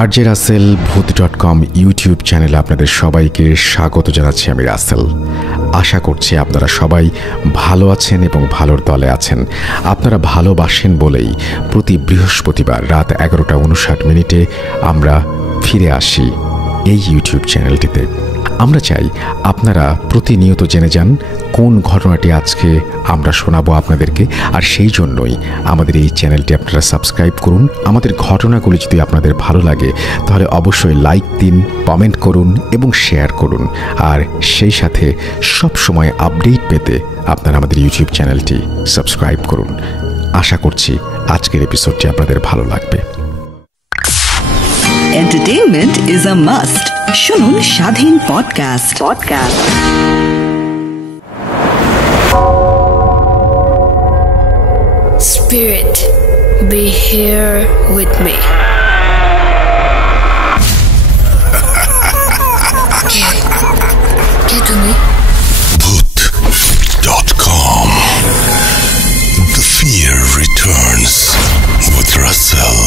RJ Rasel ভূত.com YouTube চ্যানেলে আপনাদের সবাইকে স্বাগত জানাচ্ছি। আমি রাসেল। আশা করছি আপনারা সবাই ভালো আছেন এবং ভালোর দলে আছেন। আপনারা ভালোবাসেন বলেই প্রতি বৃহস্পতিবার রাত 11:59 আমরা ফিরে আসি এই ইউটিউব চ্যানেলটিতে। আমরা চাই আপনারা প্রতিনিয়ত জেনে যান কোন ঘটনাটি আজকে আমরা শোনাবো আপনাদেরকে, আর সেই জন্যই আমাদের এই চ্যানেলটি আপনারা সাবস্ক্রাইব করুন। আমাদের ঘটনাগুলি যদি আপনাদের ভালো লাগে তাহলে অবশ্যই লাইক দিন, কমেন্ট করুন এবং শেয়ার করুন। আর সেই সাথে সব সময় আপডেট পেতে আপনারা আমাদের ইউটিউব চ্যানেলটি সাবস্ক্রাইব করুন। আশা করছি আজকের এপিসোডটি আপনাদের ভালো লাগবে। Entertainment is a must. শুনুন স্বাধীন podcast. Spirit, be here with me. কে তুমি? Bhoot.com. The fear returns with Russell.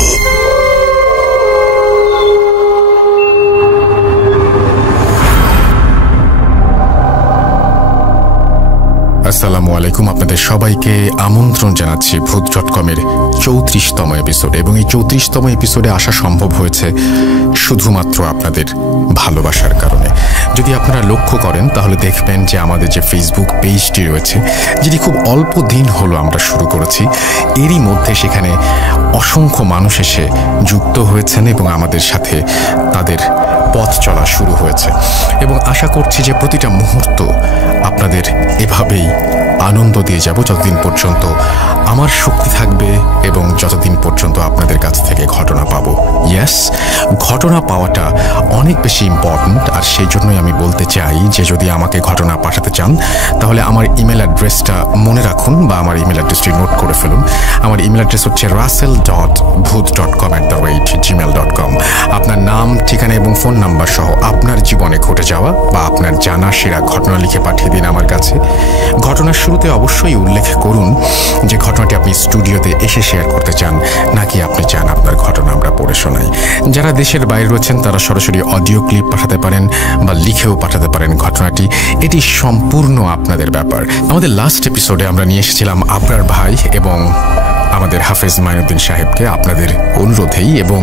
আসসালামু আলাইকুম। আপনাদের সবাইকে আমন্ত্রণ জানাচ্ছি ভূত.com-এর 34তম এপিসোড। এবং এই 34তম এপিসোডে আসা সম্ভব হয়েছে শুধুমাত্র আপনাদের ভালোবাসার কারণে। যদি আপনারা লক্ষ্য করেন তাহলে দেখবেন যে আমাদের যে ফেসবুক পেজটি রয়েছে, যেটি খুব অল্প দিন হলো আমরা শুরু করেছি, এরই মধ্যে সেখানে অসংখ্য মানুষ এসে যুক্ত হয়েছেন এবং আমাদের সাথে তাদের পথ চলা শুরু হয়েছে। এবং আশা করছি যে প্রতিটা মুহূর্ত আপনাদের এভাবেই আনন্দ দিয়ে যাব যতদিন পর্যন্ত আমার শক্তি থাকবে এবং যতদিন পর্যন্ত আপনাদের কাছ থেকে ঘটনা পাবো। ইয়েস, ঘটনা পাওয়াটা অনেক বেশি ইম্পর্ট্যান্ট। আর সেই জন্যই আমি বলতে চাই যে যদি আমাকে ঘটনা পাঠাতে চান তাহলে আমার ইমেল অ্যাড্রেসটা মনে রাখুন বা আমার ইমেল অ্যাড্রেসটি নোট করে ফেলুন। আমার ইমেল অ্যাড্রেস হচ্ছে russell.bhoot.com@gmail.com। আপনার নাম, ঠিকানা এবং ফোন নাম্বার সহ আপনার জীবনে ঘটে যাওয়া বা আপনার জানা সেরা ঘটনা লিখে পাঠিয়ে দিন আমার কাছে। ঘটনার শুরুতে অবশ্যই উল্লেখ করুন যে ঘটনাটি আপনি স্টুডিওতে এসে শেয়ার করতে চান, নাকি আপনি চান আপনার ঘটনা আমরা পড়ে শোনাই। যারা দেশের বাইরে রয়েছেন তারা সরাসরি অডিও ক্লিপ পাঠাতে পারেন বা লিখেও পাঠাতে পারেন ঘটনাটি। এটি সম্পূর্ণ আপনাদের ব্যাপার। আমাদের লাস্ট এপিসোডে আমরা নিয়ে এসেছিলাম আবরার ভাই এবং আমাদের হাফেজ মাইনুদ্দিন সাহেবকে আপনাদের অনুরোধেই, এবং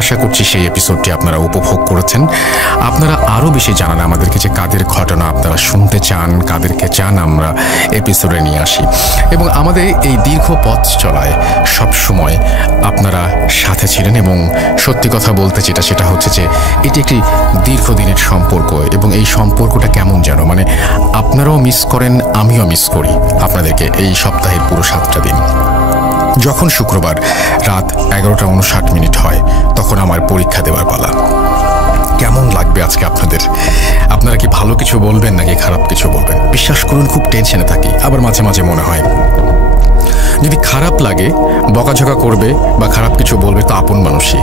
আশা করছি সেই এপিসোডটি আপনারা উপভোগ করেছেন। আপনারা আরও বেশি জানান আমাদেরকে যে কাদের ঘটনা আপনারা শুনতে চান, কাদেরকে চান আমরা এপিসোডে নিয়ে আসি। এবং আমাদের এই দীর্ঘ পথ চলায় সবসময় আপনারা সাথে ছিলেন। এবং সত্যি কথা বলতে সেটা হচ্ছে যে এটি একটি দীর্ঘদিনের সম্পর্ক এবং এই সম্পর্কটা কেমন যেন মানে আপনারাও মিস করেন, আমিও মিস করি আপনাদেরকে এই সপ্তাহের পুরো 7টা দিন। যখন শুক্রবার রাত 11:59 হয় তখন আমার পরীক্ষা দেওয়ার পালা। কেমন লাগবে আজকে আপনাদের? আপনারা কি ভালো কিছু বলবেন নাকি খারাপ কিছু বলবেন? বিশ্বাস করুন খুব টেনশনে থাকি। আবার মাঝে মাঝে মনে হয় যদি খারাপ লাগে বকাঝকা করবে বা খারাপ কিছু বলবে তো আপন মানুষই।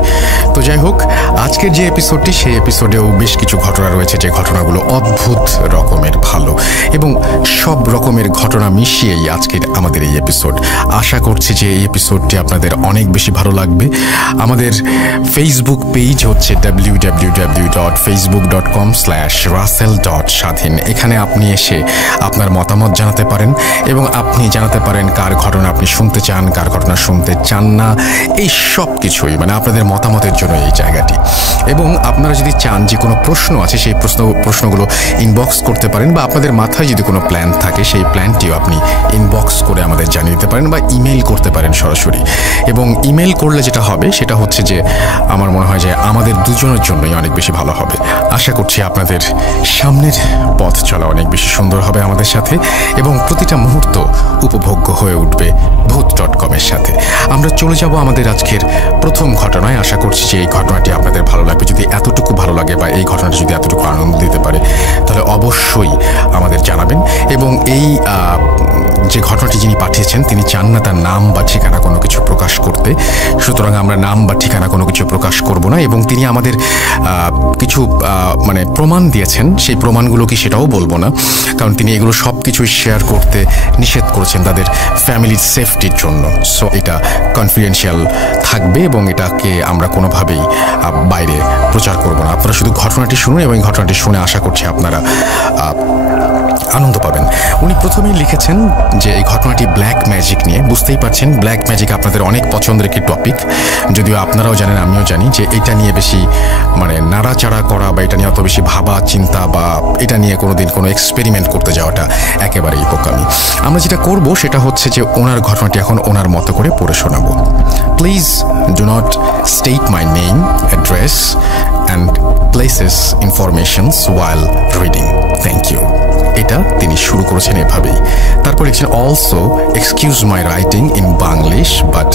তো যাই হোক, আজকের যে এপিসোডটি সেই এপিসোডেও বেশ কিছু ঘটনা রয়েছে যে ঘটনাগুলো অদ্ভুত রকমের ভালো, এবং সব রকমের ঘটনা মিশিয়েই আজকের আমাদের এই এপিসোড। আশা করছি যে এই এপিসোডটি আপনাদের অনেক বেশি ভালো লাগবে। আমাদের ফেসবুক পেজ হচ্ছে www.facebook.com/russell.স্বাধীন। এখানে আপনি এসে আপনার মতামত জানাতে পারেন এবং আপনি জানাতে পারেন কার ঘটনা আপনি শুনতে চান, কার ঘটনা শুনতে চান না, এই সব কিছুই মানে আপনাদের মতামতের জন্য এই জায়গাটি। এবং আপনারা যদি চান যে কোনো প্রশ্ন আছে সেই প্রশ্নগুলো ইনবক্স করতে পারেন, বা আপনাদের মাথায় যদি কোনো প্ল্যান থাকে সেই প্ল্যানটিও আপনি ইনবক্স করে আমাদের জানিয়ে দিতে পারেন বা ইমেল করতে পারেন সরাসরি। এবং ইমেল করলে যেটা হবে সেটা হচ্ছে যে আমার মনে হয় যে আমাদের দুজনের জন্যই অনেক বেশি ভালো হবে। আশা করছি আপনাদের সামনের পথ চলা অনেক বেশি সুন্দর হবে আমাদের সাথে এবং প্রতিটা মুহূর্ত উপভোগ্য হয়ে উঠবে ভূত.com-এর সাথে। আমরা চলে যাব আমাদের আজকের প্রথম ঘটনায়। আশা করছি যে এই ঘটনাটি আপনাদের ভালো লাগবে। যদি এতটুকু ভালো লাগে বা এই ঘটনাটি যদি এতটুকু আনন্দ দিতে পারে তাহলে অবশ্যই আমাদের জানাবেন। এবং এই যে ঘটনাটি যিনি পাঠিয়েছেন তিনি চান না তার নাম বা ঠিকানা কোনো কিছু প্রকাশ করতে, সুতরাং আমরা নাম বা ঠিকানা কোনো কিছু প্রকাশ করব না। এবং তিনি আমাদের কিছু মানে প্রমাণ দিয়েছেন, সেই প্রমাণগুলো কি সেটাও বলবো না, কারণ তিনি এগুলো সব কিছুই শেয়ার করতে নিষেধ করেছেন তাদের ফ্যামিলির সেফটির জন্য। সো এটা কনফিডেন্সিয়াল থাকবে এবং এটাকে আমরা কোনোভাবেই বাইরে প্রচার করব না। আপনারা শুধু ঘটনাটি শুনুন এবং এই ঘটনাটি শুনে আশা করছি আপনারা আনন্দ পাবেন। উনি প্রথমেই লিখেছেন যে এই ঘটনাটি ব্ল্যাক ম্যাজিক নিয়ে। বুঝতেই পারছেন ব্ল্যাক ম্যাজিক আপনাদের অনেক পছন্দের একটি টপিক, যদিও আপনারাও জানেন আমিও জানি যে এটা নিয়ে বেশি মানে নাড়াচাড়া করা বা এটা নিয়ে অত বেশি ভাবা চিন্তা বা এটা নিয়ে কোনোদিন কোনো এক্সপেরিমেন্ট করতে যাওয়াটা একেবারেই বোকামি। আমরা যেটা করব সেটা হচ্ছে যে ওনার ঘটনাটি এখন ওনার মতো করে পড়ে শোনাবো। Please do not state my name, address and places informations while reading. Thank you. এটা তিনি শুরু করেছেন এভাবেই। তারপর লিখছেন also excuse my writing in Banglish but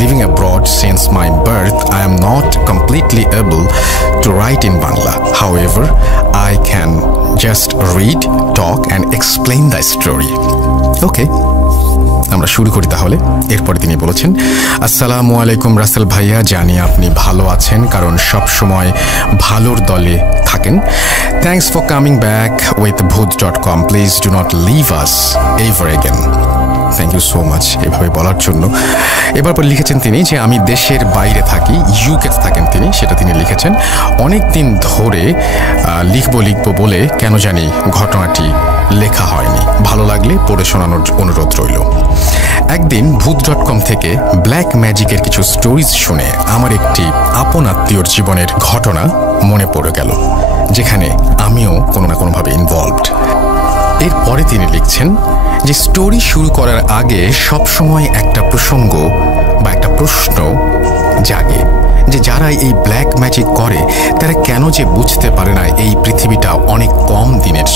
living abroad since my birth I am not completely able to write in Bangla. However I can just read, talk and explain the story. Okay, আমরা শুরু করি তাহলে। এরপরে তিনি বলেছেন, আসসালামু আলাইকুম রাসেল ভাইয়া, জানি আপনি ভালো আছেন কারণ সব সময় ভালোর দলে থাকেন। Thanks for coming back with ভূত.com। Please do not leave us ever again. Thank you so much এভাবে বলার জন্য। এবার পর লিখেছেন তিনি যে আমি দেশের বাইরে থাকি, ইউকেতে থাকেন তিনি, সেটা তিনি লিখেছেন। অনেক দিন ধরে লিখবো বলে কেন জানি ঘটনাটি লেখা হয়নি, ভালো লাগলে পড়ে শোনানোর অনুরোধ রইল। একদিন ভূত.com থেকে ব্ল্যাক ম্যাজিকের কিছু স্টোরিজ শুনে আমার একটি আপন আত্মীয়র জীবনের ঘটনা মনে পড়ে গেল, যেখানে আমিও কোনো না কোনোভাবে ইনভলভড। এরপরে তিনি লিখছেন যে স্টোরি শুরু করার আগে সবসময় একটা প্রসঙ্গ বা একটা প্রশ্ন জাগে যে যারা এই ব্ল্যাক ম্যাজিক করে তারা কেন যে বুঝতে পারে না এই পৃথিবীটা অনেক কম দিনের,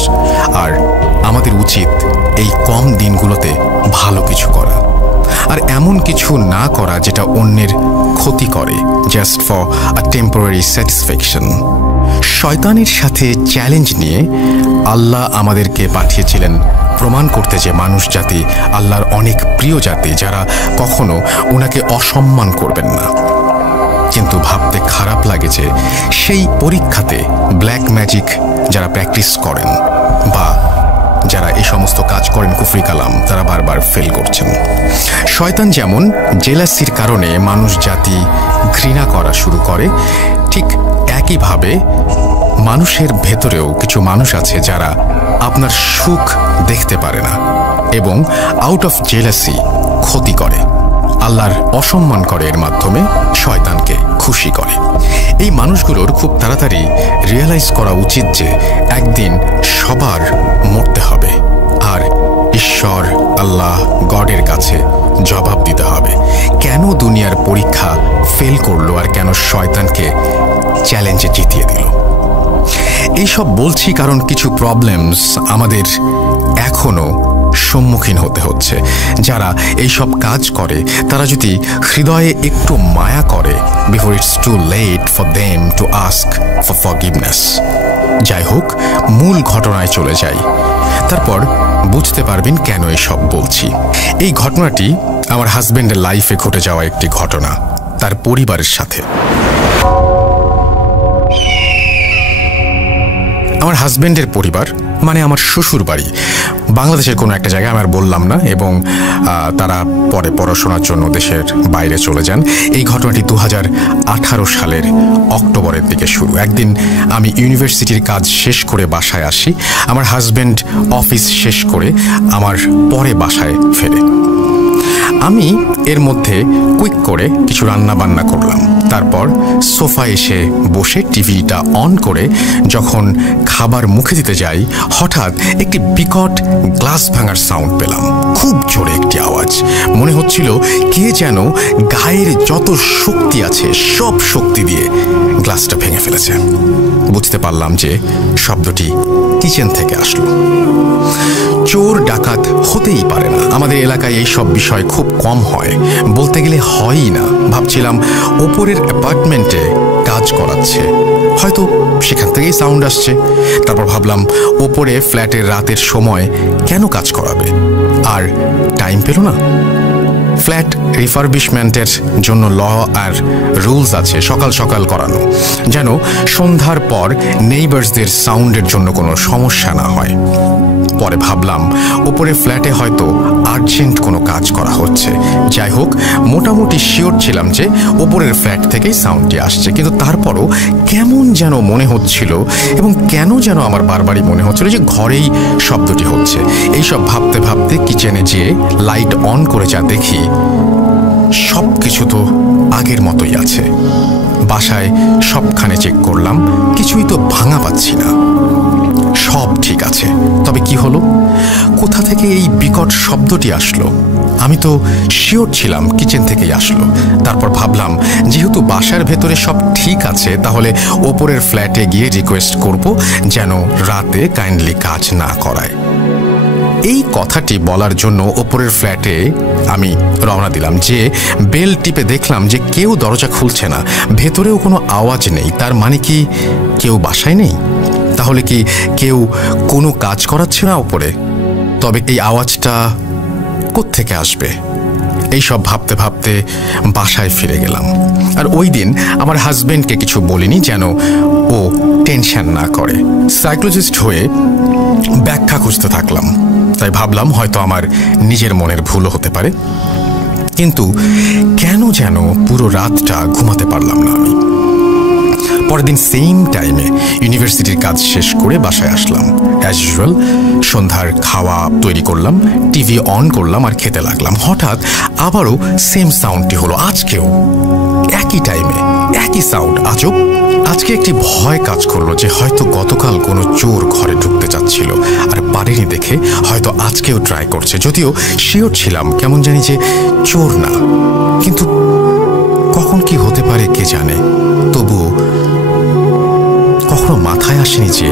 আর আমাদের উচিত এই কম দিনগুলোতে ভালো কিছু করা আর এমন কিছু না করা যেটা অন্যের ক্ষতি করে just for a temporary satisfaction. শয়তানের সাথে চ্যালেঞ্জ নিয়ে আল্লাহ আমাদেরকে পাঠিয়েছিলেন প্রমাণ করতে যে মানুষ জাতি আল্লাহর অনেক প্রিয় জাতি, যারা কখনো ওনাকে অসম্মান করবেন না। কিন্তু ভাবতে খারাপ লাগে যে সেই পরীক্ষাতে ব্ল্যাক ম্যাজিক যারা প্র্যাকটিস করেন বা যারা এই সমস্ত কাজ করেন কুফরি কালাম, তারা বারবার ফেল করছেন। শয়তান যেমন জেলাসির কারণে মানুষ জাতি ঘৃণা করা শুরু করে, ঠিক একইভাবে মানুষের ভেতরেও কিছু মানুষ আছে যারা আপনার সুখ দেখতে পারে না এবং আউট অফ জেলাসি ক্ষতি করে, আল্লাহর অসম্মান করে, এর মাধ্যমে শয়তানকে খুশি করে। এই মানুষগুলোর খুব তাড়াতাড়ি রিয়েলাইজ করা উচিত যে একদিন সবার মরতে হবে আর ঈশ্বর আল্লাহ গডের কাছে জবাব দিতে হবে কেন দুনিয়ার পরীক্ষা ফেল করলো আর কেন শয়তানকে চ্যালেঞ্জে জিতিয়ে দিল। এইসব বলছি কারণ কিছু প্রবলেমস আমাদের এখনো সম্মুখীন হতে হচ্ছে। যারা এইসব কাজ করে তারা যদি হৃদয়ে একটু মায়া করে, before it's too late for them to ask for forgiveness. যাই হোক, মূল ঘটনায় চলে যাই, তারপর বুঝতে পারবেন কেন এসব বলছি। এই ঘটনাটি আমার হাজবেন্ডের লাইফে ঘটে যাওয়া একটি ঘটনা, তার পরিবারের সাথে। আমার হাজবেন্ডের পরিবার মানে আমার শ্বশুর বাড়ি বাংলাদেশের কোনো একটা জায়গায়, আমার বললাম না, এবং তারা পরে পড়াশোনার জন্য দেশের বাইরে চলে যান। এই ঘটনাটি 2018 সালের অক্টোবরের দিকে শুরু। একদিন আমি ইউনিভার্সিটির কাজ শেষ করে বাসায় আসি, আমার হাজবেন্ড অফিস শেষ করে আমার পরে বাসায় ফেরে। আমি এর মধ্যে কুইক করে কিছু রান্না বান্না করলাম, তারপর সোফা এসে বসে টিভিটা অন করে যখন খাবার মুখে দিতে যাই, হঠাৎ একটি বিকট গ্লাস ভাঙার সাউন্ড পেলাম। খুব জোরে একটি আওয়াজ, মনে হচ্ছিল কে যেন গায়ের যত শক্তি আছে সব শক্তি দিয়ে গ্লাসটা ভেঙে ফেলেছে। বুঝতে পারলাম যে শব্দটি কিচেন থেকে আসলো। চোর ডাকাত হতেই পারে না, আমাদের এলাকায় এই সব বিষয় খুব কম হয়, বলতে গেলে হয়ই না। ভাবছিলাম ওপরের অ্যাপার্টমেন্টে কাজ করাচ্ছে, হয়তো সেখান থেকেই সাউন্ড আসছে। তারপর ভাবলাম ওপরে ফ্ল্যাটের রাতের সময় কেন কাজ করাবে, আর টাইম পেল না। ফ্ল্যাট রিফারবিশমেন্টের জন্য ল আর রুলস আছে সকাল সকাল করানো, যেন সন্ধ্যার পর নেইবার্সদের সাউন্ডের জন্য কোনো সমস্যা না হয়। পরে ভাবলাম ওপরে ফ্ল্যাটে হয়তো আর্জেন্ট কোনো কাজ করা হচ্ছে। যাই হোক, মোটামুটি শিওর ছিলাম যে ওপরের ফ্ল্যাট থেকেই সাউন্ডটি আসছে, কিন্তু তারপরও কেমন যেন মনে হচ্ছিল, এবং কেন যেন আমার বারবারই মনে হচ্ছিল যে ঘরেই শব্দটি হচ্ছে। এইসব ভাবতে ভাবতে কিচেনে যেয়ে লাইট অন করে যা দেখি, সব কিছু তো আগের মতোই আছে। বাসায় সবখানে চেক করলাম, কিছুই তো ভাঙা পাচ্ছি না, সব ঠিক আছে। তবে কি হলো, কোথা থেকে এই বিকট শব্দটি আসলো? আমি তো শিওর ছিলাম কিচেন থেকেই আসলো। তারপর ভাবলাম যেহেতু বাসার ভেতরে সব ঠিক আছে, তাহলে ওপরের ফ্ল্যাটে গিয়ে রিকোয়েস্ট করব যেন রাতে কাইন্ডলি কাজ না করায়। এই কথাটি বলার জন্য ওপরের ফ্ল্যাটে আমি রওনা দিলাম। যে বেল টিপে দেখলাম যে কেউ দরজা খুলছে না, ভেতরেও কোনো আওয়াজ নেই। তার মানে কি কেউ বাসায় নেই? তাহলে কি কেউ কোনো কাজ করাচ্ছে না ওপরে? তবে এই আওয়াজটা কোত্থেকে আসবে? এইসব ভাবতে ভাবতে বাসায় ফিরে গেলাম। আর ওই দিন আমার হাজবেন্ডকে কিছু বলিনি, যেন ও টেনশন না করে। সাইকোলজিস্ট হয়ে ব্যাখ্যা খুঁজতে থাকলাম। তাই ভাবলাম হয়তো আমার নিজের মনের ভুলও হতে পারে, কিন্তু কেন যেন পুরো রাতটা ঘুমাতে পারলাম না আমি। পরের দিন সেম টাইমে ইউনিভার্সিটির কাজ শেষ করে বাসায় আসলাম। অ্যাজ ইউজুয়াল সন্ধ্যার খাওয়া তৈরি করলাম, টিভি অন করলাম আর খেতে লাগলাম। হঠাৎ আবারও সেম সাউন্ডটি হলো, আজকেও একই টাইমে একই সাউন্ড। আজব, আজকে একটি ভয় কাজ করলো যে হয়তো গতকাল কোনো চোর ঘরে ঢুকতে চাচ্ছিল আর পারেনি দেখে হয়তো আজকেও ট্রাই করছে। যদিও শিওর ছিলাম কেমন জানি যে চোর না, কিন্তু কখন কি হতে পারে কে জানে। তবুও কখনো মাথায় আসেনি যে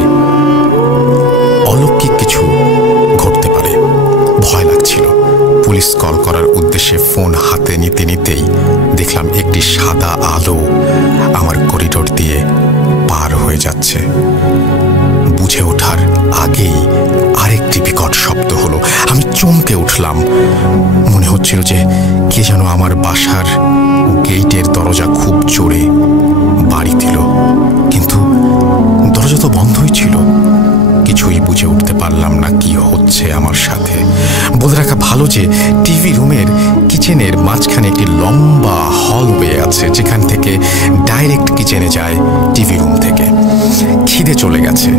অলৌকিক কিছু ঘটতে পারে। ভয় লাগছিল। পুলিশ কল করার উদ্দেশ্যে ফোন হাতে নিতে নিতেই দেখলাম একটি সাদা আলো আমার করিডোর দিয়ে পার হয়ে যাচ্ছে। বুঝে ওঠার আগেই আরেকটি বিকট শব্দ হলো। আমি চমকে উঠলাম। মনে হচ্ছিল যে কে যেন আমার বাসার গেটের দরজা খুব জোরে বাড়ি দিল, কিন্তু দরজা তো বন্ধই ছিল। কিছুই বুঝে উঠতে পারলাম না কি হচ্ছে আমার সাথে। বলে রাখা ভালো যে টিভি রুমের কিচেনের মাঝখানে একটি লম্বা হলওয়ে আছে, যেখান থেকে ডাইরেক্ট কিচেনে যায় টিভি রুম থেকে। খিদে চলে গেছে।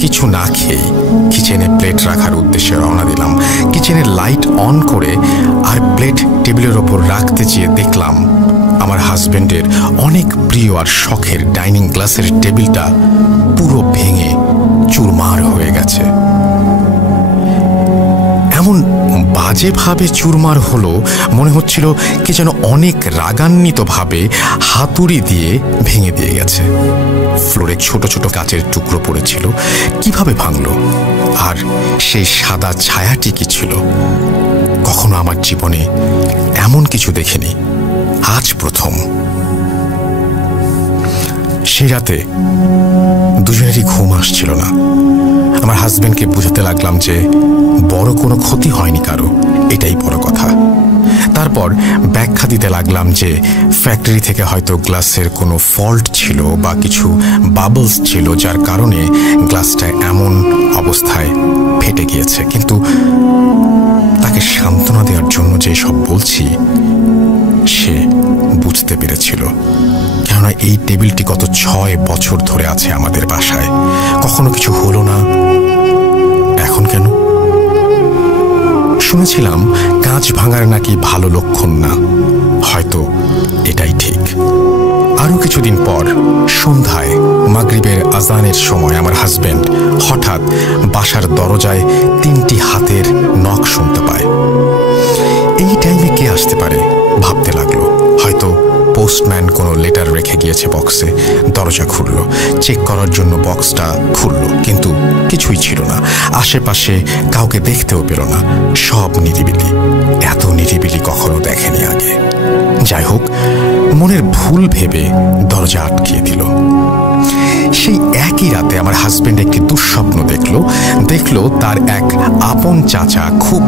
কিছু না খেয়েই কিচেনে প্লেট রাখার উদ্দেশ্যে রওনা দিলাম। কিচেনের লাইট অন করে আর প্লেট টেবিলের ওপর রাখতে চেয়ে দেখলাম আমার হাজবেন্ডের অনেক প্রিয় আর শখের ডাইনিং গ্লাসের টেবিলটা পুরো ভেঙে চুরমার হয়ে গেছে। এমন বাজেভাবে চুরমার হলো, মনে হচ্ছিল কি যেন অনেক রাগান্বিতভাবে হাতুড়ি দিয়ে ভেঙে দিয়ে গেছে। ফ্লোরে ছোট ছোট কাচের টুকরো পড়েছিল। কিভাবে ভাঙলো? আর সেই সাদা ছায়াটি কি ছিল? কখনো আমার জীবনে এমন কিছু দেখিনি, আজ প্রথম। সেই রাতে দুজনেরই ঘুম আসছিল না। আমার হাজবেন্ডকে বুঝাতে লাগলাম যে বড় কোনো ক্ষতি হয়নি কারো, এটাই বড় কথা। তারপর ব্যাখ্যা দিতে লাগলাম যে ফ্যাক্টরি থেকে হয়তো গ্লাসের কোনো ফল্ট ছিল বা কিছু বাবলস ছিল, যার কারণে গ্লাসটা এমন অবস্থায় ফেটে গিয়েছে। কিন্তু তাকে সান্ত্বনা দেওয়ার জন্য যে সব বলছি, সে বুঝতে পেরেছিল। কেননা এই টেবিলটি গত 6 বছর ধরে আছে আমাদের বাসায়, কখনো কিছু হলো না। এখন কেন? শুনেছিলাম কাঁচ ভাঙার নাকি ভালো লক্ষণ না, হয়তো এটাই ঠিক। আরো কিছুদিন পর সন্ধ্যায় মাগরিবের আজানের সময় আমার হাজবেন্ড হঠাৎ বাসার দরজায় 3টি হাতের নখ শুনতে পায়। এই টাইমে কে আসতে পারে ভাবতে লাগলো। হয়তো পোস্টম্যান কোনো লেটার রেখে গিয়েছে বক্সে। দরজা খুলল, চেক করার জন্য বক্সটা খুলল, কিন্তু কিছুই ছিল না। আশেপাশে কাউকে দেখতেও পেল না। সব নিরিবিলি। এত নিরিবিলি কখনো দেখেনি আগে। যাই হোক, মনের ভুল ভেবে দরজা আটকিয়ে দিল। একই রাতে আমার হাজবেন্ড একটি দুঃস্বপ্ন দেখলো তার এক আপন চাচা খুব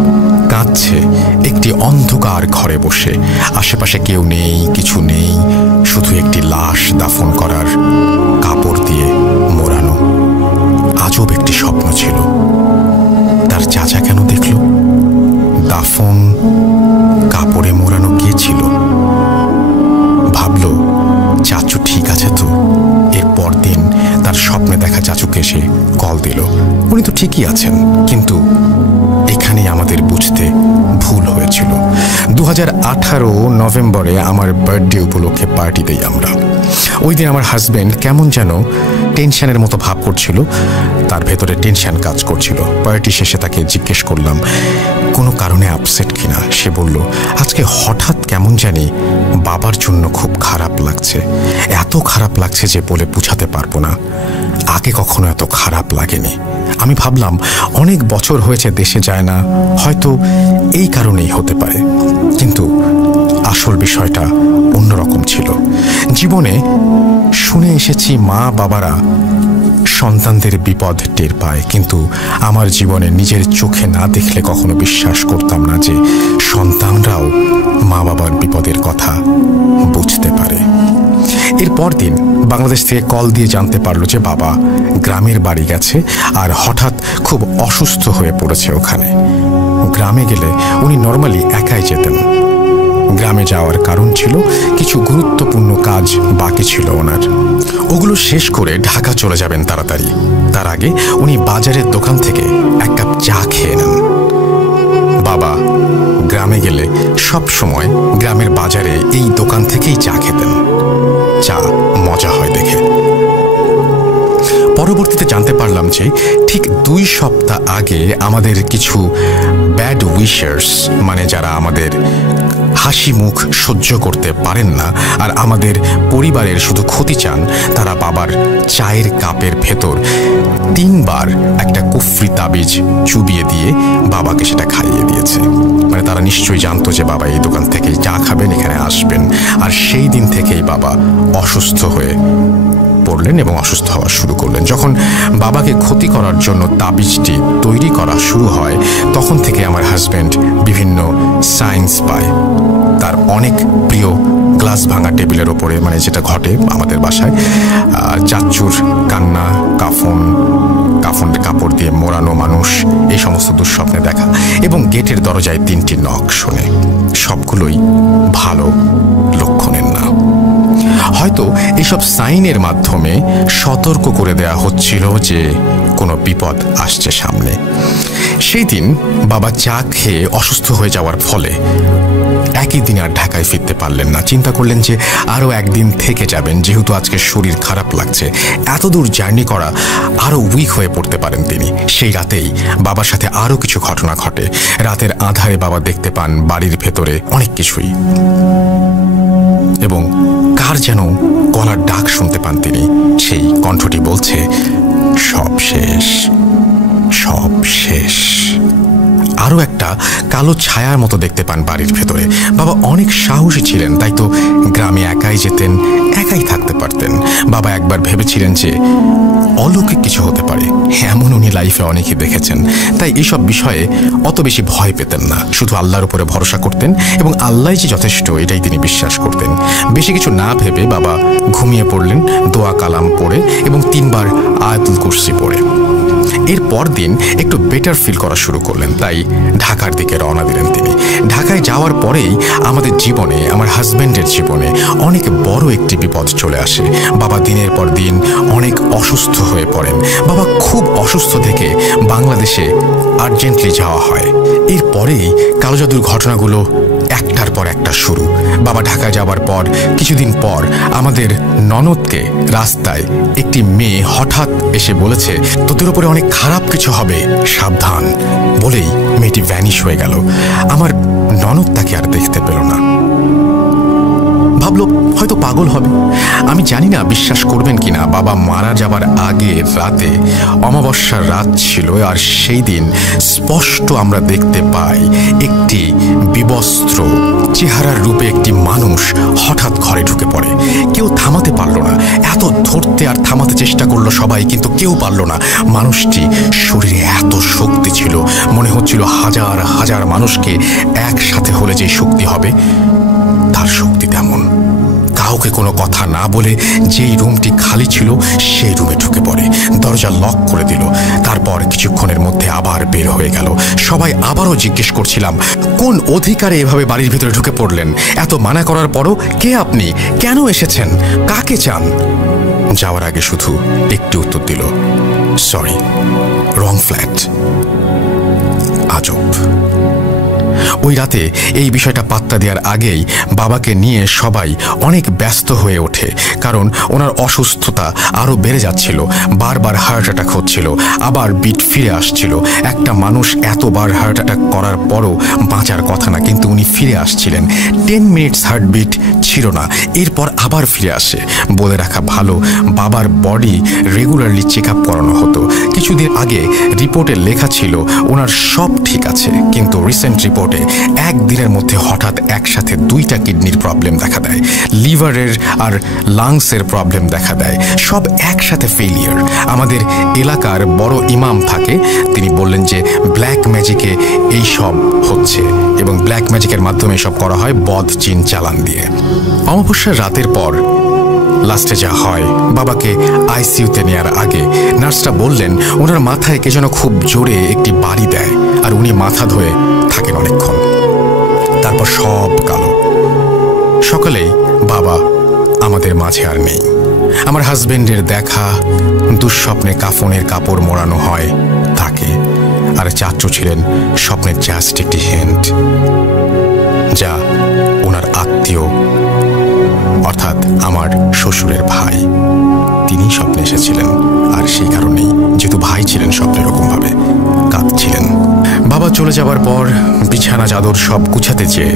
কাঁদছে একটি অন্ধকার ঘরে বসে। আশেপাশে কেউ নেই, কিছু নেই, শুধু একটি লাশ দাফন করার কাপড় দিয়ে মোড়ানো। আজব একটি স্বপ্ন ছিল। তার চাচা কেন দেখল? দাফন কাপড়ে মোড়ানো কে ছিল? ভাবল চাচু ঠিক আছে তো। এর পরদিন তার স্বপ্নে দেখা চাচুকে এসে কল দিল। উনি তো ঠিকই আছেন, কিন্তু এখানেই আমাদের বুঝতে ভুল হয়েছিল। 2018 নভেম্বরে আমার বার্থডে উপলক্ষে পার্টি দেই আমরা। ওই দিন আমার হাজবেন্ড কেমন যেন টেনশনের মতো ভাব করছিল, তার ভেতরে টেনশন কাজ করছিল। পার্টি শেষে তাকে জিজ্ঞেস করলাম কোনো কারণে আপসেট কিনা। সে বলল আজকে হঠাৎ কেমন জানি বাবার জন্য খুব খারাপ লাগছে। এত খারাপ লাগছে যে বলে বুঝাতে পারবো না। আগে কখনো এত খারাপ লাগেনি। আমি ভাবলাম অনেক বছর হয়েছে দেশে যায় না, হয়তো এই কারণেই হতে পারে। কিন্তু আসল বিষয়টা অন্যরকম ছিল। জীবনে শুনে এসেছি মা বাবারা সন্তানদের বিপদ টের পায়, কিন্তু আমার জীবনে নিজের চোখে না দেখলে কখনো বিশ্বাস করতাম না যে সন্তানরাও মা বাবার বিপদের কথা বুঝতে পারে। এর পরদিন বাংলাদেশ থেকে কল দিয়ে জানতে পারলো যে বাবা গ্রামের বাড়ি গেছে আর হঠাৎ খুব অসুস্থ হয়ে পড়েছে ওখানে। গ্রামে গেলে উনি নর্মালি একাই যেতেন। গ্রামে যাওয়ার কারণ ছিল কিছু গুরুত্বপূর্ণ কাজ বাকি ছিল ওনার, ওগুলো শেষ করে ঢাকা চলে যাবেন তাড়াতাড়ি। তার আগে উনি বাজারের দোকান থেকে এক কাপ চা খেয়ে নেন। বাবা গ্রামে গেলে সব সময় গ্রামের বাজারে এই দোকান থেকেই চা খেতেন। চা মজা হয় দেখে। পরবর্তীতে জানতে পারলাম যে ঠিক 2 সপ্তাহ আগে আমাদের কিছু ব্যাড উইশার্স, মানে যারা আমাদের হাসি মুখ সহ্য করতে পারেন না আর আমাদের পরিবারের শুধু ক্ষতি চান, তারা বাবার চায়ের কাপের ভেতর 3 বার একটা কুফরি তাবিজ চুবিয়ে দিয়ে বাবাকে সেটা খাইয়ে দিয়েছে। মানে তারা নিশ্চয়ই জানতো যে বাবা এই দোকান থেকেই চা খাবেন, এখানে আসবেন। আর সেই দিন থেকেই বাবা অসুস্থ হয়ে পড়লেন এবং অসুস্থ হওয়া শুরু করলেন। যখন বাবাকে ক্ষতি করার জন্য তাবিজটি তৈরি করা শুরু হয়, তখন থেকে আমার হাজব্যান্ড বিভিন্ন সাইন্স পায়। তার অনেক প্রিয় গ্লাস ভাঙা টেবিলের ওপরে, মানে যেটা ঘটে আমাদের বাসায়, চাচ্চুর কান্না, কাফনের কাপড় দিয়ে মোড়ানো মানুষ, এই সমস্ত দুঃস্বপ্নে দেখা এবং গেটের দরজায় 3টি নক শোনে। সবগুলোই ভালো লক্ষণের না। হয়তো এসব সাইনের মাধ্যমে সতর্ক করে দেয়া হচ্ছিল যে কোনো বিপদ আসছে সামনে। সেই দিন বাবা চা খেয়ে অসুস্থ হয়ে যাওয়ার ফলে একই দিন আর ঢাকায় ফিরতে পারলেন না। চিন্তা করলেন যে আরও একদিন থেকে যাবেন, যেহেতু আজকে শরীর খারাপ লাগছে। এত দূর জার্নি করা, আরও উইক হয়ে পড়তে পারেন তিনি। সেই রাতেই বাবার সাথে আরও কিছু ঘটনা ঘটে। রাতের আঁধারে বাবা দেখতে পান বাড়ির ভেতরে অনেক কিছুই, এবং কার যেন গলার ডাক শুনতে পান তিনি। সেই কণ্ঠটি বলছে সব শেষ, সব শেষ। আরও একটা কালো ছায়ার মতো দেখতে পান বাড়ির ভেতরে। বাবা অনেক সাহসী ছিলেন, তাই তো গ্রামে একাই যেতেন, একাই থাকতে পারতেন। বাবা একবার ভেবেছিলেন যে অলৌকিক কিছু হতে পারে, এমন উনি লাইফে অনেকেই দেখেছেন। তাই এইসব বিষয়ে অত বেশি ভয় পেতেন না, শুধু আল্লাহর উপরে ভরসা করতেন এবং আল্লাহই যে যথেষ্ট এটাই তিনি বিশ্বাস করতেন। বেশি কিছু না ভেবে বাবা ঘুমিয়ে পড়লেন দোয়া কালাম পড়ে এবং 3 বার আয়াতুল কুরসি পড়ে। এর পর দিন একটু বেটার ফিল করা শুরু করলেন, তাই ঢাকার দিকে রওনা দিলেন তিনি। ঢাকায় যাওয়ার পরেই আমাদের জীবনে, আমার হাজব্যান্ডের জীবনে অনেক বড় একটি বিপদ চলে আসে। বাবা দিনের পর দিন অনেক অসুস্থ হয়ে পড়েন। বাবা খুব অসুস্থ থেকে বাংলাদেশে আর্জেন্টলি যাওয়া হয়। এরপরেই কালো জাদুর ঘটনাগুলো একটার পর একটা শুরু। বাবা ঢাকায় যাওয়ার পর কিছুদিন পর আমাদের ননদকে রাস্তায় একটি মেয়ে হঠাৎ এসে বলেছে তোদের উপরে অনেক খারাপ কিছু হবে, সাবধান। বলেই মেয়েটি ভ্যানিশ হয়ে গেল। আমার ননদ তাকে আর দেখতে পেল না। ভাবলো হয়তো পাগল হবে। আমি জানি না বিশ্বাস করবেন কিনা, বাবা মারা যাবার আগে রাতে অমাবস্যার রাত ছিল, আর সেই দিন স্পষ্ট আমরা দেখতে পাই একটি বিবস্ত্র চেহারার রূপে একটি মানুষ হঠাৎ ঘরে ঢুকে পড়ে। কেউ থামাতে পারল না, এত ধরতে আর থামাতে চেষ্টা করলো সবাই, কিন্তু কেউ পারল না। মানুষটি শরীরে এত শক্তি ছিল, মনে হচ্ছিল হাজার হাজার মানুষকে একসাথে হলে যে শক্তি হবে তার শক্তি তেমন। কাউকে কোনো কথা না বলে যেই রুমটি খালি ছিল সেই রুমে ঢুকে পড়ে, দরজা লক করে দিল। তারপর কিছুক্ষণের মধ্যে আবার বের হয়ে গেল। সবাই আবারও জিজ্ঞেস করছিলাম, কোন অধিকারে এভাবে বাড়ির ভিতরে ঢুকে পড়লেন? এত মানা করার পরও কে আপনি? কেন এসেছেন? কাকে চান? যাওয়ার আগে শুধু একটি উত্তর দিল, সরি, রং ফ্ল্যাট। আজব। ওই রাতে এই বিষয়টা পাত্তা দেওয়ার আগেই বাবাকে নিয়ে সবাই অনেক ব্যস্ত হয়ে ওঠে, কারণ ওনার অসুস্থতা আরও বেড়ে যাচ্ছিল। বারবার হার্ট অ্যাটাক হচ্ছিল, আবার বিট ফিরে আসছিল। একটা মানুষ এতবার হার্ট অ্যাটাক করার পরও বাঁচার কথা না, কিন্তু উনি ফিরে আসছিলেন। 10 মিনিটস হার্টবিট ছিল না, এরপর আবার ফিরে আসে। বলে রাখা ভালো, বাবার বডি রেগুলারলি চেক আপ করানো হতো। কিছুদিন আগে রিপোর্টে লেখা ছিল ওনার সব ঠিক আছে, কিন্তু রিসেন্ট রিপোর্টে একদিনের মধ্যে হঠাৎ একসাথে 2টা কিডনির প্রবলেম দেখা দেয়, লিভারের আর লাংসের প্রবলেম দেখা দেয়, সব একসাথে ফেলিয়ার। আমাদের এলাকার বড় ইমাম থাকে, তিনি বললেন যে ব্ল্যাক ম্যাজিকে এই সব হচ্ছে এবং ব্ল্যাক ম্যাজিকের মাধ্যমে সব করা হয় বদ জিন চালান দিয়ে। অমাবস্যার রাতের পর লাস্টে যা হয়, বাবাকে আইসিইউতে নেওয়ার আগে নার্সরা বললেন ওনার মাথায় কে যেন খুব জোরে একটি বাড়ি দেয়, আর উনি মাথা ধুয়ে থাকেন অনেকক্ষণ। তারপর সব কালো। সকালেই বাবা আমাদের মাঝে আর নেই। আমার হাজবেন্ডের দেখা দুঃস্বপ্নে কাফনের কাপড় মোড়ানো হয় তাকে, আর চাচু ছিলেন স্বপ্নের জাস্ট একটি হিন্ট, যা ওনার আত্মীয় অর্থাৎ আমার শ্বশুরের ভাই, তিনি স্বপ্নে এসেছিলেন। আর সেই কারণেই, যেহেতু ভাই ছিলেন, স্বপ্নে এরকমভাবে কাঁদছিলেন। বাবা চলে যাবার পর বিছানা চাদর সব গুছাতে চেয়ে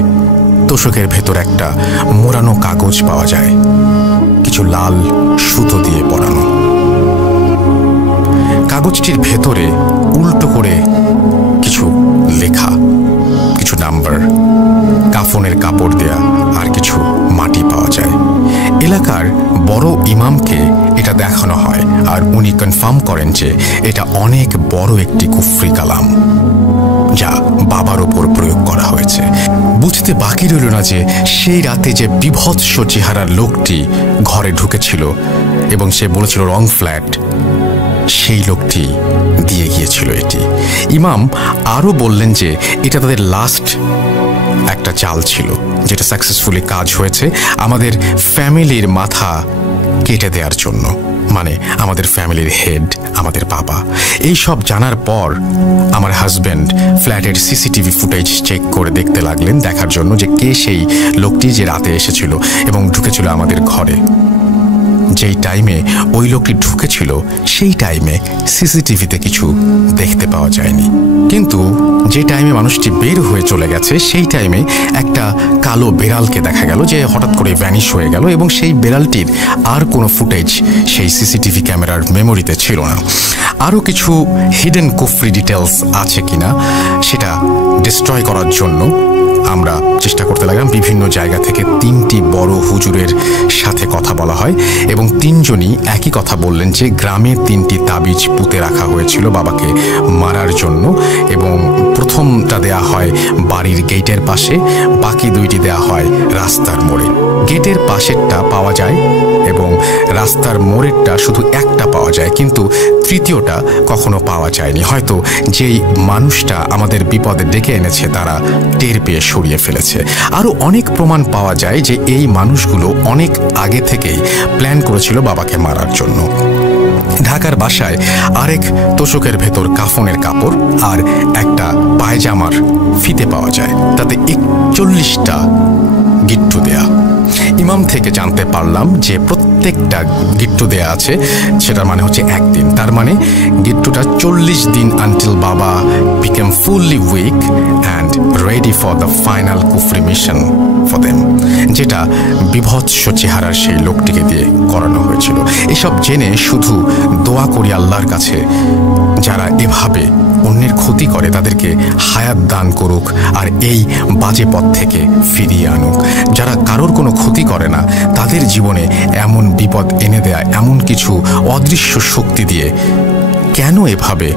তোষকের ভেতর একটা মোড়ানো কাগজ পাওয়া যায়, কিছু লাল সুতো দিয়ে পরানো। কাগজটির ভেতরে উল্টো করে কিছু লেখা, কিছু নাম্বার, কাফনের কাপড় দেয়া আর কিছু মাটি পাওয়া যায়। এলাকার বড় ইমামকে এটা দেখানো হয়, আর উনি কনফার্ম করেন যে এটা অনেক বড় একটি কুফরি কালাম, যা বাবার ওপর প্রয়োগ করা হয়েছে। বুঝতে বাকি রইল না যে সেই রাতে যে বিভৎস চেহারার লোকটি ঘরে ঢুকেছিল এবং সে বলেছিল রং ফ্ল্যাট, সেই লোকটি দিয়ে গিয়েছিল এটি। ইমাম আরও বললেন যে এটা তাদের লাস্ট একটা চাল ছিল, যেটা সাকসেসফুলি কাজ হয়েছে আমাদের ফ্যামিলির মাথা কেটে দেওয়ার জন্য, মানে আমাদের ফ্যামিলির হেড আমাদের বাবা। এই সব জানার পর আমার হাজব্যান্ড ফ্ল্যাটের সিসিটিভি ফুটেজ চেক করে দেখতে লাগলেন, দেখার জন্য যে কে সেই লোকটি যে রাতে এসেছিল এবং ঢুকেছিল আমাদের ঘরে। যেই টাইমে ওই লোকটি ঢুকেছিল সেই টাইমে সিসিটিভিতে কিছু দেখতে পাওয়া যায়নি, কিন্তু যে টাইমে মানুষটি বের হয়ে চলে গেছে সেই টাইমে একটা কালো বেড়ালকে দেখা গেল যে হঠাৎ করে ভ্যানিশ হয়ে গেল, এবং সেই বেড়ালটির আর কোনো ফুটেজ সেই সিসিটিভি ক্যামেরার মেমোরিতে ছিল না। আরও কিছু হিডেন কুফরি ডিটেলস আছে কিনা সেটা ডিস্ট্রয় করার জন্য আমরা চেষ্টা করতে লাগলাম। বিভিন্ন জায়গা থেকে 3টি বড় হুজুরের সাথে কথা বলা হয় এবং 3জনই একই কথা বললেন যে গ্রামে 3টি তাবিজ পুঁতে রাখা হয়েছিল বাবাকে মারার জন্য, এবং প্রথমটা দেয়া হয় বাড়ির গেটের পাশে, বাকি 2টি দেয়া হয় রাস্তার মোড়ে। গেটের পাশেরটা পাওয়া যায় এবং রাস্তার মোড়েরটা শুধু একটা পাওয়া যায়, কিন্তু তৃতীয়টা কখনো পাওয়া যায়নি। হয়তো যেই মানুষটা আমাদের বিপদে ডেকে এনেছে তারা টের পেয়ে সরিয়ে ফেলেছে। আরও অনেক প্রমাণ পাওয়া যায় যে এই মানুষগুলো অনেক আগে থেকেই প্ল্যান করেছিল বাবাকে মারার জন্য। ঢাকার বাসায় আরেক তোষকের ভেতর কাফনের কাপড় আর একটা পায়জামার ফিতে পাওয়া যায়, তাতে 41টা গিট্টু দেয়া। ইমাম থেকে জানতে পারলাম যে প্রত্যেক প্রত্যেকটা গিট্টু দেয়া আছে, সেটার মানে হচ্ছে একদিন। তার মানে গিট্টুটা 40 দিন আনটিল বাবা became fully weak and ready for the final কুফরি মিশন ফর দেম, যেটা বিভৎস চেহারার সেই লোকটিকে দিয়ে করানো হয়েছিল। এসব জেনে শুধু দোয়া করি আল্লাহর কাছে, যারা এভাবে অন্যের ক্ষতি করে তাদেরকে হায়াত দান করুক আর এই বাজে পথ থেকে ফিরিয়ে আনুক। যারা কারোর কোনো ক্ষতি করে না তাদের জীবনে এমন বিপদ এনে দেয় এমন কিছু অদৃশ্য শক্তি দিয়ে কেন এভাবে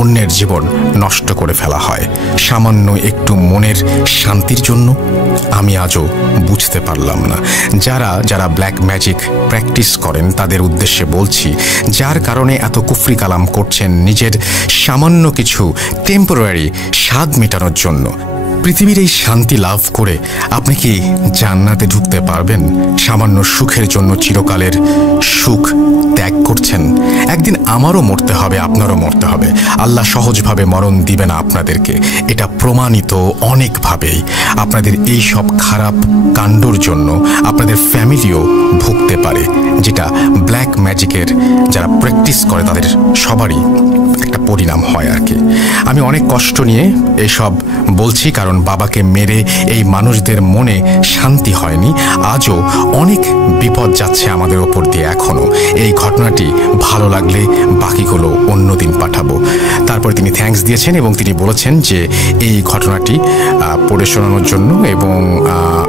অন্যের জীবন নষ্ট করে ফেলা হয় সামান্য একটু মনের শান্তির জন্য? আমি আজও বুঝতে পারলাম না। যারা ব্ল্যাক ম্যাজিক প্র্যাকটিস করেন তাদের উদ্দেশ্যে বলছি, যার কারণে এত কুফরি কালাম করছেন নিজের সামান্য কিছু টেম্পোরারি স্বাদ মেটানোর জন্য, পৃথিবীর এই শান্তি লাভ করে আপনি কি জান্নাতে ঢুকতে পারবেন? সামান্য সুখের জন্য চিরকালের সুখ ত্যাগ করছেন। একদিন আমারও মরতে হবে, আপনারও মরতে হবে। আল্লাহ সহজভাবে মরণ দিবে না আপনাদেরকে, এটা প্রমাণিত অনেকভাবেই। আপনাদের এই সব খারাপ কাণ্ডর জন্য আপনাদের ফ্যামিলিও ভুগতে পারে, যেটা ব্ল্যাক ম্যাজিকের যারা প্র্যাকটিস করে তাদের সবারই একটা পরিণাম হয় আর কি। আমি অনেক কষ্ট নিয়ে এসব বলছি, কারণ বাবাকে মেরে এই মানুষদের মনে শান্তি হয়নি। আজও অনেক বিপদ যাচ্ছে আমাদের ওপর দিয়ে এখনও। এই ঘটনাটি ভালো লাগলে বাকিগুলো অন্যদিন পাঠাবো। তারপরে তিনি থ্যাঙ্কস দিয়েছেন এবং তিনি বলেছেন যে এই ঘটনাটি পড়ে শোনানোর জন্য, এবং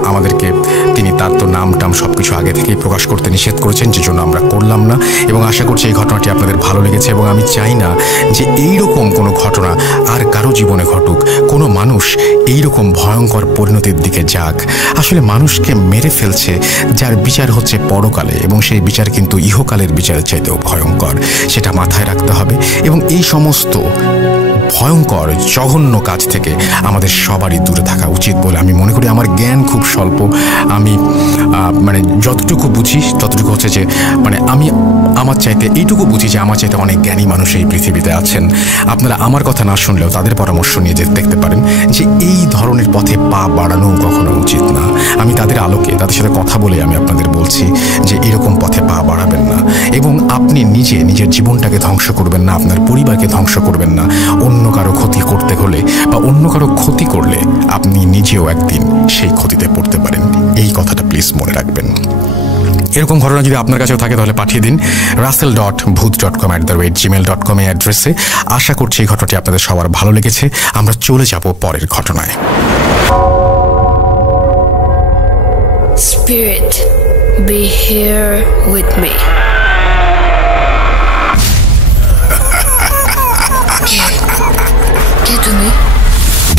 আমাদেরকে তিনি তার তো নাম টাম সব কিছু আগে থেকেই প্রকাশ করতে নিষেধ করেছেন, যে জন্য আমরা করলাম না। এবং আশা করছি এই ঘটনাটি আপনাদের ভালো লেগেছে, এবং আমি চাই না যে এইরকম কোনো ঘটনা আর কারো জীবনে ঘটুক, কোনো মানুষ এইরকম ভয়ঙ্কর পরিণতির দিকে যাক। আসলে মানুষকে মেরে ফেলছে যার বিচার হচ্ছে পরকালে, এবং সেই বিচার কিন্তু ইহকালের বিচারের চাইতেও ভয়ঙ্কর, সেটা মাথায় রাখতে হবে। এবং এই সমস্ত ভয়ঙ্কর জঘন্য কাজ থেকে আমাদের সবারই দূরে থাকা উচিত বলে আমি মনে করি। আমার জ্ঞান খুব স্বল্প, আমি মানে যতটুকু বুঝি ততটুকু হচ্ছে যে মানে আমি আমার চাইতে এইটুকু বুঝি যে আমার চাইতে অনেক জ্ঞানী মানুষ এই পৃথিবীতে আছেন। আপনারা আমার কথা না শুনলেও তাদের পরামর্শ নিয়ে দেখতে পারেন যে এই ধরনের পথে পা বাড়ানো কখনো উচিত না। আমি তাদের আলোকে তাদের সাথে কথা বলে আমি আপনাদের বলছি যে এরকম পথে পা বাড়াবেন না, এবং আপনি নিজের জীবনটাকে ধ্বংস করবেন না, আপনার পরিবারকে ধ্বংস করবেন না। অন্য কারো ক্ষতি করতে হলে বা অন্য কারো ক্ষতি করলে আপনি নিজেও একদিন সেই ক্ষতিতে পড়তে পারেন। এই কথাটা প্লিজ মনে রাখবেন। এরকম ঘটনা যদি আপনার কাছেও থাকে তাহলে পাঠিয়ে দিন russell.bhuth.com@gmail.com এই অ্যাড্রেসে। আশা করছি এই ঘটনাটি আপনাদের সবার ভালো লেগেছে। আমরা চলে যাব পরের ঘটনায়। Spirit, be here with me. ¿Qué তুমি?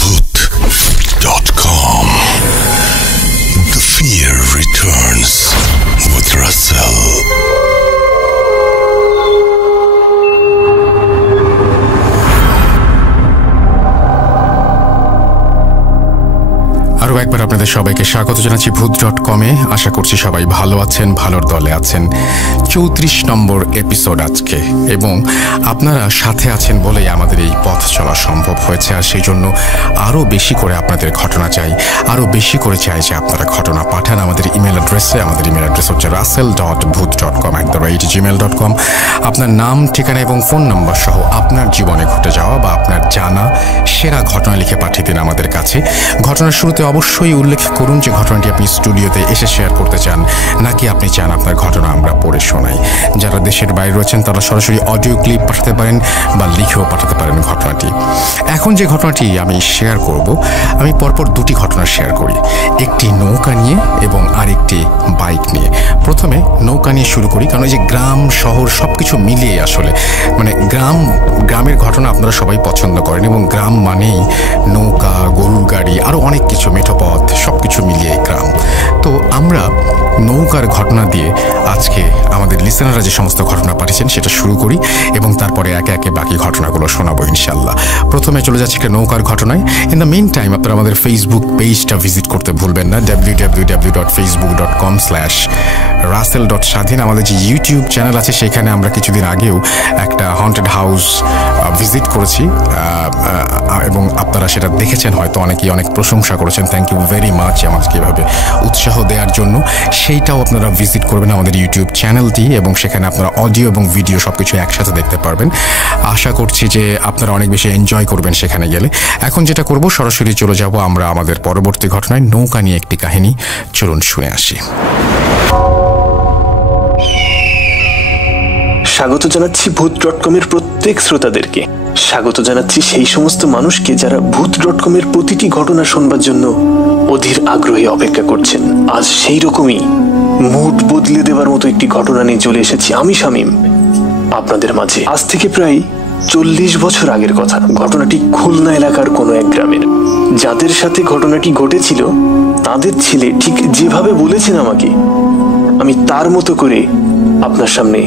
Bhuth.com. The fear returns with Russell. আরও একবার আপনাদের সবাইকে স্বাগত জানাচ্ছি Bhuth.com-এ। আশা করছি সবাই ভালো আছেন, ভালোর দলে আছেন। 34 নম্বর এপিসোড আজকে, এবং আপনারা সাথে আছেন বলেই আমাদের এই পথ চলা সম্ভব হয়েছে। আর সেই জন্য আরও বেশি করে আপনাদের ঘটনা চাই, আরও বেশি করে চাই যে আপনারা ঘটনা পাঠান আমাদের ইমেল অ্যাড্রেসে। আমাদের ইমেল অ্যাড্রেস হচ্ছে russell.bhuth.com@gmail.com। আপনার নাম, ঠিকানা এবং ফোন নাম্বার সহ আপনার জীবনে ঘটে যাওয়া বা আপনার জানা সেরা ঘটনা লিখে পাঠিয়ে দিন আমাদের কাছে। ঘটনার শুরুতে অবশ্যই উল্লেখ করুন যে ঘটনাটি আপনি স্টুডিওতে এসে শেয়ার করতে চান, নাকি আপনি চান আপনার ঘটনা আমরা পড়ে শোনাই। যারা দেশের বাইরে রয়েছেন তারা সরাসরি অডিও ক্লিপ পাঠাতে পারেন বা লিখেও পাঠাতে পারেন ঘটনাটি। এখন যে ঘটনাটি আমি শেয়ার করব, আমি পরপর দুটি ঘটনা শেয়ার করি, একটি নৌকা নিয়ে এবং আরেকটি বাইক নিয়ে। প্রথমে নৌকা নিয়ে শুরু করি, কারণ এই যে গ্রাম শহর সব কিছু মিলিয়ে আসলে মানে গ্রামের ঘটনা আপনারা সবাই পছন্দ করেন, এবং গ্রাম মানেই নৌকা, গরুর গাড়ি, আরও অনেক কিছু, মেঠোপথ, সব কিছু মিলিয়ে গ্রাম। তো আমরা নৌকার ঘটনা দিয়ে আজকে আমাদের লিসেনাররা যে সমস্ত ঘটনা পাঠিয়েছেন সেটা শুরু করি, এবং তারপরে একে একে বাকি ঘটনাগুলো শোনাবো ইনশাল্লাহ। প্রথমে চলে যাচ্ছে একটা নৌকার ঘটনায়। ইন দ্য মেইন টাইম আপনারা আমাদের ফেসবুক পেজটা ভিজিট করতে ভুলবেন না, www.facebook.com/russell.স্বাধীন। আমাদের যে ইউটিউব চ্যানেল আছে সেখানে আমরা কিছুদিন আগেও একটা হন্টেড হাউস ভিজিট করেছি, এবং আপনারা সেটা দেখেছেন হয়তো, অনেকেই অনেক প্রশংসা করেছেন। Thank thank you very much আমাদেরকে এভাবে উৎসাহ দেওয়ার জন্য। সেইটাও আপনারা ভিজিট করবেন আমাদের ইউটিউব চ্যানেলটি, এবং সেখানে আপনারা অডিও এবং ভিডিও সব কিছু একসাথে দেখতে পারবেন। আশা করছি যে আপনারা অনেক বেশি এনজয় করবেন সেখানে গেলে। এখন যেটা করব, সরাসরি চলে যাব আমরা আমাদের পরবর্তী ঘটনায়, নৌকা নিয়ে একটি কাহিনী। চলুন শুনে আসি। স্বাগত জানাচ্ছি ভূত.com-এর প্রত্যেক শ্রোতাদেরকে। স্বাগত জানাচ্ছি সেই সমস্ত মানুষকে যারা ভূত.com-এর প্রতিটি ঘটনা শুনবার জন্য অধীর আগ্রহে অপেক্ষা করছেন। আজ সেই রকমই মুড বদলে দেওয়ার মতো একটি ঘটনা নিয়ে চলে এসেছি আমি শামীম আপনাদের মাঝে। আজ থেকে প্রায় 40 বছর আগের কথা। ঘটনাটি খুলনা এলাকার কোনো এক গ্রামের। যাদের সাথে ঘটনাটি ঘটেছিল তাদের ছেলে ঠিক যেভাবে বলেছেন আমাকে, আমি তার মতো করে আপনার সামনে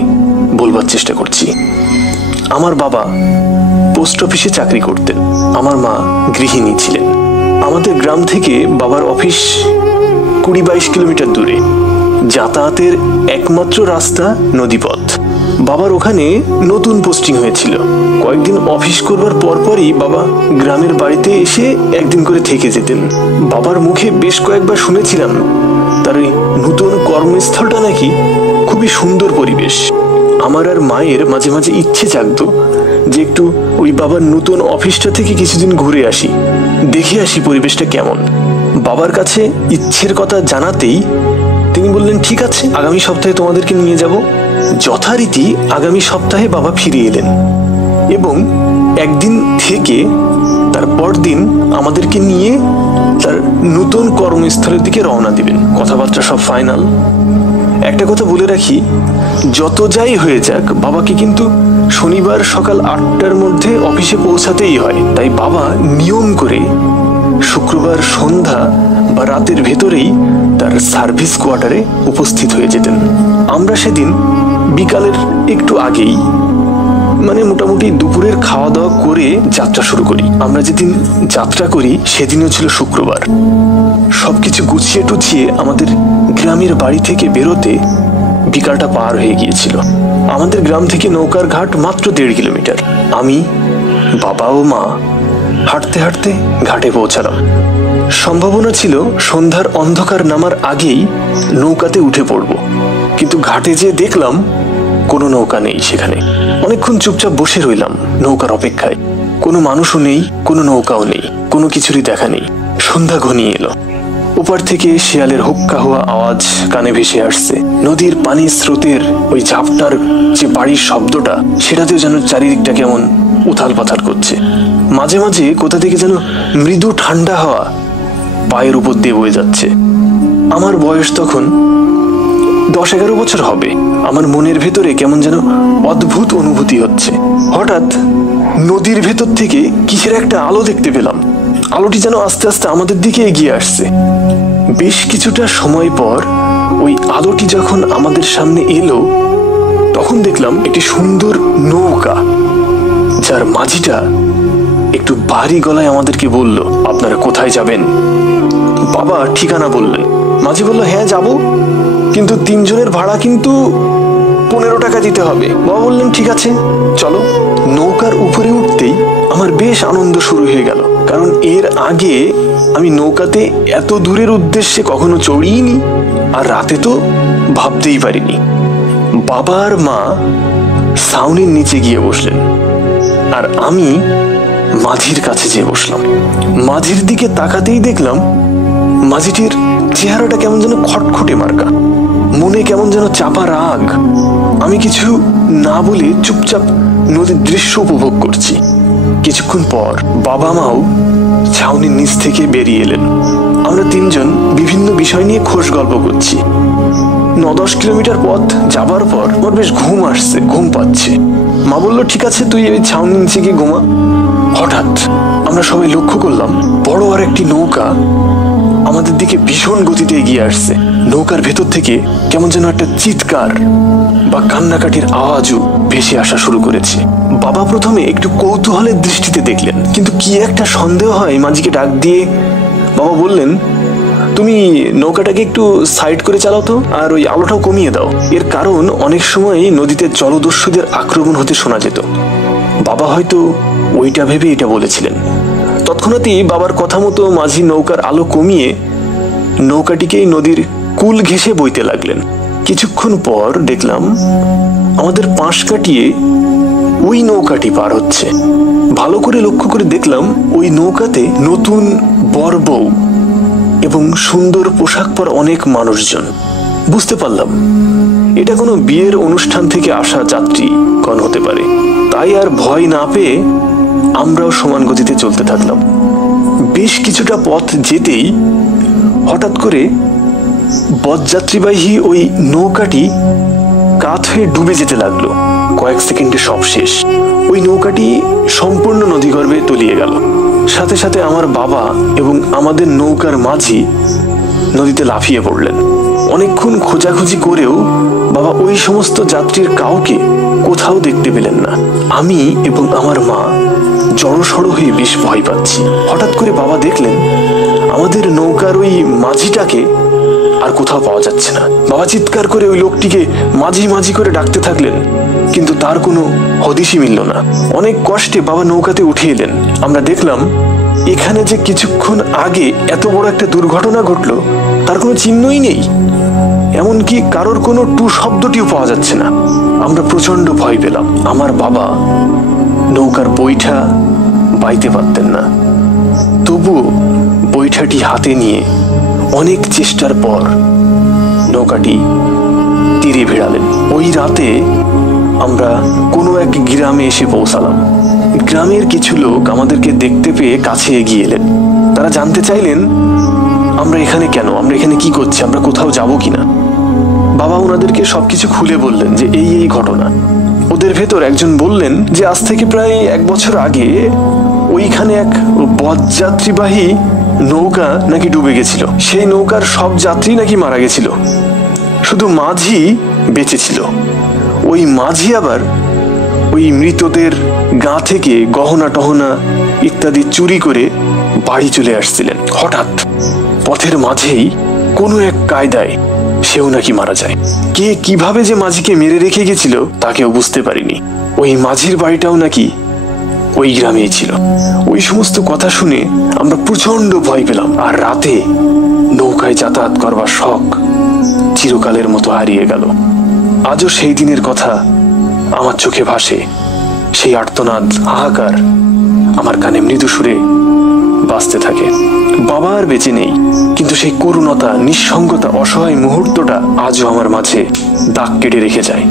বলবার চেষ্টা করছি। আমার বাবা পোস্ট অফিসে চাকরি করতেন, আমার মা গৃহিণী ছিলেন। আমাদের গ্রাম থেকে বাবার অফিস 20-22 কিলোমিটার দূরে। যাতায়াতের একমাত্র রাস্তা নদীপথ। বাবার ওখানে নতুন পোস্টিং হয়েছিল। কয়েকদিন অফিস করবার পরপরই বাবা গ্রামের বাড়িতে এসে একদিন করে থেকে যেতেন। বাবার মুখে বেশ কয়েকবার শুনেছিলাম তার ওই নতুন কর্মস্থলটা নাকি খুবই সুন্দর পরিবেশ। আমার আর মায়ের মাঝে মাঝে ইচ্ছে জাগতো যে একটু ওই বাবার নতুন অফিসটা থেকে কিছুদিন ঘুরে আসি, দেখে আসি পরিবেশটা কেমন। বাবার কাছে ইচ্ছের কথা জানাতেই তিনি বললেন, ঠিক আছে, আগামী সপ্তাহে তোমাদেরকে নিয়ে যাব। যথারীতি আগামী সপ্তাহে বাবা ফিরে এলেন এবং একদিন থেকে তারপর দিন আমাদেরকে নিয়ে তার নতুন কর্মস্থলের দিকে রওনা দিবেন। কথাবার্তা সব ফাইনাল। একটা কথা বলে রাখি, যত যাই হয়ে যাক বাবাকে কিন্তু শনিবার সকাল 8টার মধ্যে অফিসে পৌঁছাতেই হয়। তাই বাবা নিয়ম করে শুক্রবার সন্ধ্যা বা রাতের ভেতরেই তার সার্ভিস কোয়ার্টারে উপস্থিত হয়ে যেতেন। আমরা সেদিন বিকালের একটু আগেই, মানে মোটামুটি দুপুরের খাওয়া দাওয়া করে যাত্রা শুরু করি। আমরা যেদিন যাত্রা করি সেদিনও ছিল শুক্রবার। সবকিছু গুছিয়ে টুছিয়ে আমাদের গ্রামের বাড়ি থেকে বেরোতে বিকালটা পার হয়ে গিয়েছিল। আমাদের গ্রাম থেকে নৌকার ঘাট মাত্র 1.5 কিলোমিটার। আমি, বাবা ও মা হাঁটতে হাঁটতে ঘাটে পৌঁছালাম। সম্ভাবনা ছিল সন্ধ্যার অন্ধকার নামার আগেই নৌকাতে উঠে পড়ব, কিন্তু ঘাটে যেয়ে দেখলাম কোনো নৌকা নেই সেখানে। অনেকক্ষণ চুপচাপ বসে রইলাম নৌকার অপেক্ষায়। কোনো মানুষও নেই, কোনো নৌকাও নেই, কোনো কিছুরই দেখা নেই। সন্ধ্যা ঘনিয়ে এলো। ওপার থেকে শিয়ালের হুক্কা হওয়া আওয়াজ কানে ভেসে আসছে। নদীর পানির স্রোতের ওই ঝাপটার যে বাড়ির শব্দটা, সেটাতেও যেন চারিদিকটা কেমন উথাল পাথাল করছে। মাঝে মাঝে কোথা থেকে যেন মৃদু ঠান্ডা হাওয়া পায়ের উপর দিয়ে বয়ে যাচ্ছে। আমার বয়স তখন 10-11 বছর হবে। আমার মনের ভেতরে কেমন যেন অদ্ভুত অনুভূতি হচ্ছে। হঠাৎ নদীর ভেতর থেকে কিসের একটা আলো দেখতে পেলাম। আলোটি যেন আস্তে আস্তে আমাদের দিকে এগিয়ে আসছে। বেশ কিছুটা সময় পর ওই আলোটি যখন আমাদের সামনে এলো, তখন দেখলাম একটি সুন্দর নৌকা, যার মাঝিটা একটু ভারী গলায় আমাদেরকে বলল, আপনারা কোথায় যাবেন? বাবা ঠিকানা বললেন। মাঝি বলল, হ্যাঁ যাব, কিন্তু 3 জনের ভাড়া কিন্তু 15 টাকা দিতে হবে। বাবা বললেন, ঠিক আছে চলো। নৌকার উপরে উঠতেই আমার বেশ আনন্দ শুরু হয়ে গেল, কারণ এর আগে আমি নৌকাতে এত দূরের উদ্দেশ্যে কখনো চড়িনি, আর রাতে তো ভাবতেই পারিনি। বাবা আর মা ছাউনির নিচে গিয়ে বসলেন, আর আমি মাঝির কাছে যেয়ে বসলাম। মাঝির দিকে তাকাতেই দেখলাম মাঝিটির চেহারাটা কেমন যেন খটখটে মার্কা, মনে কেমন যেন চাপা রাগ। আমি কিছু না বলে চুপচাপ নদীর দৃশ্য উপভোগ করছি। কিছুক্ষণ পর বাবা মাও ছাউনির নিচ থেকে বেরিয়ে এলেন। আমরা 3 জন বিভিন্ন বিষয় নিয়ে খোশ গল্প করছি। 9-10 কিলোমিটার পথ যাবার পর আমার বেশ ঘুম আসছে, ঘুম পাচ্ছে। মা বলল, ঠিক আছে তুই ওই ছাউনির নিচে গিয়ে ঘুমা। হঠাৎ আমরা সবাই লক্ষ্য করলাম বড় আর একটি নৌকা আমাদের দিকে ভীষণ গতিতে এগিয়ে আসছে। নৌকার ভেতর থেকে কেমন যেন একটা চিৎকার বা কান্নাকাটির আওয়াজও ভেসে আসা শুরু করেছে। বাবা প্রথমে একটু কৌতূহলের দৃষ্টিতে দেখলেন, কিন্তু কি একটা সন্দেহ হয় মাঝিকে ডাক দিয়ে বাবা বললেন, তুমি নৌকাটাকে একটু সাইড করে চালাও তো, আর ওই আলোটাও কমিয়ে দাও। এর কারণ অনেক সময় নদীতে জলদস্যুদের আক্রমণ হতে শোনা যেত। বাবা হয়তো ওইটা ভেবে এটা বলেছিলেন। তৎক্ষণাৎই বাবার কথা মতো মাঝি নৌকার আলো কমিয়ে নৌকাটিকেই নদীর কুল ঘেঁষে বইতে লাগলেন। কিছুক্ষণ পর দেখলাম আমাদের পাশ কাটিয়ে ওই নৌকাটি পার হচ্ছে। ভালো করে লক্ষ্য করে দেখলাম ওই নৌকাতে নতুন বর বউ এবং সুন্দর পোশাক পরা অনেক মানুষজন। বুঝতে পারলাম এটা কোনো বিয়ের অনুষ্ঠান থেকে আসা যাত্রীগণ হতে পারে। তাই আর ভয় না পেয়ে আমরাও সমান গতিতে চলতে থাকলাম। বেশ কিছুটা পথ যেতেই হঠাৎ করে বরযাত্রীবাহী ওই নৌকাটি কাত হয়ে ডুবে যেতে লাগলো। কয়েক সেকেন্ডে সব শেষ। ওই নৌকাটি সম্পূর্ণ নদীগর্ভে তলিয়ে গেল। সাথে সাথে আমার বাবা এবং আমাদের নৌকার মাঝি নদীতে লাফিয়ে পড়লেন। অনেকক্ষণ খোঁজাখুঁজি করেও বাবা ওই সমস্ত যাত্রীর কাউকে কোথাও দেখতে পেলেন না। আমি এবং আমার মা জড়সড় হয়ে বেশ ভয় পাচ্ছি। হঠাৎ করে বাবা দেখলেন আমাদের নৌকার ওই মাঝিটাকে আর কোথাও পাওয়া যাচ্ছে না। বাবা চিৎকার করে ওই লোকটিকে মাঝি মাঝি করে ডাকতে থাকলেন, কিন্তু তার কোনো হদিশই মিলল না। অনেক কষ্টে বাবা নৌকাতে উঠে এলেন। আমরা দেখলাম এখানে যে কিছুক্ষণ আগে এত বড় একটা দুর্ঘটনা ঘটলো তার কোনো চিহ্নই নেই। এমনকি কারোর কোনো টু শব্দটিও পাওয়া যাচ্ছে না। আমরা প্রচন্ড ভয় পেলাম। আমার বাবা নৌকার বৈঠা বাইতে পারতেন না, তবুও বৈঠাটি হাতে নিয়ে অনেক চেষ্টার পর নৌকাটি তীরে ভিড়ালেন। ওই রাতে আমরা কোনো এক গ্রামে এসে পৌঁছালাম। গ্রামের কিছু লোক আমাদেরকে দেখতে পেয়ে কাছে এগিয়ে এলেন। তারা জানতে চাইলেন আমরা এখানে কেন, আমরা এখানে কি করছি, আমরা কোথাও যাব কিনা। বাবা ওনাদেরকে সবকিছু খুলে বললেন যে এই ঘটনা। ওদের ভেতর একজন বললেন যে আজ থেকে প্রায় 1 বছর আগে ওইখানে এক বরযাত্রীবাহী নৌকা নাকি ডুবে গেছিল। সেই নৌকার সব যাত্রী নাকি মারা গেছিল, শুধু মাঝি বেঁচে ছিল। ওই মাঝি আবার ওই মৃতদের গা থেকে গহনা টহনা ইত্যাদি চুরি করে বাড়ি চলে আসছিলেন। হঠাৎ পথের মাঝেই কোনো এক কায়দায় সেও নাকি মারা যায়। কে কিভাবে যে মাঝিকে মেরে রেখে গেছিল তা কেউ বুঝতে পারিনি। ওই মাঝির বাড়িটাও নাকি ওই গ্রামেই ছিল। ওই সমস্ত কথা শুনে আমরা প্রচন্ড ভয় পেলাম। আর রাতে নৌকায় যাতায়াত করবার শখ চিরকালের মতো হারিয়ে গেল। আজও সেই দিনের কথা আমার চোখে ভাসে। সেই আর্তনাদ, হাহাকার আমার কানে মৃদু সুরে বাজতে থাকে। বাবা আর বেঁচে নেই, কিন্তু সেই করুণতা, নিঃসঙ্গতা, অসহায় মুহূর্তটা আজও আমার মাঝে দাগ কেটে রেখে যায়।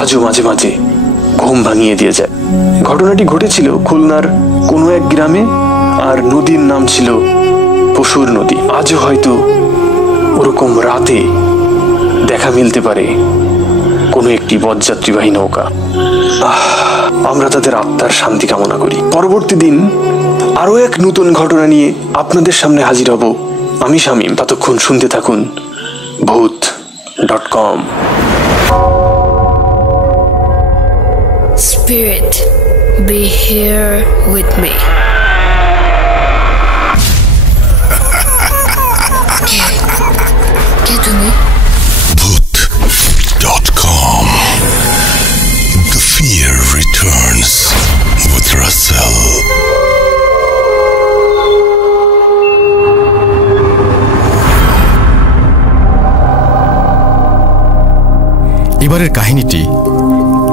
আজও মাঝে মাঝে ঘুম ভাঙিয়ে দিয়ে যায়। ঘটনাটি ঘটেছিল খুলনার কোনো এক গ্রামে, আর নদীর নাম ছিল পশুর নদী। আজও হয়তো ওরকম রাতে দেখা মিলতে পারে কোনো একটি বরযাত্রীবাহী নৌকা। আমরা তাদের আত্মার শান্তি কামনা করি। পরবর্তী দিন আরো এক নতুন ঘটনা নিয়ে আপনাদের সামনে হাজির হব আমি শামীম। ততক্ষণ শুনতে থাকুন ভূত.com। Spirit, be here with me. কে তুমি? Voot.com. The fear returns with Russell. এবারের কাহিনীটি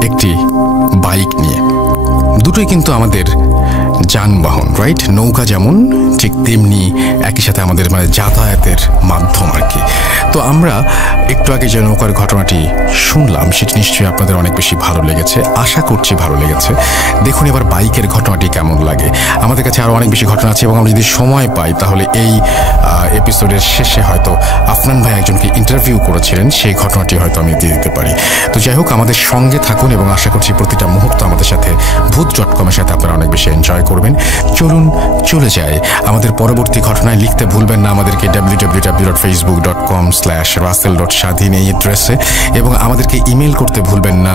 একটি বাইক নিয়ে। দুটোই কিন্তু আমাদের যানবাহন, রাইট? নৌকা যেমন ঠিক তেমনি একই সাথে আমাদের মানে যাতায়াতের মাধ্যম আর কি। তো আমরা একটু আগে যে নৌকার ঘটনাটি শুনলাম সেটি নিশ্চয়ই আপনাদের অনেক বেশি ভালো লেগেছে, আশা করছি ভালো লেগেছে। দেখুন এবার বাইকের ঘটনাটি কেমন লাগে। আমাদের কাছে আরও অনেক বেশি ঘটনা আছে এবং আমরা যদি সময় পাই তাহলে এই এপিসোডের শেষে হয়তো আফনান ভাই একজনকে ইন্টারভিউ করেছিলেন, সেই ঘটনাটি হয়তো আমি দিয়ে দিতে পারি। তো যাই হোক, আমাদের সঙ্গে থাকুন এবং আশা করছি প্রতিটা মুহূর্ত আমাদের সাথে Voot.com-এর সাথে আপনারা অনেক বেশি এনজয় করবেন। চলুন চলে যাই আমাদের পরবর্তী ঘটনায়। লিখতে ভুলবেন না আমাদেরকে www.facebook.com/russell.shadhin এই অ্যাড্রেসে, এবং আমাদেরকে ইমেল করতে ভুলবেন না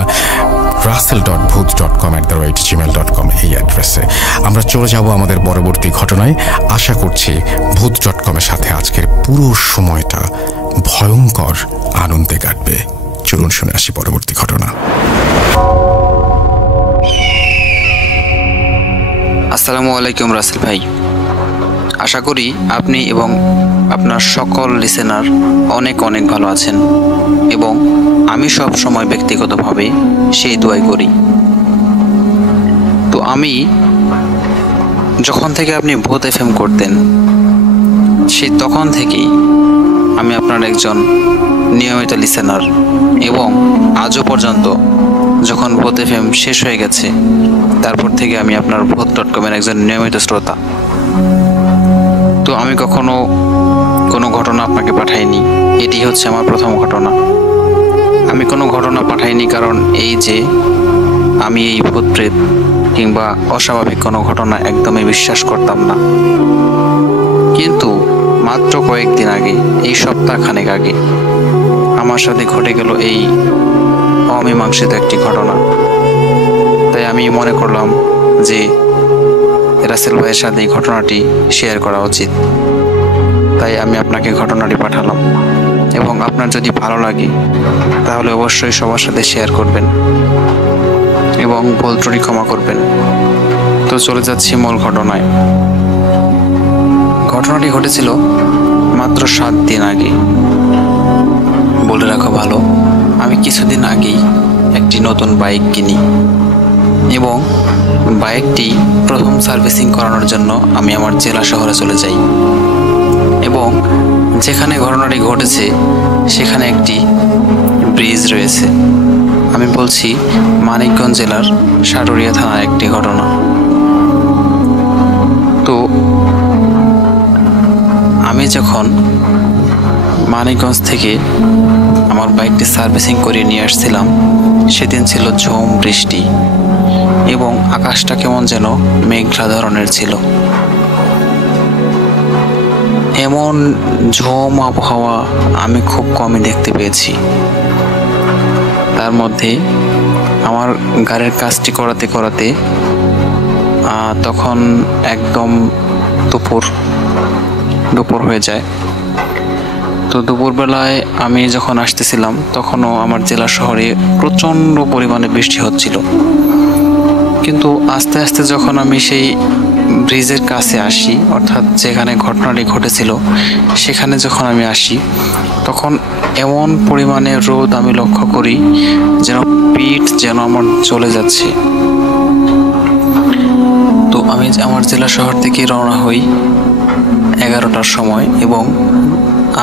russell.voot.com@gmail.com এই অ্যাড্রেসে। আমরা চলে যাব আমাদের পরবর্তী ঘটনায়। আশা করছি Voot.com-এর সাথে আজকের পুরো সময়টা ভয়ঙ্কর আনন্দে কাটবে। চলুন শুনে আসি পরবর্তী ঘটনা। আসসালামু আলাইকুম রাসেল ভাই। আশা করি আপনি এবং আপনার সকল লিসেনার অনেক অনেক ভালো আছেন এবং আমি সব সময় ব্যক্তিগতভাবে সেই দোয়াই করি। তো আমি যখন থেকে আপনি ভূত এফএম করতেন সেই তখন থেকেই আমি আপনার একজন নিয়মিত লিসেনার এবং আজও পর্যন্ত যখন ভূত এফএম শেষ হয়ে গেছে তারপর থেকে আমি আপনার ভূত.com-এর একজন নিয়মিত শ্রোতা। তো আমি কখনো কোনো ঘটনা আপনাকে পাঠাইনি, এটি হচ্ছে আমার প্রথম ঘটনা। আমি কোনো ঘটনা পাঠাইনি কারণ এই যে আমি এই ভূত প্রেত কিংবা অস্বাভাবিক কোনো ঘটনা একদমই বিশ্বাস করতাম না, কিন্তু মাত্র কয়েকদিন আগে, এই সপ্তাহখানেক আগে আমার সাথে ঘটে গেল এই অমীমাংসিত একটি ঘটনা। তাই আমি মনে করলাম যে রাসেল ভাইয়ের সাথে এই ঘটনাটি শেয়ার করা উচিত। তাই আমি আপনাকে ঘটনাটি পাঠালাম এবং আপনার যদি ভালো লাগে তাহলে অবশ্যই সবার সাথে শেয়ার করবেন এবং ভুল ত্রুটি ক্ষমা করবেন। তো চলে যাচ্ছি মূল ঘটনায়। ঘটনাটি ঘটেছিল মাত্র 7 দিন আগে। বলে রাখা ভালো, আমি কিছুদিন আগেই একটি নতুন বাইক কিনি এবং বাইকটি প্রথম সার্ভিসিং করানোর জন্য আমি আমার জেলা শহরে চলে যাই এবং যেখানে ঘটনাটি ঘটেছে সেখানে একটি ব্রিজ রয়েছে। আমি বলছি মানিকগঞ্জ জেলার সাটুরিয়া থানার একটি ঘটনা। তো আমি যখন মানিকগঞ্জ থেকে আমার বাইকটি সার্ভিসিং করে নিয়ে আসছিলাম সেদিন ছিল ঝুম বৃষ্টি এবং আকাশটা কেমন যেন মেঘলা ধরনের ছিল। এমন ঝুম আবহাওয়া আমি খুব কমই দেখতে পেয়েছি। তার মধ্যে আমার গাড়ির কাজটি করাতে করাতে তখন একদম দুপুর হয়ে যায়। তো দুপুরবেলায় আমি যখন আসতেছিলাম তখনও আমার জেলা শহরে প্রচণ্ড পরিমাণে বৃষ্টি হচ্ছিল, কিন্তু আস্তে আস্তে যখন আমি সেই ব্রিজের কাছে আসি, অর্থাৎ যেখানে ঘটনাটি ঘটেছিল সেখানে যখন আমি আসি তখন এমন পরিমাণে রোদ আমি লক্ষ্য করি যেন পিঠ যেন আমার চলে যাচ্ছে। তো আমি আমার জেলা শহর থেকে রওনা হই 11টার সময় এবং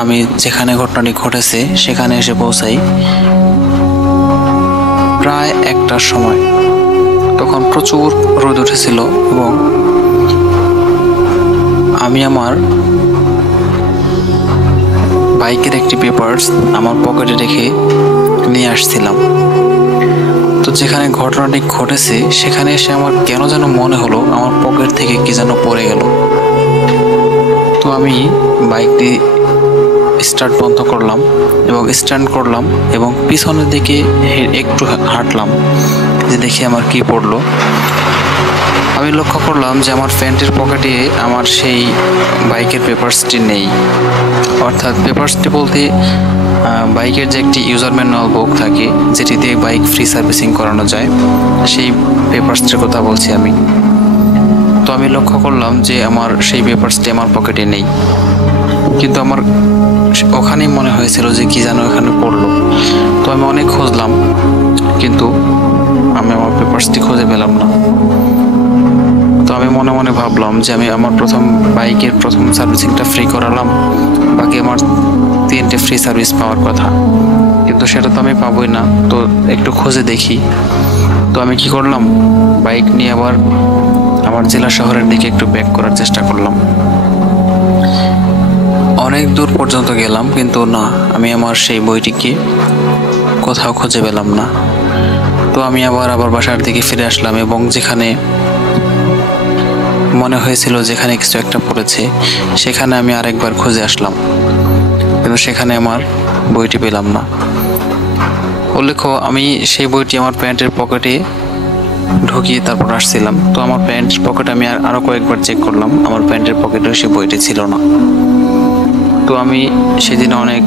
আমি যেখানে ঘটনাটি ঘটেছে সেখানে এসে পৌঁছাই প্রায় 1টার সময়। তখন প্রচুর রোদ উঠেছিল এবং আমি আমার বাইকের একটি পেপারস আমার পকেটে রেখে নিয়ে আসছিলাম। তো যেখানে ঘটনাটি ঘটেছে সেখানে এসে আমার কেন যেন মনে হলো আমার পকেট থেকে কি যেন পড়ে গেল। তো আমি বাইকটি স্টার্ট বন্ধ করলাম এবং স্ট্যান্ড করলাম এবং পিছনের দিকে একটু হাঁটলাম যে দেখি আমার কি পড়লো। আমি লক্ষ্য করলাম যে আমার প্যান্টের পকেটে আমার সেই বাইকের পেপারসটি নেই। অর্থাৎ পেপারসটি বলতে বাইকের যে একটি ইউজার ম্যানুয়াল বুক থাকে যেটি দিয়ে বাইক ফ্রি সার্ভিসিং করানো যায়, সেই পেপারসটির কথা বলছি আমি। তো আমি লক্ষ্য করলাম যে আমার সেই পেপারসটি আমার পকেটে নেই, কিন্তু আমার ওখানেই মনে হয়েছিল যে কি যেন এখানে পড়লো। তো আমি অনেক খুঁজলাম কিন্তু আমি আমার পেপারসটি খুঁজে পেলাম না। তো আমি মনে মনে ভাবলাম যে আমি আমার বাইকের প্রথম সার্ভিসিংটা ফ্রি করালাম, বাকি আমার 3টে ফ্রি সার্ভিস পাওয়ার কথা, কিন্তু সেটা তো আমি পাবোই না। তো একটু খুঁজে দেখি। তো আমি কি করলাম, বাইক নিয়ে আবার আমার জেলা শহরের দিকে একটু ব্যাক করার চেষ্টা করলাম। অনেক দূর পর্যন্ত গেলাম কিন্তু না, আমি আমার সেই বইটিকে কোথাও খুঁজে পেলাম না। তো আমি আবার বাসার দিকে ফিরে আসলাম এবং যেখানে মনে হয়েছিল যেখানে কিছু একটা পড়েছে সেখানে আমি আরেকবার খুঁজে আসলাম, কিন্তু সেখানে আমার বইটি পেলাম না। উল্লেখ্য আমি সেই বইটি আমার প্যান্টের পকেটে ঢুকিয়ে তারপর আসছিলাম। তো আমার প্যান্টের পকেটে আমি আরও কয়েকবার চেক করলাম, আমার প্যান্টের পকেটেও সেই বইটি ছিল না। তো আমি সেদিন অনেক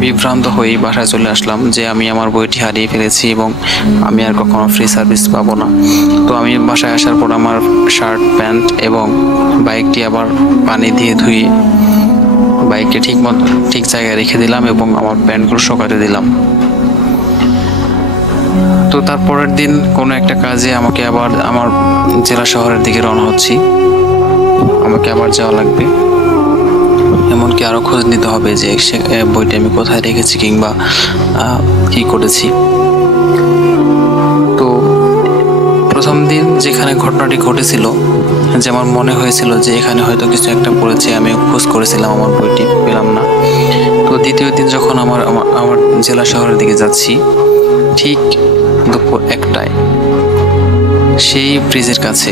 বিভ্রান্ত হয়ে বাসায় চলে আসলাম যে আমি আমার বইটি হারিয়ে ফেলেছি এবং আমি আর কখনো ফ্রি সার্ভিস পাবো না। তো আমি বাসায় আসার পর আমার শার্ট প্যান্ট এবং বাইকটি আবার পানি দিয়ে ধুয়ে বাইকটি ঠিক জায়গায় রেখে দিলাম এবং আমার প্যান্টগুলো শুকাতে দিলাম। তো তারপরের দিন কোনো একটা কাজে আমাকে আবার আমার জেলা শহরের দিকে রওনা হচ্ছি, আমাকে আবার যাওয়া লাগবে। এমনকি আরও খোঁজ নিতে হবে যে বইটি আমি কোথায় রেখেছি কিংবা কী করেছি। তো প্রথম দিন যেখানে ঘটনাটি ঘটেছিল, যে আমার মনে হয়েছিল যে এখানে হয়তো কিছু একটা পড়েছে, আমি খোঁজ করেছিলাম, আমার বইটি পেলাম না। তো দ্বিতীয় দিন যখন আমার জেলা শহরের দিকে যাচ্ছি, ঠিক দুপুর 1টায় সেই ব্রিজের কাছে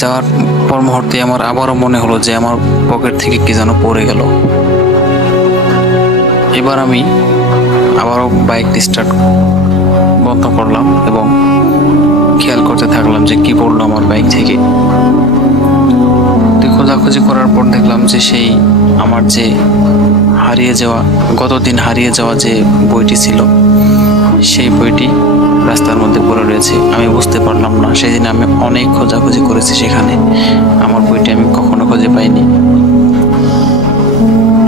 যাওয়ার পর মুহূর্তে আমার আবারও মনে হলো যে আমার পকেট থেকে কি যেন পড়ে গেল। এবার আমি আবারও বাইকটি স্টার্ট বন্ধ করলাম এবং খেয়াল করতে থাকলাম যে কি পড়লো আমার বাইক থেকে। খোঁজাখুঁজি করার পর দেখলাম যে সেই আমার যে গতদিন হারিয়ে যাওয়া যে বইটি ছিল, সেই বইটি রাস্তার মধ্যে পড়ে রয়েছে। আমি বুঝতে পারলাম না, সেদিন আমি অনেক খোঁজাখুঁজি করেছি, সেখানে আমার বইটি আমি কখনো খুঁজে পাইনি।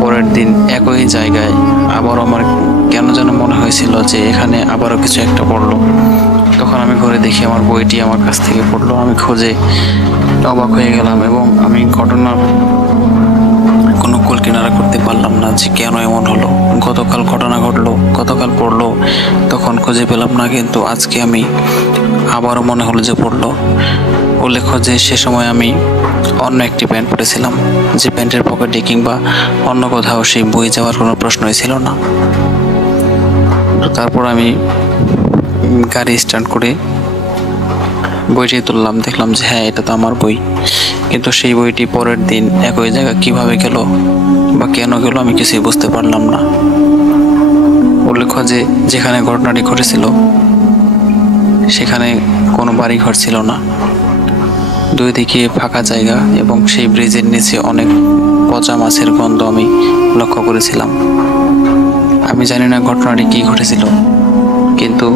পরের দিন একই জায়গায় আবার আমার কেন যেন মনে হয়েছিল যে এখানে আবারও কিছু একটা পড়লো। তখন আমি ঘুরে দেখি আমার বইটি আমার কাছ থেকে পড়লো। আমি খুঁজে অবাক হয়ে গেলাম এবং আমি ঘটনার কোনো কুল কিনারা করতে পারলাম না যে কেন এমন হলো। গতকাল ঘটনা ঘটলো, গতকাল পড়লো, তখন খুঁজে পেলাম না, কিন্তু আজকে আমি আবারও মনে হলো যে পড়লো। উল্লেখ্য যে সে সময় আমি অন্য একটি প্যান্ট পরেছিলাম, যে প্যান্টের পকেটে কিংবা অন্য কোথাও সেই বই যাওয়ার কোনো প্রশ্নই ছিল না। তারপর আমি গাড়ি স্টার্ট করে বইটি তুললাম, দেখলাম যে হ্যাঁ, এটা তো আমার বই। কিন্তু সেই বইটি পরের দিন একই জায়গা কিভাবে গেল বা কেন গেল আমি কিছুই বুঝতে পারলাম না। উল্লেখ্য যে যেখানে ঘটনাটি ঘটেছিল সেখানে কোনো বাড়িঘর ছিল না, দুই দিকে ফাঁকা জায়গা এবং সেই ব্রিজের নিচে অনেক পচা মাছের গন্ধ আমি লক্ষ্য করেছিলাম। আমি জানি না ঘটনাটি কী ঘটেছিল, কিন্তু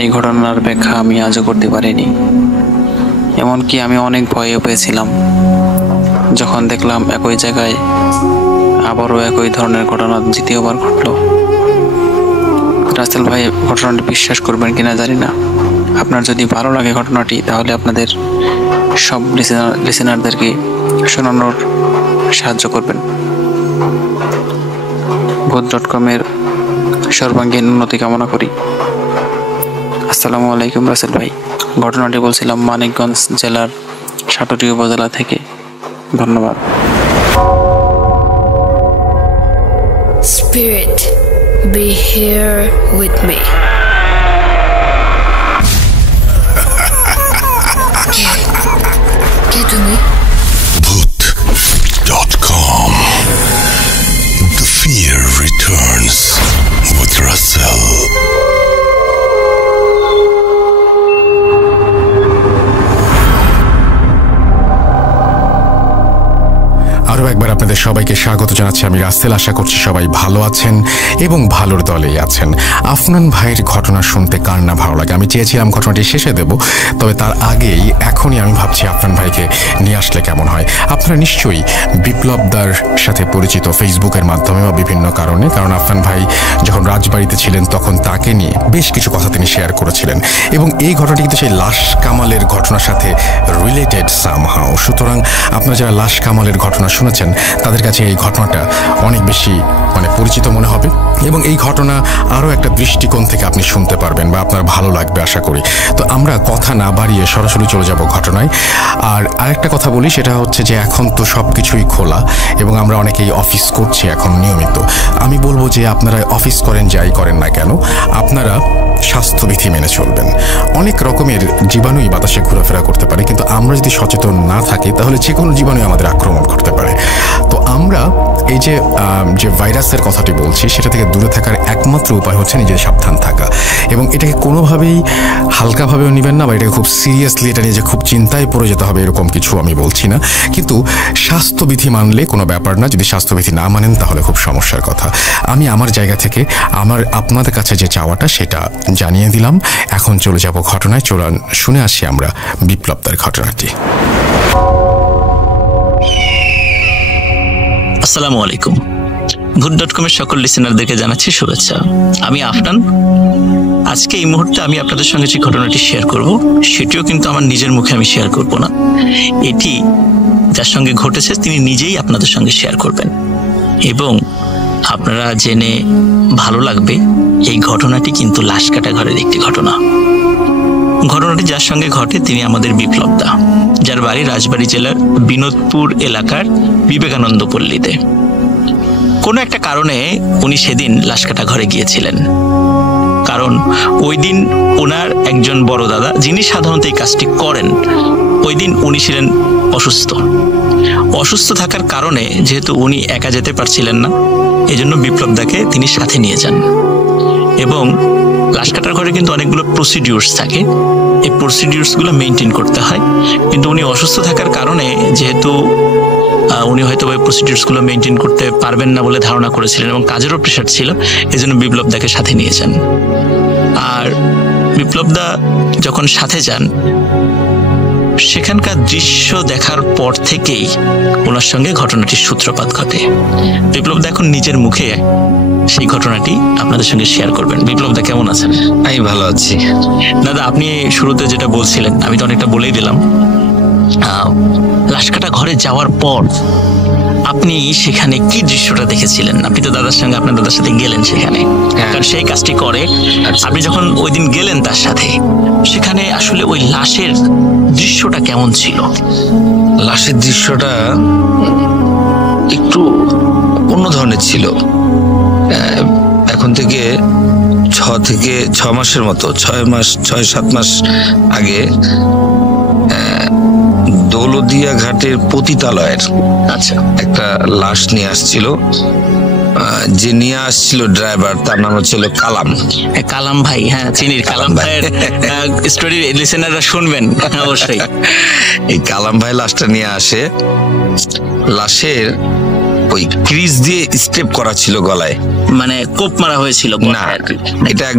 এই ঘটনার ব্যাখ্যা আমি আজও করতে পারিনি। এমনকি আমি অনেক ভয়ও পেয়েছিলাম যখন দেখলাম একই জায়গায় আবারও একই ধরনের ঘটনা দ্বিতীয়বার ঘটল। রাসেল ভাই ঘটনাটি বিশ্বাস করবেন কিনা জানি না। আপনার যদি ভালো লাগে ঘটনাটি, তাহলে আপনাদের সব লিসেনারদেরকে শোনানোর সাহায্য করবেন। ভূত.com-এর সর্বাঙ্গীন উন্নতি কামনা করি। আসসালামু আলাইকুম রাসেল ভাই। ঘটনাটি বলছিলাম মানিকগঞ্জ জেলার সাটুরি উপজেলা থেকে। ধন্যবাদ। Spirit, be here with me. Get to me. Bhoot.com. The fear returns with Russell. আরও একবার আপনাদের সবাইকে স্বাগত জানাচ্ছি। আমি রাসেল। আশা করছি সবাই ভালো আছেন এবং ভালোর দলেই আছেন। আফনান ভাইয়ের ঘটনা শুনতে কার না ভালো লাগে। আমি চেয়েছিলাম ঘটনাটি শেষে দেব, তবে তার আগেই এখনই আমি ভাবছি আফনান ভাইকে নিয়ে আসলে কেমন হয়। আপনারা নিশ্চয়ই বিপ্লবদার সাথে পরিচিত ফেসবুকের মাধ্যমে বা বিভিন্ন কারণে, কারণ আফনান ভাই যখন রাজবাড়িতে ছিলেন তখন তাকে নিয়ে বেশ কিছু কথা তিনি শেয়ার করেছিলেন এবং এই ঘটনাটি কিন্তু সেই লাশ কামালের ঘটনার সাথে রিলেটেড সামহাও। সুতরাং আপনারা যারা লাশ কামালের ঘটনা শুনেছেন তাদের কাছে এই ঘটনাটা অনেক বেশি পরিচিত মনে হবে এবং এই ঘটনা আরও একটা দৃষ্টিকোণ থেকে আপনি শুনতে পারবেন বা আপনার ভালো লাগবে আশা করি। তো আমরা কথা না বাড়িয়ে সরাসরি চলে যাব ঘটনায়। আর আরেকটা কথা বলি, সেটা হচ্ছে যে এখন তো সব কিছুই খোলা এবং আমরা অনেকেই অফিস করছি এখন নিয়মিত। আমি বলবো যে আপনারা অফিস করেন যাই করেন না কেন, আপনারা স্বাস্থ্যবিধি মেনে চলবেন। অনেক রকমের জীবাণুই বাতাসে ঘোরাফেরা করতে পারে, কিন্তু আমরা যদি সচেতন না থাকি তাহলে যে কোনো জীবাণু আমাদের আক্রমণ করতে পারে। তো আমরা এই যে ভাইরাসের কথাটি বলছি সেটা থেকে দূরে থাকার একমাত্র উপায় হচ্ছে নিজের সাবধান থাকা, এবং এটাকে কোনোভাবেই হালকাভাবেও নেবেন না বা এটাকে খুব সিরিয়াসলি এটা নিয়ে যে খুব চিন্তায় পড়ে যেতে হবে এরকম কিছু আমি বলছি না। কিন্তু স্বাস্থ্যবিধি মানলে কোনো ব্যাপার না, যদি স্বাস্থ্যবিধি না মানেন তাহলে খুব সমস্যার কথা। আমি আমার জায়গা থেকে আপনাদের কাছে যে চাওয়াটা সেটা জানিয়ে দিলাম। এখন চলে যাব ঘটনায়। চলুন শুনে আসি আমরা বিপ্লবদার ঘটনাটি। আসসালামু আলাইকুম। ভূত.কমের সকল লিসেনারদেরকে জানাচ্ছি শুভেচ্ছা। আমি আফনান। আজকে এই মুহূর্তে আমি আপনাদের সঙ্গে যে ঘটনাটি শেয়ার করব সেটিও কিন্তু আমার নিজের মুখে আমি শেয়ার করব না, এটি যার সঙ্গে ঘটেছে তিনি নিজেই আপনাদের সঙ্গে শেয়ার করবেন এবং আপনারা জেনে ভালো লাগবে এই ঘটনাটি কিন্তু লাশ কাটা ঘরের একটি ঘটনা। ঘটনাটি যার সঙ্গে ঘটে তিনি আমাদের বিপ্লবদা, যার বাড়ি রাজবাড়ী জেলার বিনোদপুর এলাকার বিবেকানন্দ পল্লীতে। কোনো একটা কারণে উনি সেদিন লাশ কাটা ঘরে গিয়েছিলেন, কারণ ওই দিন ওনার একজন বড় দাদা যিনি সাধারণত এই কাজটি করেন, ওই দিন উনি ছিলেন অসুস্থ থাকার কারণে যেহেতু উনি একা যেতে পারছিলেন না, এজন্য বিপ্লবদাকে তিনি সাথে নিয়ে যান। এবং লাশ কাটার ঘরে কিন্তু অনেকগুলো প্রসিডিউরস থাকে, এই প্রসিডিউরসগুলো মেনটেন করতে হয়, কিন্তু উনি অসুস্থ থাকার কারণে যেহেতু উনি হয়তো ওই প্রসিডিউরসগুলো মেনটেন করতে পারবেন না বলে ধারণা করেছিলেন এবং কাজেরও প্রেশার ছিল, এজন্য বিপ্লবদাকে সাথে নিয়ে যান। আর বিপ্লবদা যখন সাথে যান সেখানকার দৃশ্য দেখার পর থেকেই ওনার সঙ্গে ঘটনাটির সূত্রপাত ঘটে। বিপ্লবদা এখন নিজের মুখে সেই ঘটনাটি আপনাদের সঙ্গে শেয়ার করবেন। বিপ্লবদা কেমন আছেন? আমি ভালো আছি। দাদা, আপনি শুরুতে যেটা বলছিলেন আমি তো অনেকটা বলেই দিলাম। লাশ কাটা ঘরে যাওয়ার পর আপনি সেখানে কি দৃশ্যটা দেখেছিলেন? আপনি তো আপনার দাদার সাথে গেলেন সেখানে, কারণ সেই কাজটি করে। আপনি যখন ওই দিন গেলেন তার সাথে, সেখানে আসলে ওই লাশের দৃশ্যটা কেমন ছিল? লাশের দৃশ্যটা একটু অন্য ধরনের ছিল। এখন থেকে 6 মাসের মতো, 6-7 মাস আগে দৌলদিয়া ঘাটের পতিতালয়ের একটা লাশ নিয়ে আসছিল। যে নিয়ে আসছিল ড্রাইভার, তার নাম হচ্ছিল কালাম ভাই। হ্যাঁ, চিনির কালাম ভাইয়ের স্টোরি লিসেনাররা শুনবেন অবশ্যই। এই কালাম ভাই লাশটা নিয়ে আসে। লাশের ওই ক্রিজ দিয়ে স্টেপ করা ছিল গলায়, মানে কোপ মারা হয়েছিল না, এটা এক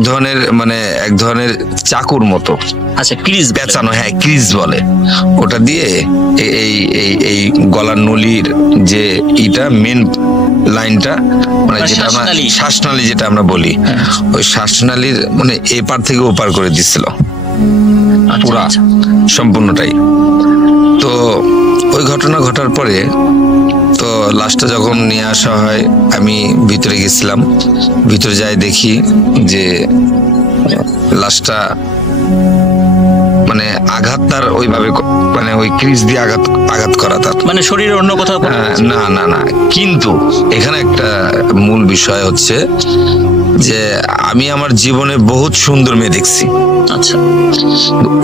ধরনের চাকুর মতো। আচ্ছা, ক্রিজ পেঁচানো, হ্যাঁ ক্রিজ বলে। ওটা দিয়ে এই গলার নলির যে মেন লাইনটা, মানে যেটা আমরা শ্বাসনালী যেটা আমরা বলি, ওই শ্বাসনালীর মানে এপার থেকে ওপার করে দিছিল পুরা সম্পূর্ণটাই। তো ওই ঘটনা ঘটার পরে তো লাশটা যখন নিয়ে আসা হয়, আমি ভিতরে গেছিলাম। ভিতরে যাই দেখি যে লাশটা মানে আঘাত তার ওইভাবে, মানে ওই ক্রিজ দিয়ে আঘাত করা, তার মানে শরীরের অন্য কোথাও না। কিন্তু এখানে একটা মূল বিষয় হচ্ছে যে আমি আমার জীবনে বহুত সুন্দর মেয়ে দেখছি। আচ্ছা,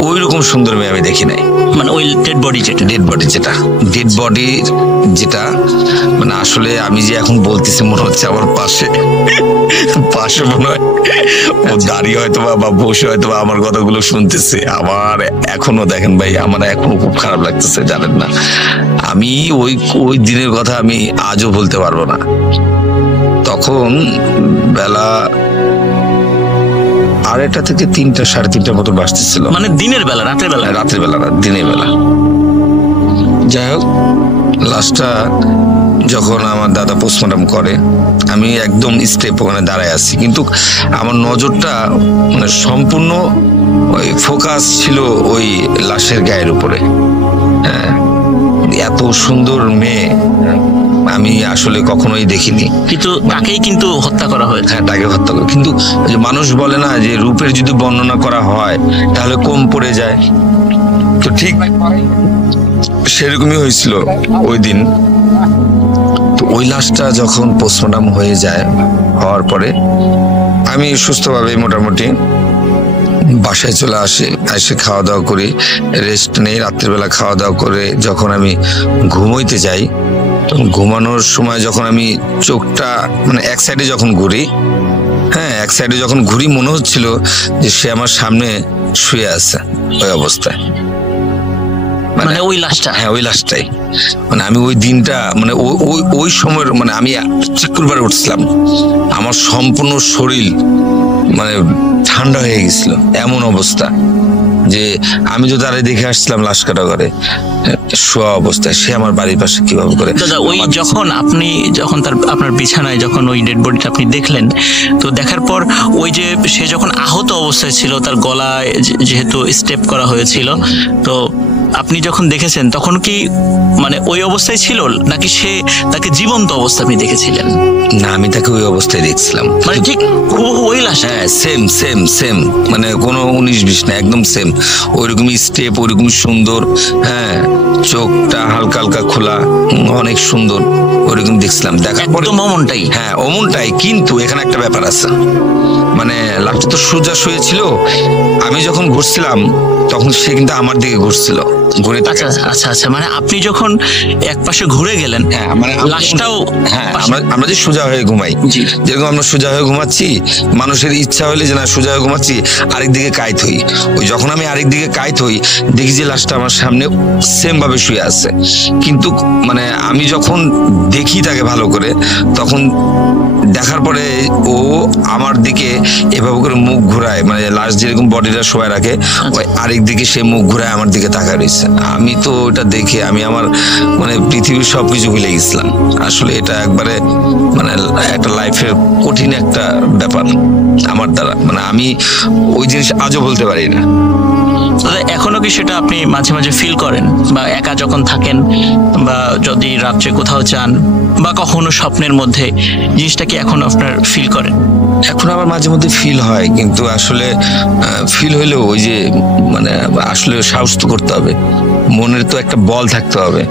ওই রকম সুন্দর মেয়ে আমি দেখি নাই। মানে ওই ডেড বডি যেটা মানে আসলে আমি যে এখন বলতেছি মনে হচ্ছে আমার পাশে মনে হয় ও দাঁড়িয়ে হয়তো বা বসে হয়তো বা আমার কথাগুলো শুনতেছে। আমার এখনো দেখেন ভাই, আমার এখনো খুব খারাপ লাগতেছে, জানেন না। আমি ওই দিনের কথা আমি আজও ভুলতে পারবো না। তখন বেলা 2:30 থেকে 3টা 3:30 মতো বাজতেছিল। মানে দিনের বেলা? রাতের বেলা না, দিনের বেলা। যাই হোক, লাশটা যখন আমার দাদা পোস্টমর্টম করে, আমি একদম স্টেপ ওখানে দাঁড়ায় আছি, কিন্তু আমার নজরটা মানে সম্পূর্ণ ওই ফোকাস ছিল ওই লাশের গায়ের উপরে। হ্যাঁ, এত সুন্দর মেয়ে আমি আসলে কখনোই দেখিনি। কিন্তু তাকেই কিন্তু হত্যা করা হয়েছে। হ্যাঁ, তাকে হত্যা করে। কিন্তু মানুষ বলে না যে রূপের যদি বর্ণনা করা হয় তাহলে কম পড়ে যায়, তো ঠিক সেরকমই হয়েছিল ওই দিন। তো ওই লাশটা যখন পোস্টমর্টম হওয়ার পরে আমি সুস্থভাবে মোটামুটি বাসায় চলে এসে খাওয়া দাওয়া করি, রেস্ট নেই। রাত্রিবেলা খাওয়া দাওয়া করে যখন আমি ঘুমোইতে যাই, ঘুমানোর সময় যখন আমি চোখটা মানে এক সাইডে যখন ঘুরি, হ্যাঁ এক সাইডে যখন ঘুরি মনে হচ্ছিল যে সে আমার সামনে শুয়ে আছে ওই অবস্থায়, মানে ওই লাশটা, হ্যাঁ ওই লাশটাই। মানে আমি ওই দিনটা মানে ওই সময়ের মানে আমি চিকুরবারে উঠছিলাম, আমার সম্পূর্ণ শরীর মানে ঠান্ডা হয়ে গেছিল, এমন অবস্থা যে আমি তো তারে দেখে আসছিলাম লাশ কাটা করে শোয়া অবস্থায়, সে আমার বাড়ির পাশে কিভাবে করে। দাদা ওই যখন আপনার বিছানায় যখন ওই ডেড বডিটা আপনি দেখলেন, তো দেখার পর ওই যে সে যখন আহত অবস্থায় ছিল, তার গলায় যেহেতু স্টেপ করা হয়েছিল, তো আপনি যখন দেখেছেন তখন কি মানে ওই অবস্থায় ছিল নাকি তাকে জীবন্ত অবস্থা আপনি দেখেছিলেন? না, আমি তাকে ওই অবস্থায় দেখছিলাম, মানে ঠিক ওই লাশ, হ্যাঁ সেম মানে কোনো 19-20 না, একদম সেম ওইরকমই স্টেপ, ওইরকমই সুন্দর, হ্যাঁ চোখটা হালকা হালকা খোলা, অনেক সুন্দর, ওইরকম দেখছিলাম। দেখার পরে অমনটাই, হ্যাঁ অমনটাই, কিন্তু এখানে একটা ব্যাপার আছে, মানে লাশটা তো সোজা শুয়েছিল, আমি যখন ঘুরছিলাম তখন সে কিন্তু আমার দিকে ঘুরছিল, ঘুরে। আচ্ছা, মানে আপনি যখন এক পাশে ঘুরে গেলেন, হ্যাঁ মানে লাশটাও, হ্যাঁ আমরা যে সোজা হয়ে ঘুমাই, যেরকম আমরা সোজা হয়ে ঘুমাচ্ছি, মানুষের ইচ্ছা হলে যে না সোজা হয়ে ঘুমাচ্ছি, আরেক দিকে কাইত হই, ওই যখন আমি আরেক দিকে কাইত হই দেখি যে লাশটা আমার সামনে সেম ভাবে শুয়ে আছে। কিন্তু মানে আমি যখন দেখি তাকে ভালো করে, তখন দেখার পরে ও আমার দিকে এভাবে করে মুখ ঘুরায়, মানে লাশ যেরকম বডিটা শোয়া রাখে ওই আরেক দিকে সে মুখ ঘুরায় আমার দিকে তাকায় রয়েছে। আমি তো ওটা দেখে আমি আমার মানে পৃথিবীর সবকিছু ভুলে গেছিলাম। আসলে এটা একবারে মানে একটা লাইফের কঠিন একটা ব্যাপার আমার দ্বারা, মানে আমি ওই জিনিস আজও বলতে পারি না। এখনো কি সেটা আপনি মাঝে মাঝে ফিল করেন, বা একা যখন থাকেন, বা যদি রাত্রে কোথাও যান, বা কখনো স্বপ্নের মধ্যে, জিনিসটা কি এখন আপনার ফিল করেন? এখন আমার মাঝে মধ্যে ফিল হয়, কিন্তু আসলে ফিল হইলেও ওই যে মানে আসলে সাহস তো করতে হবে, মনের তো একটা বল থাকতে হবে।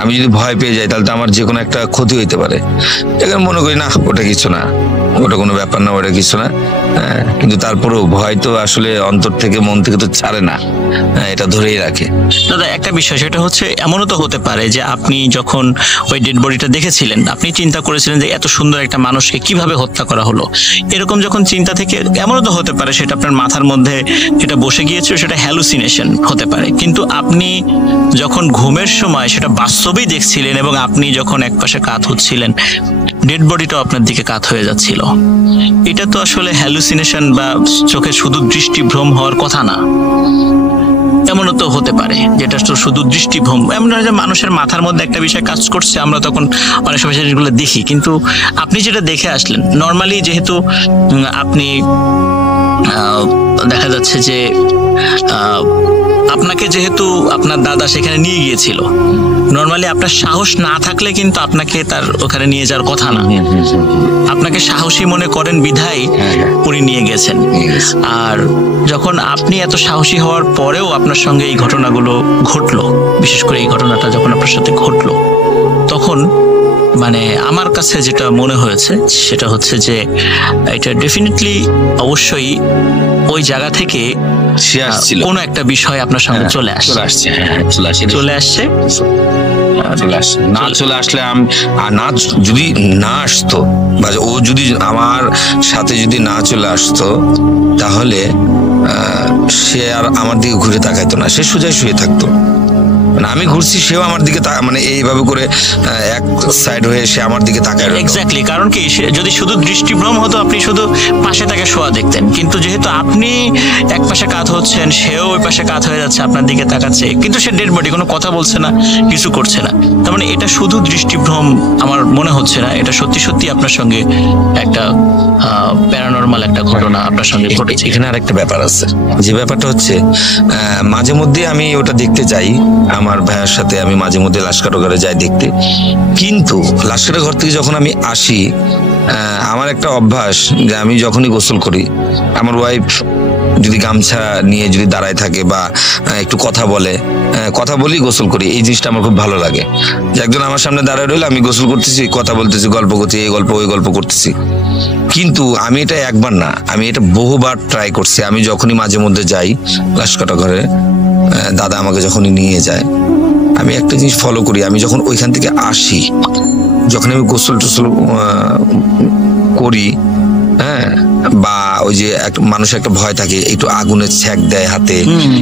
আমি যদি ভয় পেয়ে যাই তাহলে তো আমার যে কোনো একটা ক্ষতি হইতে পারে। এখন মনে করি না ওটা কিছু না, ওটা কোনো ব্যাপার না, ওটা কিছু না, কিন্তু তারপরেও ভয় তো আসলে অন্তর থেকে মন থেকে তো ছাড়ে না, এটা ধরেই রাখে। দাদা একটা বিষয়, সেটা হচ্ছে এমনও তো হতে পারে যে আপনি যখন ওই ডেড বডিটা দেখেছিলেন, আপনি চিন্তা করেছিলেন যে এত সুন্দর একটা মানুষকে কিভাবে হত্যা করা হলো, এরকম যখন চিন্তা থেকে এমনও তো হতে পারে সেটা আপনার মাথার মধ্যে সেটা বসে গিয়েছিল, সেটা হ্যালুসিনেশন হতে পারে। কিন্তু আপনি যখন ঘুমের সময় সেটা বাস্তবেই দেখছিলেন, এবং আপনি যখন একপাশে কাত হচ্ছিলেন, ডেড বডিটাও আপনার দিকে কাত হয়ে যাচ্ছিল, এটা তো আসলে হ্যালুসিনেশন বা চোখে শুধু দৃষ্টিভ্রম হওয়ার কথা না। এমনও তো হতে পারে যেটা তো শুধু দৃষ্টিভ্রম, এমন যে মানুষের মাথার মধ্যে একটা বিষয় কাজ করছে, আমরা তখন অনেক সময় জিনিসগুলো দেখি। কিন্তু আপনি যেটা দেখে আসলেন, নর্মালি যেহেতু আপনি দেখা যাচ্ছে যে আপনাকে যেহেতু আপনার দাদা সেখানে নিয়ে গিয়েছিল, নর্মালি আপনার সাহস না থাকলে কিন্তু আপনাকে তার ওখানে নিয়ে যাওয়ার কথা না, আপনাকে সাহসী মনে করেন বিধায় উনি নিয়ে গেছেন। আর যখন আপনি এত সাহসী হওয়ার পরেও আপনার সঙ্গে এই ঘটনাগুলো ঘটলো, বিশেষ করে এই ঘটনাটা যখন আপনার সাথে ঘটলো, তখন মানে আমার কাছে যেটা মনে হয়েছে সেটা হচ্ছে যে এটা ডেফিনেটলি অবশ্যই ওই জায়গা থেকে কোনো একটা বিষয় আপনার সামনে চলে আসছে, না চলে আসলে না যদি না আসতো, বা ও যদি আমার সাথে যদি না চলে আসতো, তাহলে সে আর আমার দিকে ঘুরে তাকাইতো না, সে সোজা শুয়ে থাকতো। মানে আমি ঘুরছি, সেও আমার দিকে মানে এইভাবে করে এক সাইড হয়ে সে আমার দিকে তাকায়। এক্স্যাক্টলি, কারণ কি যদি শুধু দৃষ্টিভ্রম হতো, আপনি শুধু পাশে তাকে শোয়া দেখতেন, কিন্তু যেহেতু আপনি এক পাশে কাত হচ্ছেন, সেও ওই পাশে কাত হয়ে যাচ্ছে, আপনার দিকে তাকাচ্ছে, কিন্তু সে ডেড বডি, কোনো কথা বলছে না, কিছু করছে না। তার মানে এটা শুধু দৃষ্টিভ্রম আমার মনে হচ্ছে না, এটা সত্যি সত্যি আপনার সঙ্গে একটা প্যারানরমাল একটা ঘটনা আপনার সঙ্গে ঘটেছে। এখানে আর একটা ব্যাপার আছে, যে ব্যাপারটা হচ্ছে মাঝে মধ্যে আমি ওটা দেখতে যাই, আমার ভাইয়ের সাথে আমি মাঝে মধ্যে লাশ কাটাঘরে যাই দেখতে। কিন্তু লাশ কাটা ঘর থেকে যখন আমি আসি, আমার একটা অভ্যাস যে আমি যখনই গোসল করি, আমার ওয়াইফ যদি গামছা নিয়ে যদি দাঁড়ায় থাকে বা একটু কথা বলি গোসল করি, এই জিনিসটা আমার খুব ভালো লাগে। যে একজন আমার সামনে দাঁড়ায় রইলে আমি গোসল করতেছি, কথা বলতেছি, গল্প করছি, এই গল্প ওই গল্প করতেছি। কিন্তু আমি এটা একবার না, আমি এটা বহুবার ট্রাই করছি। আমি যখনই মাঝে মধ্যে যাই লাশ কাটা ঘরে, দাদা আমাকে যখনই নিয়ে যায়, আমি একটা জিনিস ফলো করি, আমি যখন ওইখান থেকে আসি যখন আমি গোসল টোসল করি, হ্যাঁ, বা ওই যে মানুষ একটা ভয় থাকে, একটু আগুনের ছ্যাক দেয় হাতে,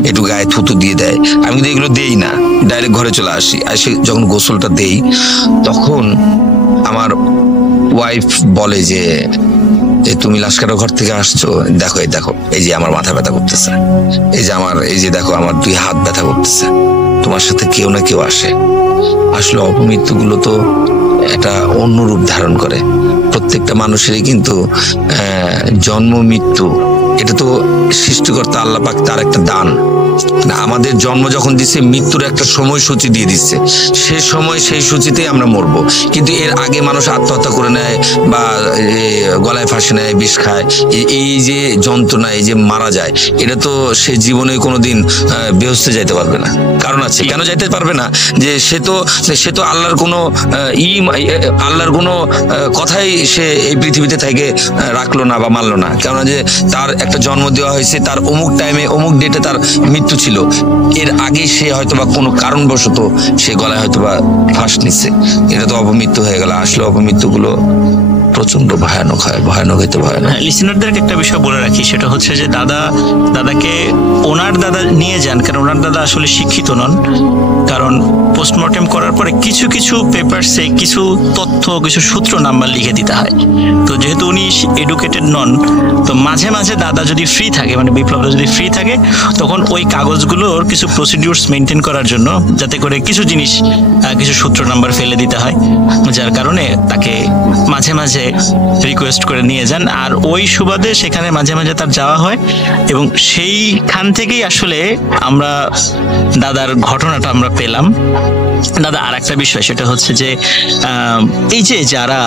একটু গায়ে থুতু দিয়ে দেয়, আমি কিন্তু এগুলো দেই না, ডাইরেক্ট ঘরে চলে আসি। এসে যখন গোসলটা দেই তখন আমার ওয়াইফ বলে যে তুমি লাশকাটা ঘর থেকে আসছো, দেখো এই দেখো, এই যে আমার মাথা ব্যথা করতেছে, এই যে আমার, এই যে দেখো আমার 2 হাত ব্যথা করতেছে, তোমার সাথে কেউ না কেউ আসে। আসলে অপমৃত্যুগুলো তো একটা অন্য রূপ ধারণ করে। প্রত্যেকটা মানুষেরই কিন্তু জন্ম মৃত্যু, এটা তো সৃষ্টিকর্তা আল্লাহ পাক তার একটা দান। আমাদের জন্ম যখন দিচ্ছে, মৃত্যুর একটা সময়সূচি দিয়ে দিচ্ছে, সেই সময় সেই সূচিতেই আমরা মরবো। কিন্তু এর আগে মানুষ আত্মহত্যা করে নেয় বা গলায় ফাঁসি নেয়, বিষ খায়, এই যে যন্ত্রণা, এই যে মারা যায়, এটা তো সে জীবনে কোনোদিন বেহেশতে যাইতে পারবে না। কারণ আছে, কেন যাইতে পারবে না? যে সে তো আল্লাহর কোনো আল্লাহর কোনো কথাই সে এই পৃথিবীতে থেকে রাখলো না বা মানলো না। কেননা যে তার একটা জন্ম দেওয়া হয়েছে, তার অমুক টাইমে অমুক ডেটে তার মৃত্যু ছিল, এর আগে সে হয়তোবা কোনো কারণবশত সে গলায় হয়তোবা ফাঁস নিচ্ছে, এটা তো অপমৃত্যু হয়ে গেল। আসলে অপমৃত্যুগুলো প্রচন্ড ভয়ানক হয়, ভয়ানক হইতে ভয়ানক। লিসেনারদেরকে একটা বিষয় বলে রাখি, সেটা হচ্ছে যে দাদাকে ওনার দাদা নিয়ে যান, কারণ ওনার দাদা আসলে শিক্ষিত নন। কারণ পোস্টমর্টেম করার পরে কিছু কিছু পেপারসে কিছু তথ্য, কিছু সূত্র নাম্বার লিখে দিতে হয়। তো যেহেতু উনি এডুকেটেড নন, তো মাঝে মাঝে দাদা যদি ফ্রি থাকে, মানে বিপ্লবদা যদি ফ্রি থাকে, তখন ওই কাগজগুলোর কিছু প্রসিডিউরস মেনটেন করার জন্য যাতে করে কিছু জিনিস, কিছু সূত্র নাম্বার ফেলে দিতে হয়, যার কারণে তাকে মাঝে মাঝে রিকোয়েস্ট করে নিয়ে যান। আর ওই সুবাদে সেখানে মাঝে মাঝে তার যাওয়া হয়, এবং সেইখান থেকেই আসলে আমরা দাদার ঘটনাটা আমরা পেলাম। দাদা, আর একটা বিষয়, সেটা হচ্ছে যে এই যে যারা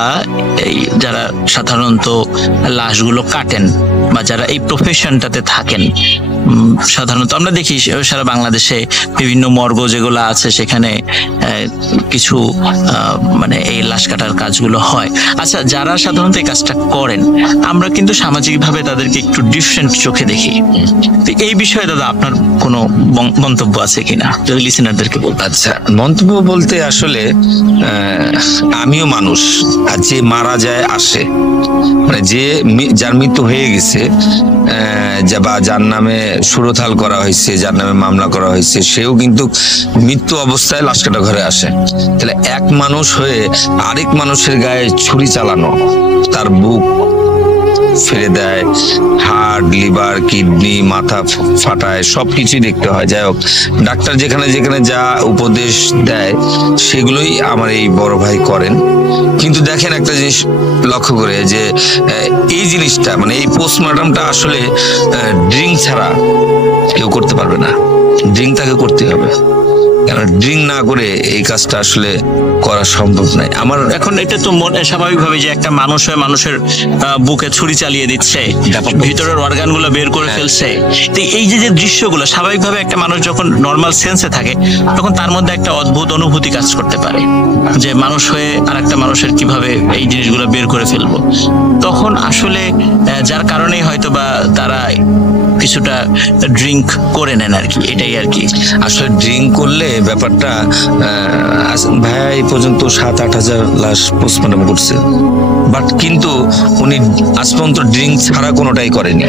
সাধারণত লাশগুলো কাটেন বা যারা এই প্রফেশনটাতে থাকেন, সাধারণত আমরা দেখি সারা বাংলাদেশে বিভিন্ন মর্গ যেগুলো আছে, সেখানে কিছু মানে এই লাশ কাটার কাজগুলো হয়। আচ্ছা, যারা সাধারণত এই কাজটা করেন, আমরা কিন্তু সামাজিকভাবে তাদেরকে একটু ডিফারেন্ট চোখে দেখি। এই বিষয়ে দাদা আপনার কোনো মন্তব্য আছে কিনা, যদি লিসেনারদেরকে বলতে? আচ্ছা, মন্তব্য বলতে আসলে আমিও মানুষ, আর যে মারা যায় আসে, মানে যার মৃত্যু হয়ে গেছে বা যার নামে সুরতাল করা হয়েছে, যার নামে মামলা করা হয়েছে, সেও কিন্তু মৃত্যু অবস্থায় লাশ কাটা ঘরে আসে। তাহলে এক মানুষ হয়ে আরেক মানুষের গায়ে ছুরি চালানো, তার বুক ফেলে দেয়, হার্ট, লিভার, কিডনি, মাথা ফাটায়, সবকিছুই দেখতে হয়। যাই হোক, ডাক্তার যেখানে যেখানে যা উপদেশ দেয় সেগুলোই আমার এই বড় ভাই করেন। কিন্তু দেখেন একটা জিনিস লক্ষ্য করে, যে এই জিনিসটা, মানে এই পোস্টমর্টমটা আসলে ড্রিঙ্ক ছাড়া কেউ করতে পারবে না। ড্রিঙ্ক তাকে করতে হবে, কারণ ড্রিঙ্ক না করে এই কাজটা আসলে করা সম্ভব নয়। আমার এখন এটা তো স্বাভাবিকভাবে যে একটা মানুষ হয়ে মানুষের বুকে ছুরি চালিয়ে দিচ্ছে, ভিতরের অর্গানগুলো বের করে ফেলছে, তো এই যে দৃশ্যগুলো, স্বাভাবিকভাবে একটা মানুষ যখন নর্মাল সেন্সে থাকে, তখন তার মধ্যে একটা অদ্ভুত অনুভূতি কাজ করতে পারে, যে মানুষ হয়ে আর একটা মানুষের কিভাবে এই জিনিসগুলো বের করে ফেলবো। তখন আসলে যার কারণেই হয়তো বা তারা কিছুটা ড্রিঙ্ক করে নেন আর কি, এটাই আর কি। আসলে ড্রিঙ্ক করলে ব্যাপারটা, ভাইয়া এই পর্যন্ত 7-8 হাজার লাশ পোস্টমর্টম করছে, বাট কিন্তু উনি আজ পর্যন্ত ড্রিঙ্ক ছাড়া কোনোটাই করেনি।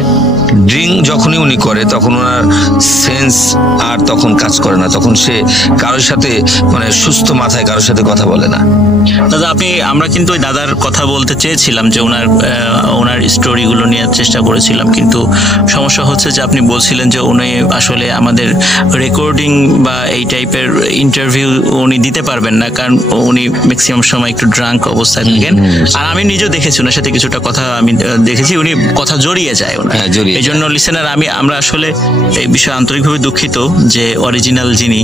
ড্রিঙ্ক যখনই উনি করে, তখন ওনার সেন্স আর তখন কাজ করে না, তখন সে কারোর সাথে, মানে সুস্থ মাথায় কারোর সাথে কথা বলে না। দাদা, আমরা কিন্তু ওই দাদার কথা বলতে চেয়েছিলাম, যে ওনার স্টোরিগুলো নেওয়ার চেষ্টা করেছিলাম, কিন্তু সমস্যা হচ্ছে যে আপনি বলছিলেন যে উনি আসলে আমাদের রেকর্ডিং বা এই টাইপের ইন্টারভিউ উনি দিতে পারবেন না, কারণ উনি ম্যাক্সিমাম সময় একটু ড্রাঙ্ক অবস্থায় থাকেন। আর আমি নিজেও দেখেছি ওনার সাথে কিছুটা কথা আমি দেখেছি, উনি কথা জড়িয়ে যায় ওনার। এই জন্য লিসেনার, আমরা আসলে এই বিষয়ে আন্তরিকভাবে দুঃখিত যে অরিজিনাল যিনি,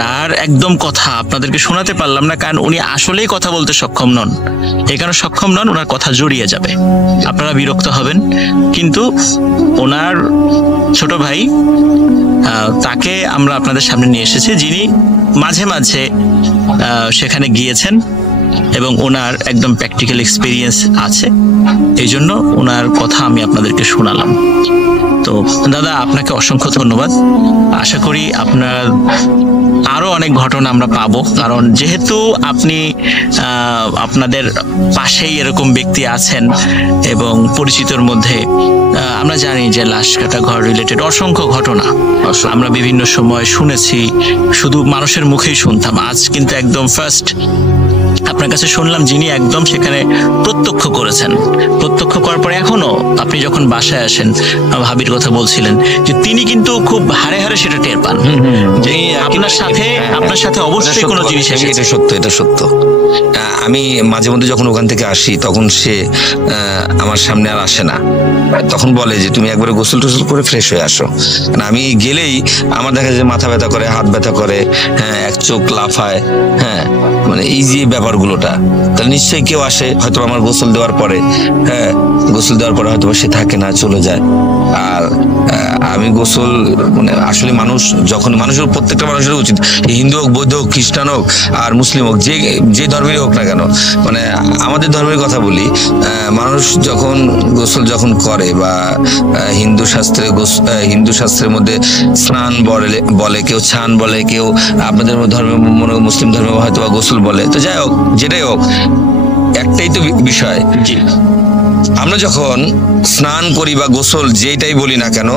তার একদম কথা আপনাদেরকে শোনাতে পারলাম না, কারণ উনি আসলেই কথা বলতে সক্ষম নন। এই কারণে সক্ষম নন, ওনার কথা জড়িয়ে যাবে, আপনারা বিরক্ত হবেন। কিন্তু ওনার ছোট ভাই, তাকে আমরা আপনাদের সামনে নিয়ে এসেছি, যিনি মাঝে মাঝে সেখানে গিয়েছেন এবং ওনার একদম প্র্যাকটিক্যাল এক্সপিরিয়েন্স আছে, এই জন্য ওনার কথা আমি আপনাদেরকে শোনালাম। তো দাদা, আপনাকে অসংখ্য ধন্যবাদ। আশা করি আপনার আরো অনেক ঘটনা আমরা পাবো, কারণ যেহেতু আপনি আপনাদের পাশেই এরকম ব্যক্তি আছেন এবং পরিচিতর মধ্যে আমরা জানি যে লাশ কাটা ঘর রিলেটেড অসংখ্য ঘটনা আমরা বিভিন্ন সময় শুনেছি, শুধু মানুষের মুখেই শুনতাম। আজ কিন্তু একদম ফার্স্ট আপনার কাছে শুনলাম যিনি একদম সেখানে প্রত্যক্ষ করেছেন। প্রত্যক্ষ করার পরে এখনো আপনি যখন বাসায় আসেন, ভাবির কথা বলছিলেন যে তিনি কিন্তু খুব হারে হারে সেটা টের পান যে আপনার সাথে অবশ্যই কোনো জিনিস এসেছে। এটা সত্য। আমি মাঝে মধ্যে যখন ওখান থেকে আসি তখন সে আমার সামনে আর আসে না, তখন বলে যে তুমি একবারে গোসল টোসল করে ফ্রেশ হয়ে আসো। আমি গেলেই আমার দেখা যায় মাথা ব্যথা করে, হাত ব্যথা করে, হ্যাঁ, এক চোখ লাফায়, হ্যাঁ, মানে এই যে ব্যাপারগুলোটা, তাহলে নিশ্চয়ই কেউ আসে হয়তো আমার গোসল দেওয়ার পরে, হ্যাঁ, গোসল দেওয়ার পরে হয়তো সে থাকে না, চলে যায়। আর আমি গোসল মানে আসলে মানুষের প্রত্যেকটা মানুষের উচিত, হিন্দু হোক, বৌদ্ধ হোক, খ্রিস্টান হোক আর মুসলিম হোক, যে ধর্মেরই হোক না কেন, মানে আমাদের ধর্মের কথা বলি, মানুষ যখন গোসল যখন করে বা হিন্দু শাস্ত্রের মধ্যে স্নান বলে, কেউ ছান বলে, কেউ আপনাদের ধর্মে মুসলিম ধর্মে হয়তো বা গোসল বলে, তো যাই হোক, যেটাই হোক, একটাই তো বিষয়, আমরা যখন স্নান করি বা গোসল যেটাই বলি না কেন,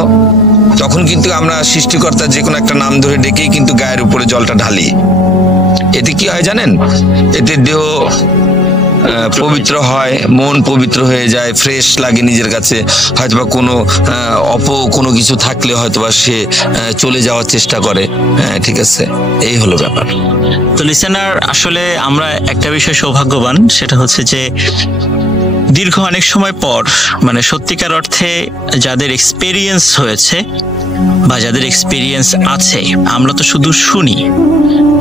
তখন কিন্তু আমরা সৃষ্টিকর্তার যে কোনো একটা নাম ধরে ডেকেই কিন্তু গায়ের উপরে জলটা ঢালি। এতে কি হয় জানেন? এতে দেহ পবিত্র হয়, মন পবিত্র হয়ে যায়, ফ্রেশ লাগে নিজের কাছে। হয়তোবা কোনো কিছু থাকলে হয়তোবা সে চলে যাওয়ার চেষ্টা করে। হ্যাঁ, ঠিক আছে, এই হলো ব্যাপার। তো লিসেনার, আসলে আমরা একটা বিষয় সৌভাগ্যবান, সেটা হচ্ছে যে দীর্ঘ অনেক সময় পর, মানে সত্যিকার অর্থে যাদের এক্সপেরিয়েন্স হয়েছে বা যাদের এক্সপেরিয়েন্স আছে, আমরা তো শুধু শুনি,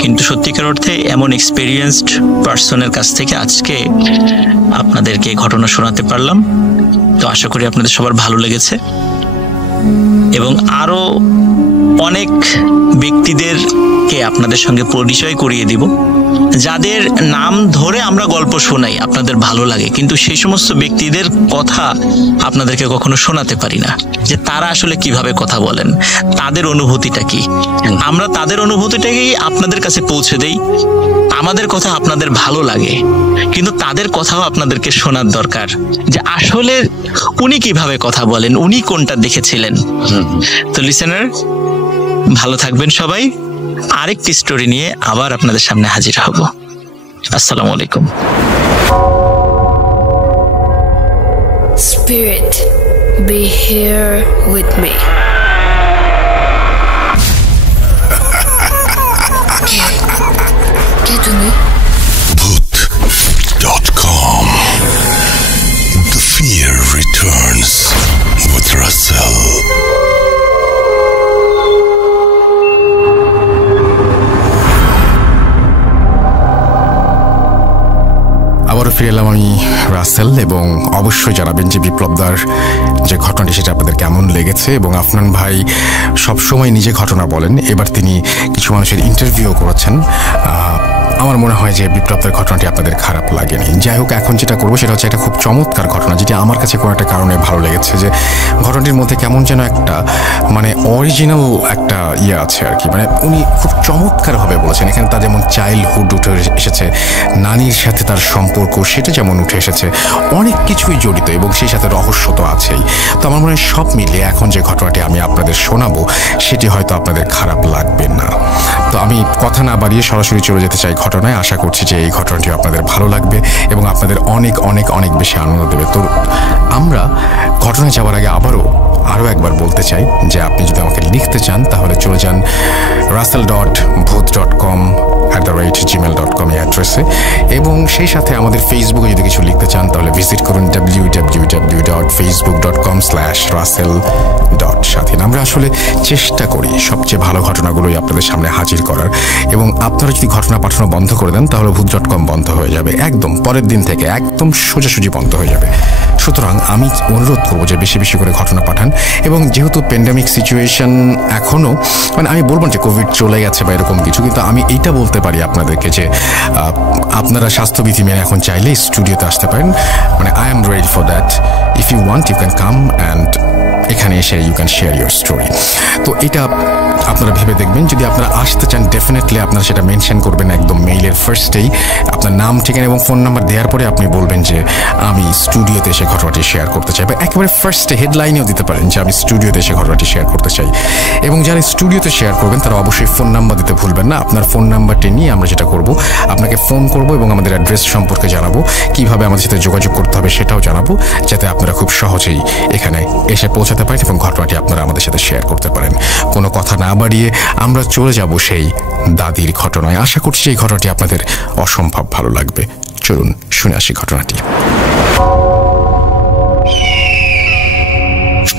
কিন্তু সত্যিকার অর্থে এমন এক্সপেরিয়েন্সড পার্সনের কাছ থেকে আজকে আপনাদেরকে ঘটনা শোনাতে পারলাম। তো আশা করি আপনাদের সবার ভালো লেগেছে এবং আরো অনেক ব্যক্তিদেরকে আপনাদের সঙ্গে পরিচয় করিয়ে দিব, যাদের নাম ধরে আমরা গল্প শোনাই, আপনাদের ভালো লাগে, কিন্তু সেই সমস্ত ব্যক্তিদের কথা আপনাদেরকে কখনো শোনাতে পারি না, যে তারা আসলে কিভাবে কথা বলেন, তাদের অনুভূতিটা কি। আমরা তাদের অনুভূতিটাকেই আপনাদের কাছে পৌঁছে দেই, আমাদের কথা আপনাদের ভালো লাগে, কিন্তু তাদের কথাও আপনাদেরকে শোনার দরকার, যে আসলে উনি কিভাবে কথা বলেন, উনি কোনটা দেখেছিলেন। তো লিসেনার, ভালো থাকবেন সবাই। আরেকটি স্টোরি নিয়ে আবার আপনাদের সামনে হাজির হব। আসসালামু আলাইকুম। Spirit, be here with me. কে তুমি? Bhoot.com. The fear returns with Russell. আবারও ফিরে এলাম আমি, রাসেল, এবং অবশ্যই জানাবেন যে বিপ্লবদার যে ঘটনাটি সেটা আপনাদের কেমন লেগেছে। এবং আফনান ভাই সবসময় নিজে ঘটনা বলেন, এবার তিনি কিছু মানুষের ইন্টারভিউ করেছেন। আমার মনে হয় যে বিপ্লবদার ঘটনাটি আপনাদের খারাপ লাগেনি। যাই হোক, এখন যেটা করবো সেটা হচ্ছে একটা খুব চমৎকার ঘটনা, যেটি আমার কাছে কোনো একটা কারণে ভালো লেগেছে, যে ঘটনাটির মধ্যে কেমন যেন একটা মানে অরিজিনাল একটা ইয়ে আছে আর কি। মানে উনি খুব চমৎকারভাবে বলেছেন, এখানে তার যেমন চাইল্ডহুড উঠে এসেছে, নানির সাথে তার সম্পর্ক সেটা যেমন উঠে এসেছে, অনেক কিছুই জড়িত এবং সেই সাথে রহস্য তো আছেই। তো আমার মনে হয় সব মিলিয়ে এখন যে ঘটনাটি আমি আপনাদের শোনাবো সেটি হয়তো আপনাদের খারাপ লাগবে না। তো আমি কথা না বাড়িয়ে সরাসরি চলে যেতে চাই ঘটনায়। আশা করছি যে এই ঘটনাটি আপনাদের ভালো লাগবে এবং আপনাদের অনেক অনেক অনেক বেশি আনন্দ দেবে। তো আমরা ঘটনায় যাওয়ার আগে আরও একবার বলতে চাই যে আপনি যদি আমাকে লিখতে চান তাহলে চলে যান russell.bhoot.com@gmail.com এই অ্যাড্রেসে, এবং সেই সাথে আমাদের ফেসবুকে যদি কিছু লিখতে চান তাহলে ভিজিট করুন www.facebook.com/russell.স্বাধীন। আমরা আসলে চেষ্টা করি সবচেয়ে ভালো ঘটনাগুলোই আপনাদের সামনে হাজির করার, এবং আপনারা যদি ঘটনা পাঠানো বন্ধ করে দেন তাহলে ভূত.com বন্ধ হয়ে যাবে, একদম পরের দিন থেকে একদম সোজাসুজি বন্ধ হয়ে যাবে। সুতরাং আমি অনুরোধ করবো যে বেশি বেশি করে ঘটনা পাঠান। এবং যেহেতু প্যান্ডেমিক সিচুয়েশন এখনও, মানে আমি বলবো যে কোভিড চলে গেছে বা এরকম কিছু, কিন্তু আমি এইটা বলতে পারি আপনাদেরকে যে আপনারা স্বাস্থ্যবিধি মেনে এখন চাইলে স্টুডিওতে আসতে পারেন। মানে I am ready for that. If you want you can come and এখানে এসে you can share your story. তো এটা আপনারা ভেবে দেখবেন। যদি আপনারা আসতে চান ডেফিনেটলি আপনারা সেটা মেনশন করবেন একদম মেইলের ফার্স্টেই, আপনার নাম, ঠিকানা এবং ফোন নাম্বার দেওয়ার পরে আপনি বলবেন যে আমি স্টুডিওতে এসে ঘটনাটি শেয়ার করতে চাই, বা একেবারে ফার্স্টে হেডলাইনেও দিতে পারেন যে আমি স্টুডিওতে এসে ঘটনাটি শেয়ার করতে চাই। এবং যারা স্টুডিওতে শেয়ার করবেন তারা অবশ্যই ফোন নাম্বার দিতে ভুলবেন না। আপনার ফোন নাম্বারটি নিয়ে আমরা যেটা করব, আপনাকে ফোন করব এবং আমাদের অ্যাড্রেস সম্পর্কে জানাবো, কীভাবে আমাদের সাথে যোগাযোগ করতে হবে সেটাও জানাবো, যাতে আপনারা খুব সহজেই এখানে এসে পৌঁছাতে পারেন এবং ঘটনাটি আপনারা আমাদের সাথে শেয়ার করতে পারেন। কোনো কথা না বাড়িয়ে আমরা চলে যাব সেই দাদির ঘটনায়। আশা করছি এই ঘটনাটি আপনাদের অসম্ভব ভালো লাগবে। চলুন শুনে আসি ঘটনাটি।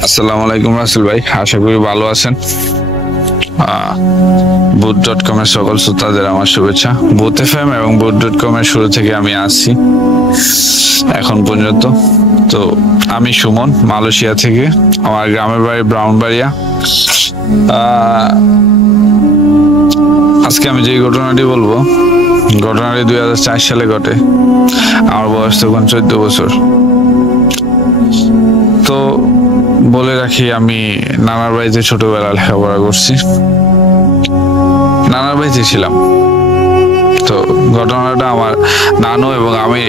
আসসালামু আলাইকুম রাসেল ভাই, আশা করি ভালো আছেন। ভূত.com এর সকল শ্রোতাদের আমার শুভেচ্ছা। ভূত এফএম এবং ভূত.com এর শুরু থেকে আমি আসছি এখন পর্যন্ত। তো আমি সুমন, মালয়েশিয়া থেকে। আমার গ্রামের বাড়ি ব্রাউনবাড়িয়া। আজকে আমি যে ঘটনাটি বলবো, ঘটনাটি 2004 সালে ঘটে। আমার বয়স তখন 14 বছর। তো বলে রাখি, আমি নানার বাড়িতে ছোটবেলা লেখাপড়া করছি, নানার বাড়িতে ছিলাম। তো ঘটনাটা আমার নানু এবং আমি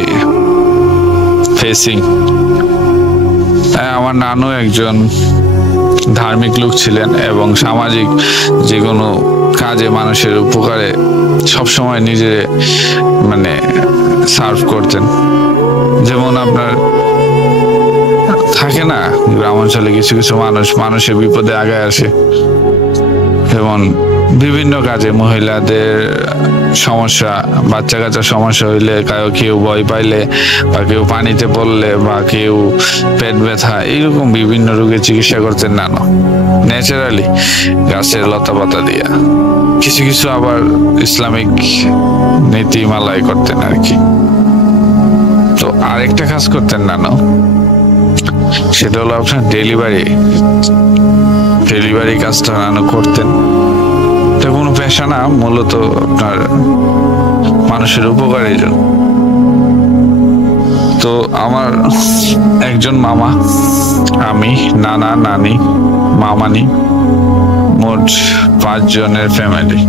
ফেসিং। আমার নানু একজন ধার্মিক লোক ছিলেন এবং সামাজিক যে কোনো কাজে মানুষের উপকারে সবসময় নিজে মানে সার্ভ করতেন। যেমন আপনার থাকে না গ্রাম অঞ্চলে কিছু কিছু মানুষের বিপদে আগে আসে, যেমন বিভিন্ন কাজে মহিলাদের সমস্যা, বাচ্চা কাচ্চার সমস্যা হইলে, কেউ ভয় পাইলে বা কেউ পানিতে পড়লে বা কেউ পেট ব্যথা, এইরকম বিভিন্ন রোগের চিকিৎসা করতেন নানু ন্যাচারালি গাছের লতা পাতা দিয়া। কিছু কিছু আবার ইসলামিক নীতিমালাই করতেন আর কি। তো আরেকটা কাজ করতেন নানু, সেটা হলো আপনার ডেলিভারি কাজটা নানু করতেন। এটা কোনো পেশা না, মূলত আপনার মানুষের উপকারের জন্য। তো আমার একজন মামা, আমি, নানা, নানি, মামানি, মোট 5 জনের ফ্যামিলি।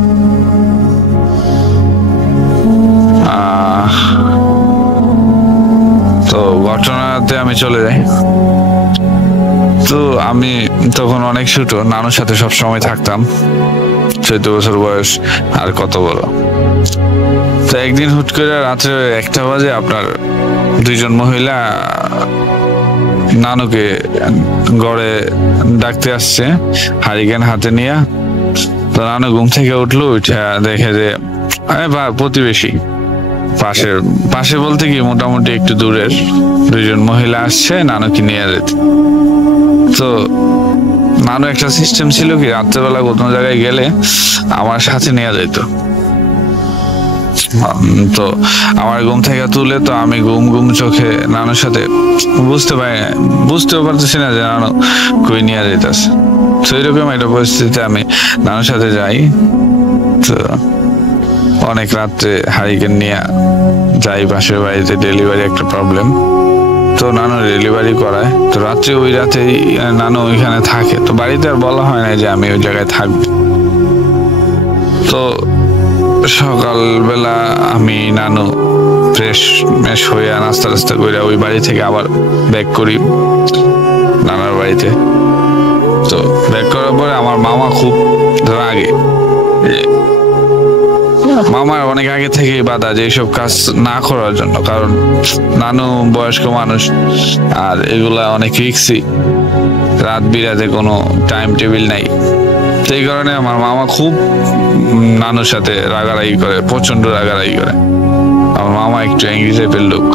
তো ঘটনাতে আমি চলে যাই। তো আমি তখন অনেক ছোট, নানুর সাথে সবসময় থাকতাম। 14 বছর বয়স, আর কত বড়। তো একদিন হুট করে রাত্রে 1টা বাজে আপনার 2 জন মহিলা নানুকে ঘরে ডাকতে আসছে হারিকেন হাতে নিয়ে। তো নানু ঘুম থেকে উঠলো, উঠে দেখে যে প্রতিবেশী পাশে বলতে কি মোটামুটি একটু দূরের 2 জন মহিলা আসছে নানুকে নিয়ে যেতে। তো নানু একটা সিস্টেম ছিল কি, রাত্রেবেলা কোনো জায়গায় গেলে আমার সাথে নিয়ে যেত। তো আমার ঘুম থেকে তুলে, তো আমি ঘুম চোখে নানুর সাথে বুঝতেও পারতেছি না যে নানু কই নিয়ে যেতেছে। তো এরকম একটা পরিস্থিতিতে আমি নানুর সাথে যাই। তো অনেক রাত্রে হারিকেন নিয়ে যাই পাশের বাড়িতে, ডেলিভারি একটা প্রবলেম। তো নানু ডেলিভারি করায়। তো রাত্রে ওই রাতেই নানু ওইখানে থাকে। তো বাড়িতে আর বলা হয় না যে আমি ওই জায়গায় থাকবো। তো সকালবেলা আমি নানু ফ্রেশ হয়ে নাস্তা করে ওই বাড়ি থেকে আবার ব্যাক করি নানার বাড়িতে। তো ব্যাক করার পরে আমার মামা খুব রাগে। মামার অনেক আগে থেকেই বাধা যে এইসব কাজ না করার জন্য, কারণ নানু বয়স্ক মানুষ আর এগুলা অনেক রিস্কি, রাত বিরাতে কোনো টাইম টেবিল নাই। সেই কারণে আমার মামা খুব নানুর সাথে রাগারাগি করে, প্রচন্ড রাগারাগি করে। আমার মামা একটু অ্যাংরি টাইপের লোক।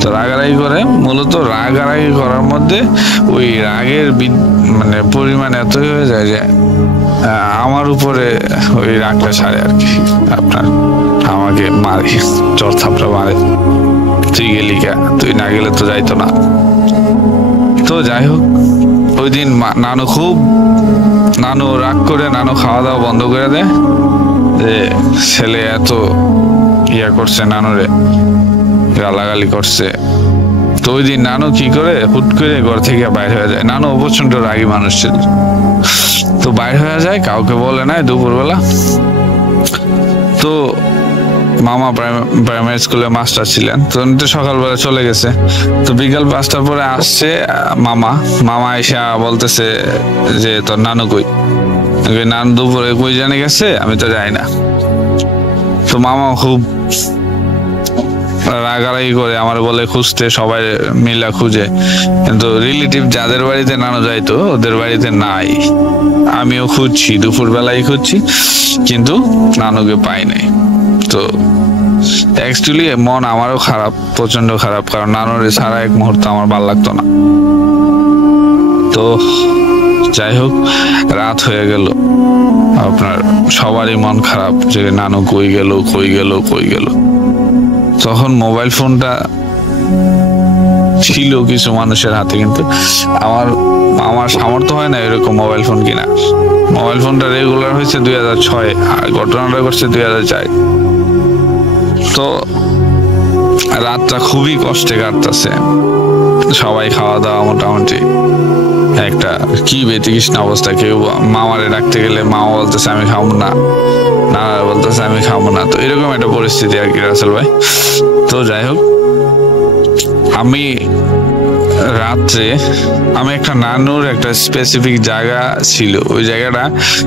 তো রাগারাগি করে, মূলত রাগারাগি করার মধ্যে ওই রাগের মানে পরিমাণ এতই হয়ে যায় যে আমার উপরে ওই রাগটা ছাড়ে আর কি। আপনার আমাকে মারে, চর থাপড়া মারে। তুই গেলি কে, তুই না গেলে তো যাইতো না। তো যাই হোক, ওই দিন নানু রাগ করে নানু খাওয়া দাওয়া বন্ধ করে দেয় যে ছেলে এত ইয়া করছে, নানুরে গালাগালি করছে। তো ওই দিন নানু কি করে হুট করে ঘর থেকে বাইর হয়ে যায়। নানু প্রচন্ড রাগী মানুষ ছিল, তো বাইর হয়ে যায়, কাউকে বলে নাই দুপুরবেলা। তো মামা প্রাইমারি স্কুলে মাস্টার ছিলেন, তো উনি তো সকালবেলা চলে গেছে। তো বিকাল 5টার পরে আসছে মামা এসে বলতেছে যে তোর নানু কই। নানু দুপুরে কই জানে গেছে, আমি তো যাই না। তো মামা খুব রাগারাগি করে আমার বলে খুঁজতে, সবাই মিলা খুঁজে, কিন্তু রিলেটিভ যাদের বাড়িতে নানু যাইতো ওদের বাড়িতে নাই। আমিও খুঁজছি, দুপুর বেলায় খুঁজছি, কিন্তু নানুকে পাই নাই। তো অ্যাকচুয়ালি মন আমারও খারাপ, প্রচন্ড খারাপ, কারণ নানুর সারা এক মুহূর্ত আমার ভালো লাগতো না। তো যাই হোক, রাত হয়ে গেল, আপনার সবারই মন খারাপ যে নানু কই গেল কই গেল কই গেল। তখন মোবাইল ফোনটা ছিল কিছু মানুষের হাতে, কিন্তু আমার সামর্থ্য হয় না এরকম মোবাইল ফোন কিনা। মোবাইল ফোনটা রেগুলার হয়েছে 2006, আর ঘটনাটা করছে 2004। তো রাতটা খুবই কষ্টে কাটতেছে, সবাই খাওয়া দাওয়া মোটামুটি একটা কি ব্যতিকৃষ্ণ অবস্থা। কেউ মামারে ডাকতে গেলে মামা বলতেছে আমি খাবো না, নানা বলতেছে আমি খাবো না। তো এরকম একটা পরিস্থিতি আর কি রাসেল ভাই। তো যাই হোক, আমি রাত্রে একটা নানুর একটা স্পেসিফিক জায়গা ছিল, ওই জায়গাটা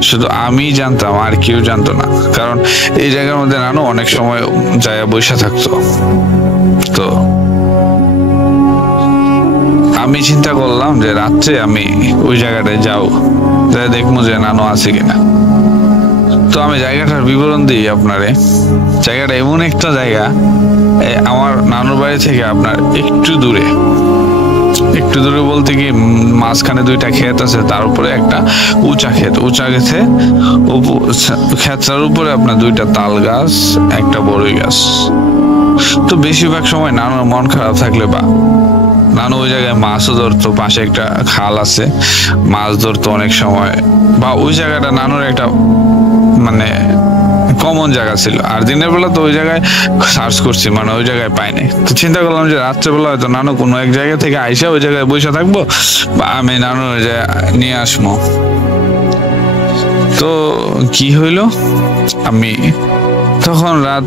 শুধু আমি জানতাম, আর কেউ জানতো না। কারণ এই জায়গার মধ্যে নানু অনেক সময় জায়গা বসে থাকতো। তো আমি চিন্তা করলাম যে রাত্রে আমি ওই জায়গাটায় যাও, দেখবো যে নানু আছে কিনা। তো আমি জায়গাটার বিবরণ দিই আপনারে। জায়গাটা এমন একটা জায়গা, আমার নানুর বাড়ি থেকে আপনার একটু দূরে বলতে কি মাঝখানে 2টা ক্ষেত আছে, তার উপরে একটা উঁচা ক্ষেতে ক্ষেতটার উপরে আপনার 2টা তাল গাছ, একটা বড়ই গাছ। তো বেশিরভাগ সময় নানুর মন খারাপ থাকলে বা নানু ওই জায়গায় মাছও ধরতো, পাশে একটা খাল আছে, মাছ ধরতো অনেক সময়, বা ওই জায়গাটা নানুর একটা মানে কমন জায়গা ছিল। আর দিনের বেলা তো ওই জায়গায় সার্চ করছি, মানে ওই জায়গায় পাইনি। তো চিন্তা করলাম যে রাত্রেবেলা হয়তো নানু কোনো এক জায়গা থেকে আইসা ওই জায়গায় বসে থাকবো, বা আমি নানু নিয়ে আসবো। তো কি হইলো, আমি তখন রাত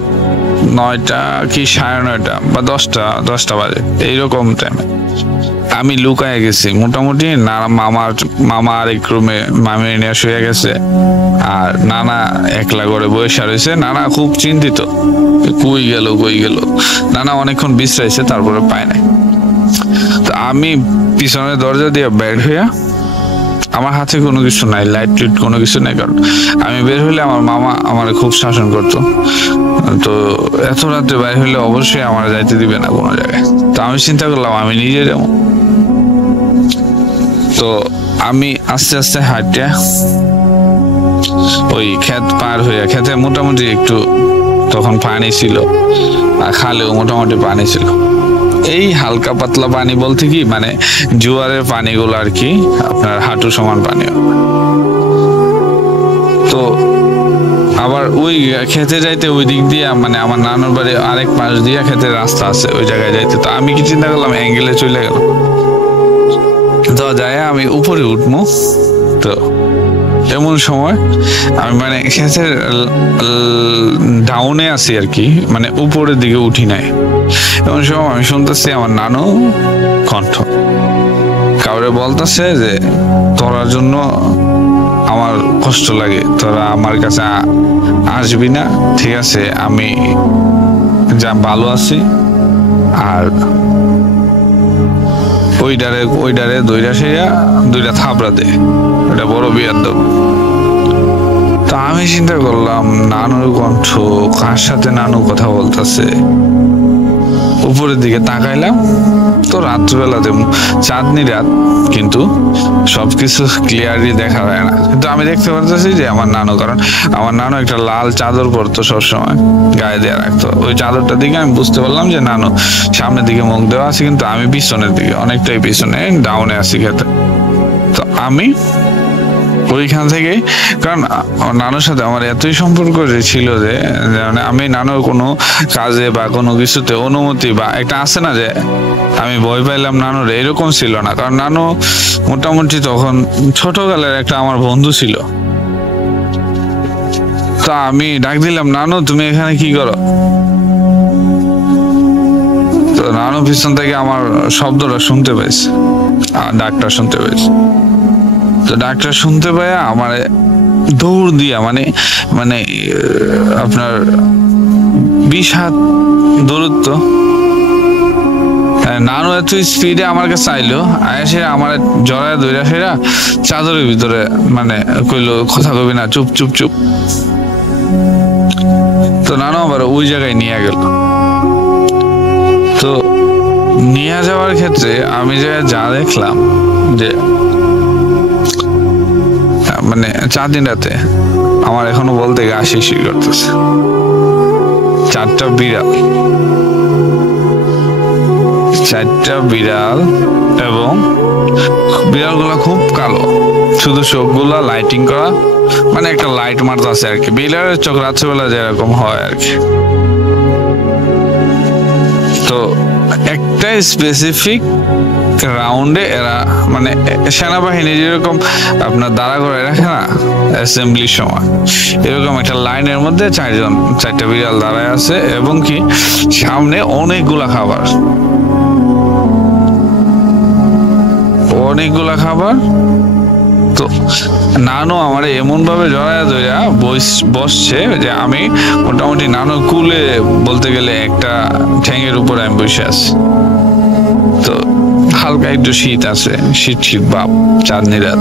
9টা কি 9:30 বা 10টা বাজে এইরকম টাইমে আমি লুকায় গেছি মোটামুটি। মামা আরেক রুমে মামি নিয়ে শুয়ে গেছে, আর নানা একলা করে বসে রয়েছে। নানা খুব চিন্তিত, কই গেল। নানা অনেকক্ষণ বিশ্রাইছে, তারপরে পায় নাই। তো আমি পিছনের দরজা দিয়ে বের হইয়া, আমার হাতে কোনো কিছু নাই, লাইট কোনো কিছু নাই, কারণ আমি বের হইলে আমার মামা আমার খুব শাসন করতো। তো এত রাত্রে বাইরে হইলে অবশ্যই আমার যাইতে দিবে না কোনো জায়গায়। তো আমি চিন্তা করলাম আমি নিজে যাবো। তো আমি আস্তে আস্তে হাঁটিয়া ওই ক্ষেত পার হইয়া, ক্ষেতে মোটামুটি একটু তখন পানি ছিল, আর খালেও মোটামুটি পানি ছিল। এই হালকা পাতলা পানি বলতে কি মানে জোয়ারের পানিগুলো আর কি, আপনার হাঁটু সমান পানি। তো আবার ওই খেতে যাইতে ওই দিক দিয়ে মানে আমার নানুর বাড়ি আরেক পাশ দিয়ে খেতে রাস্তা আছে, ওই জায়গায় যাইতে। তো আমি কি চিন্তা করলাম অ্যাঙ্গেলে চলে গেল। তো যাই আমি উপরে উঠবো, তো এমন সময় আমি মানে খেতের ডাউনে আছি আর কি, মানে উপরের দিকে উঠি নাই। এমন সময় আমি শুনতেছি আমার নানু কণ্ঠ কাউরে বলতেছে যে তোরার জন্য আমার কষ্ট লাগে, তোরা আমার কাছে আসবি না, ঠিক আছে আমি যা ভালো আছি। আর ওই ডারে 2টা থাপড়া দে, এটা বড় বিয়ার দেব। তো আমি চিন্তা করলাম নানুর কণ্ঠ, কার সাথে নানু কথা বলতেছে। উপরের দিকে তাকাইলাম, তো রাত্রিবেলাতে চাঁদনি রাত, কিন্তু সবকিছু ক্লিয়ারলি দেখা যায় না, কিন্তু আমি দেখতে পারতেছি যে আমার নানু, কারণ আমার নানু একটা লাল চাদর পরতো সবসময়, গায়ে দেওয়া রাখতো। ওই চাদরটা দিকে আমি বুঝতে পারলাম যে নানু সামনের দিকে মুখ দেওয়া আছে, কিন্তু আমি পিছনের দিকে, অনেকটাই পিছনে ডাউনে আছি খেতে। তো আমি ওইখান থেকে, কারণ নানুর সাথে আমার এতই সম্পর্ক ছিল যে মানে আমি নানুর কোনো কাজে বা কোনো কিছুতে অনুমতি বা একটা আছে না যে আমি ভয় পাইলাম নানুর, এরকম ছিল না। কারণ নানু মোটামুটি তখন ছোটকালের একটা আমার বন্ধু ছিল। তো আমি ডাক দিলাম, নানু তুমি এখানে কি করো? তো নানু পিছন থেকে আমার শব্দটা শুনতে পেয়েছে, ডাকটা শুনতে পেয়েছে। তো ডাক্তার শুনতে পাইয়া আমার দৌড় দিয়া মানে মানে আপনার 20 হাত দূরত্ব, নানু এত স্পিডে আমার কাছে আইলো, আয়া আমার জড়ায় ধইরা সেরা চাদরের ভিতরে মানে কইলো কথা কবি না, চুপ চুপ চুপ। তো নানু আবার ওই জায়গায় নিয়ে গেল। তো নিয়ে যাওয়ার ক্ষেত্রে আমি যা দেখলাম যে মানে 4 দিন রাতে আমার এখনো বলতে গা শিরশির করতেছে। 4টা বিড়াল এবং বিড়ালগুলা খুব কালো, শুধু চোখগুলা লাইটিং করা, মানে একটা লাইট মারতেছে আর কি, বিড়ালের চোখ রাত্রিবেলা যেরকম হয় আর কি। তো একটা স্পেসিফিক রাউন্ডে এরা মানে সেনাবাহিনী যেরকম আপনার দাঁড়া করে রাখে না অ্যাসেম্বলির সময়, এরকম একটা লাইনের মধ্যে 4টা বিড়াল দাঁড়ায় আছে, এবং কি সামনে অনেকগুলা খাবার। তো নানু আমার এমন ভাবে জড়ায় ধরা বসছে যে আমি মোটামুটি নানু কুলে বলতে গেলে একটা ঠ্যাঙের উপরে আমি বসে আছি। তো হালকা একটু শীত আছে, শীত ভাব, চাঁদনি রাত,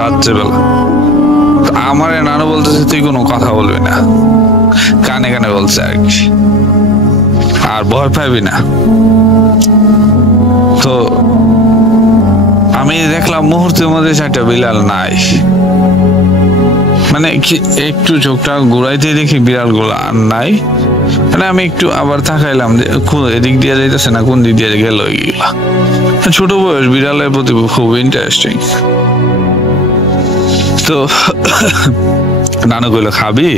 রাত্রেবেলা। আমার নানু বলতেছে তুই কোনো কথা বলবি না, কানে কানে বলছে আর কি, আর ভয় পাইবি না। তো আমি দেখলাম মুহূর্তের মধ্যে 4টা বিড়াল নাই, মানে একটু চোখটা ঘুরাইতে দেখি বিড়াল গুলা আর নাই। মানে আমি একটু আবার তাকাইলাম যে এদিক দিয়ে যাইতেছে না, কোন দিক দিয়ে গেল এগুলা। ছোট বয়স, বিড়ালের প্রতি খুব ইন্টারেস্টিং। তো নানু কইলো খাবি?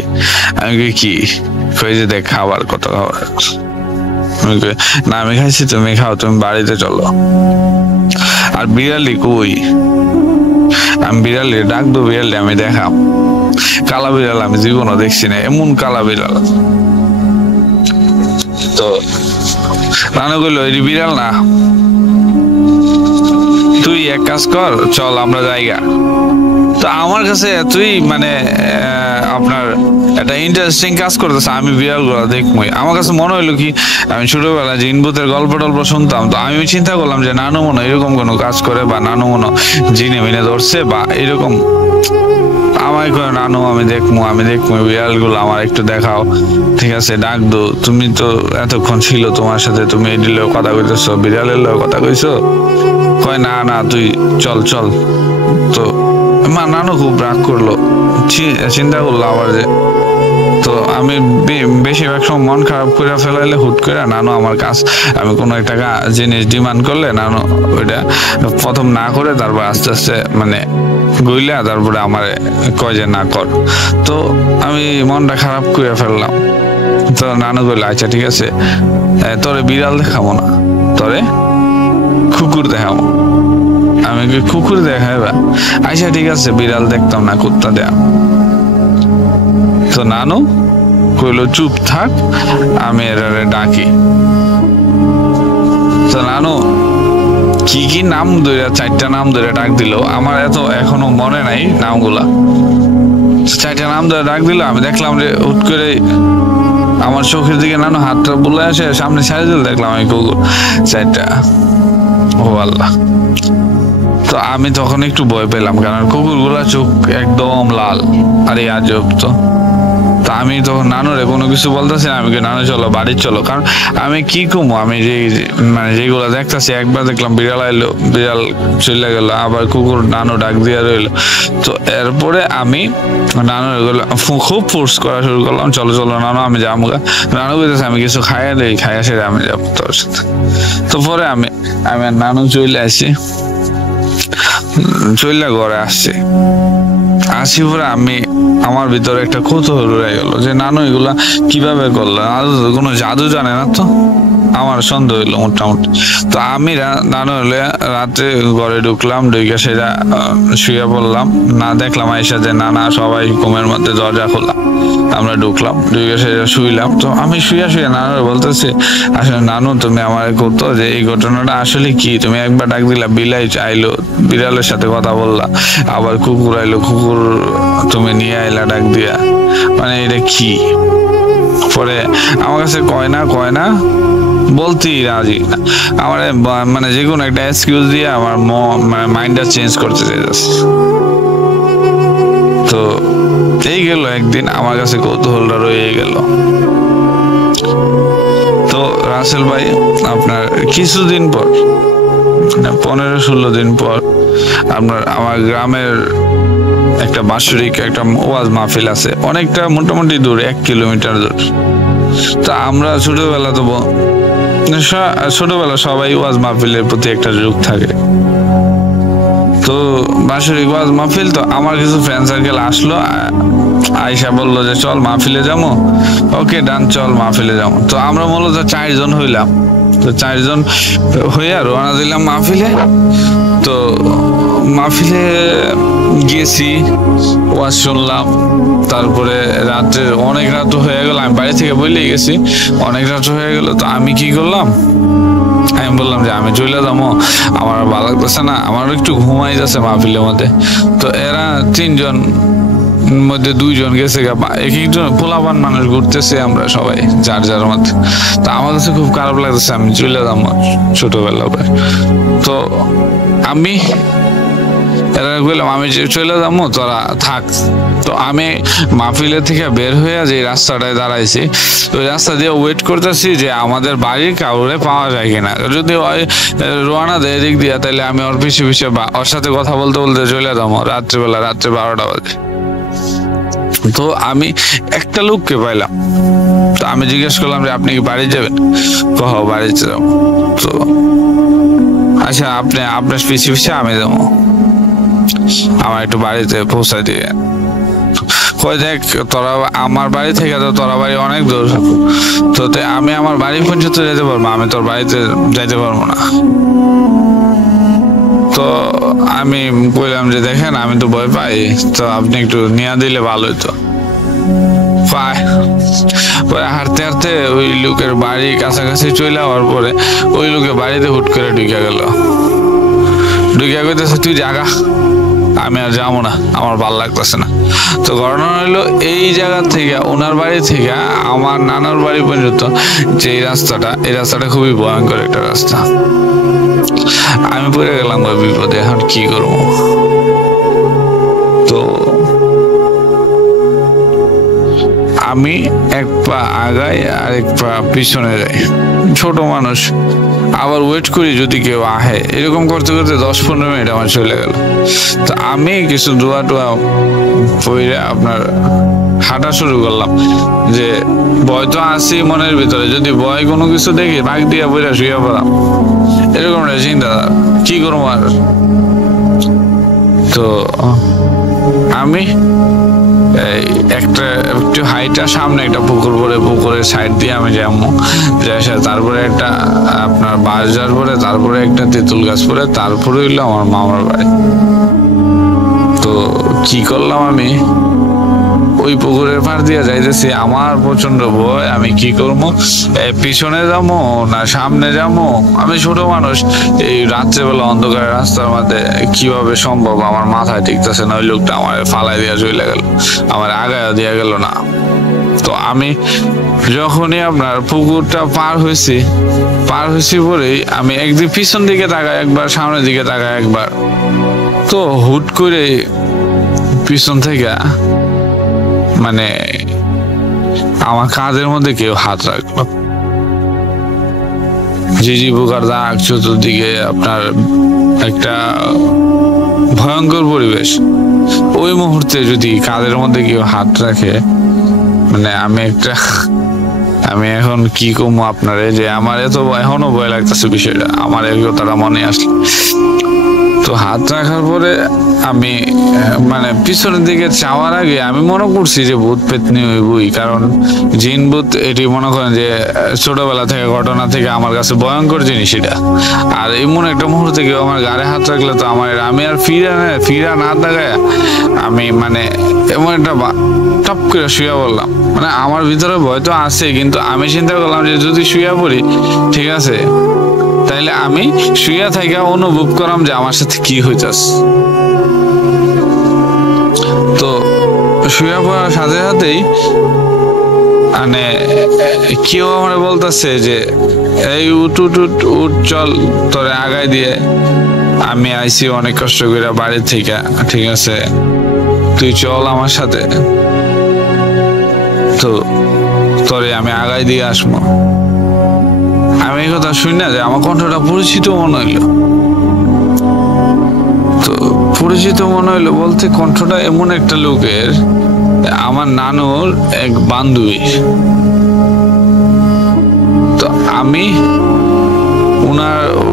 আমি কি কই যে দেখ খাবার কত খাবার। না আমি খাইছি, তুমি খাও, তুমি বাড়িতে চলো। আর বিড়ালি কই? আমি বিড়ালি ডাক দো, বিড়ালি আমি দেখাম। কালা বিড়াল আমি জীবনও দেখছি না, এমন কালা বিড়াল। তো নানু কইলো এই বিড়াল না, তুই এক কাজ কর, চল আমরা জায়গা। তো আমার কাছে এতই মানে আপনার একটা ইন্টারেস্টিং কাজ করতেছে, আমি বিড়াল গুলা দেখবই। আমার কাছে মনে হইলো কি আমি ছোটবেলায় জিন ভূতের গল্প টল্প শুনতাম, তো আমি চিন্তা করলাম যে নানু মনে এরকম কোনো কাজ করে, বা নানু মনে জিনে মিনে ধরছে বা এরকম। আমায় কয় নানু আমি দেখবো বিড়াল গুলো আমার একটু দেখাও। ঠিক আছে ডাক দো, তুমি তো এতক্ষণ ছিল তোমার সাথে, তুমি এডিলেও কথা কইতেছো, বিড়ালের কথা কইছো। কয় না না তুই চল চল। তো মা নানু খুব রাগ করলো, চিন্তা করলো আবার যে, তো আমি বেশিরভাগ সময় মন খারাপ করে ফেলাইলে হুট করে নানু আমার কাজ, আমি কোনো একটা জিনিস ডিমান্ড করলে নানু ওইটা প্রথম না করে তারপর আস্তে আস্তে মানে গইলা তারপরে আমার কয় যে না কর। তো আমি মনটা খারাপ করে ফেললাম। তো নানু কইলো আচ্ছা ঠিক আছে, তোরে বিড়াল দেখাবো না, তোরে কুকুর দেখাবো। আমি কুকুর দেখাইবা? আচ্ছা ঠিক আছে, বিড়াল দেখতাম না, কুত্তা দেয়া। তো নানু কইলো চুপ থাক, আমি এরারে ডাকি। তো নানু কি কি নাম ধরে 4টা নাম ধরে ডাক দিল, আমার এত এখনো মনে নাই নামগুলা। 4টা নাম ধরে ডাক দিল, আমি দেখলাম যে হুট করে আমার চোখের দিকে নানু হাতটা বুলে আসে, সামনে ছাড়ে দিল, দেখলাম আমি কুকুর 4টা। ও আল্লাহ! তো আমি তখন একটু ভয় পেলাম, কারণ কুকুরগুলা চোখ একদম লাল। আরে আজব তো। তো আমি তো নানুরে কোনো কিছু বলতেছি না, আমি নানু চলো বাড়ি চলো, কারণ আমি কি কমো, আমি মানে যেগুলো দেখতেছি, একবার দেখলাম বিড়াল আইলো, বিড়াল চলে গেল, আবার কুকুর নানু ডাক দিয়ে রইলো। তো এরপরে আমি নানু খুব ফোর্স করা শুরু করলাম, চলো চলো নানু আমি যাবো। নানু বলতেছে আমি কিছু খাইয়া দেই, খাইয়া সেরে আমি যাবো তোর সাথে। তো পরে আমি নানু চলে আসি, চলে ঘরে আসি পরে আমার ভিতরে একটা কৌতূহল রয়ে গেল যে নানু এগুলা কিভাবে করলো, কোনো জাদু জানে না তো, আমার সন্দেহ হইলো মোটামুটি। তো আমি নানু হলে রাতে ঘরে ঢুকলাম, ঢুকে সেটা শুয়ে পড়লাম, না দেখলাম আইসা যে না সবাই ঘুমের মধ্যে দরজা খোলা, আমরা ঢুকলাম, ঢুকে সেটা শুইলাম। তো আমি শুয়ে নানু বলতেছি আসলে নানু তুমি আমার করতো যে এই ঘটনাটা আসলে কি, তুমি একবার ডাক দিলা বিলাই আইলো, বিড়ালের সাথে কথা বললা, আবার কুকুর আইলো, কুকুর তুমি নিয়ে আইলা ডাক দিয়া, মানে এটা কি? পরে আমার কাছে কয় না বলতেই রাজি না, আমার মানে যে কোনো একটা এক্সকিউজ দিয়ে আমার মানে মাইন্ডটা চেঞ্জ করতে চাইতেছে। তো এই গেল একদিন, আমার কাছে কৌতূহলটা রয়ে গেল। তো রাসেল ভাই আপনার কিছুদিন পর, 15-16 দিন পর আমার গ্রামের একটা বাৎসরিক একটা ওয়াজ মাহফিল আছে, অনেকটা মোটামুটি দূর, 1 কিলোমিটার দূর। তা আমরা ছোটবেলা সবাই ওয়াজ মাহফিলের প্রতি একটা ঝোঁক থাকে। তো বাৎসরিক ওয়াজ মাহফিল, তো আমার কিছু ফ্রেন্ড সার্কেল আসলো, আয়সা বললো যে চল মাহফিলে যাবো, ওকে ডান চল মাহফিলে যাবো। তো আমরা মূলত 4 জন হইলাম, তো 4 জন হইয়া রওনা দিলাম মাহফিলে। তো মাহফিলে গিয়েছি, ওয়াজ শুনলাম, তারপরে রাত্রে অনেক রাত হয়ে গেল, আমি বাড়ি থেকে বলেই গেছি অনেক রাত হয়ে গেল। তো আমি কি করলাম, আমি বললাম যে আমি চলে যাবো, আমার ভালো লাগতেছে না, আমার একটু ঘুমাই যাচ্ছে মাহফিলের মধ্যে। তো এরা 3 জন মধ্যে 2 জন গেছে, এক একজন পোলাপান মানুষ ঘুরতেছে, আমরা সবাই যার যার মধ্যে। তো আমার কাছে খুব খারাপ লাগতেছে, আমি চলে যাবো ছোটবেলা। তো আমি বললাম আমি চলে যাবো, তোরা থাক। তো আমি মাহফিলের থেকে বের হয়ে যে রাস্তাটায় দাঁড়াইছি, ওই রাস্তা দিয়ে ওয়েট করতেছি যে আমাদের বাড়ির কাউরে পাওয়া যায় কিনা, যদি রোয়ানা দেয় এদিক দিয়ে, তাহলে আমি ওর পিছিয়ে ওর সাথে কথা বলতে বলতে চলে যাবো রাত্রে 12টা বাজে। তো আমি একটা লোককে পাইলাম, তো আমি জিজ্ঞেস করলাম যে আপনি কি বাড়ি যাবেন? বাড়িতে যাবো। তো আচ্ছা আপনার পিছিয়ে আমি যাবো, আমার একটু বাড়িতে পৌঁছায় দিয়ে। দেখ তোরা আমার বাড়ি থেকে তো তোরা বাড়ি অনেক দূর, তো আমি আমার বাড়ি পর্যন্ত যেতে পারবো, আমি তোর বাড়িতে যাইতে পারবো না। তো আমি বললাম যে দেখেন আমি তো ভয় পাই, তো আপনি একটু নিয়ে দিলে ভালো হতো। হাঁটতে হাঁটতে ওই লোকের বাড়ির কাছাকাছি চলে যাওয়ার পরে ওই লোকের বাড়িতে হুট করে ঢুকে গেছে তুই জাগা, আমি আর যাবো না, আমার ভালো লাগতেছে না। তো ঘটনা হলো এই জায়গা থেকে ওনার বাড়ি থেকে আমার নানার বাড়ি পর্যন্ত যে রাস্তাটা, এই রাস্তাটা খুবই ভয়ঙ্কর একটা রাস্তা। আমি পড়ে গেলাম বিপদে, এখন কি করবো? তো আমি 1 পা আগাই আর 1 পা পিছনে যাই, ছোট মানুষ, আবার ওয়েট করি যদি কেউ আহে, এরকম করতে করতে 10-15 মিনিট আমার চলে গেল। তো আমি কিছু দোয়া টোয়া পড়ে আপনার হাঁটা শুরু করলাম, যে ভয় তো আসি মনের ভিতরে, যদি ভয় কোনো কিছু দেখি ভাগ দিয়া বইরা শুয়ে পড়াম, এরকম একটা চিন্তা, কি করবো আর। তো আমি একটু হাইটা সামনে একটা পুকুর পরে, পুকুরের সাইড দিয়ে আমি যাবো, তারপরে একটা আপনার বাস যাওয়ার পরে, তারপরে একটা তেঁতুল গাছ পরে, তারপরে হইলো আমার মামার বাড়ি। তো কি করলাম, আমি ওই পুকুরের পাড় দিয়ে যাইতেছি, আমার প্রচন্ড ভয়, আমি কি করবো, পিছনে যাবো না সামনে যাবো? আমি ছোট মানুষ, এই রাত্রেবেলা অন্ধকার রাস্তার মধ্যে কিভাবে সম্ভব, আমার মাথায় টিকতেছে না। ওই লোকটা আমার ফালাই দিয়া চলে গেল, আমার আগায় দিয়া গেল না। তো আমি যখনই আপনার পুকুরটা পার হয়েছি পরেই আমি একদিন পিছন দিকে তাকাই একবার, সামনের দিকে তাকাই একবার, তো হুট করে পিছন থেকে মানে আমার কাঁধের মধ্যে কেউ হাত রাখলো। ঝিঝি পোকার দাগ, চতুর্দিকে আপনার একটা ভয়ঙ্কর পরিবেশ। ওই মুহূর্তে যদি কাঁধের মধ্যে কেউ হাত রাখে, মানে আমি এখন কি কমু আপনারে, যে আমার এত এখনো ভয় লাগতেছে বিষয়টা, আমার এই কথাটা মনে আসলো। তো হাত রাখার পরে আমি মানে পিছনের দিকে চাওয়ার আগে আমি মনে করছি যে ভূত পেতনি হইবই, কারণ জিন ভূত এটি মনে করেন যে ছোটবেলা থেকে ঘটনা থেকে আমার কাছে ভয়ঙ্কর জিনিস এটা। আর এমন একটা মুহূর্তে কেউ আমার গাড়ে হাত রাখলে তো আমি আর ফিরা না দেখায় আমি মানে এমন একটা টপ করে শুয়ে পড়লাম। মানে আমার ভিতরে ভয় তো আছে, কিন্তু আমি চিন্তা করলাম যে যদি শুয়ে পড়ি ঠিক আছে, তাইলে আমি শুয়ে থেকে অনুভব করলাম যে আমার সাথে কি হইতাছে। তো শুয়ে পড়ার সাথে সাথেই মানে কেউ আমার বলতেছে যে এই উঠ চল তোরে আগাই দিয়ে, আমি আইছি অনেক কষ্ট করে বাড়ি থেকে, ঠিক আছে তুই চল আমার সাথে, তো তোরে আমি আগাই দিয়ে আসবো। আমি এই কথা শুনি না যে আমার কণ্ঠটা পরিচিত মনে হইলো। তো পরিচিত মনে হইলো বলতে কণ্ঠটা এমন একটা লোকের, আমার নানুর এক বান্ধবী। তো আমি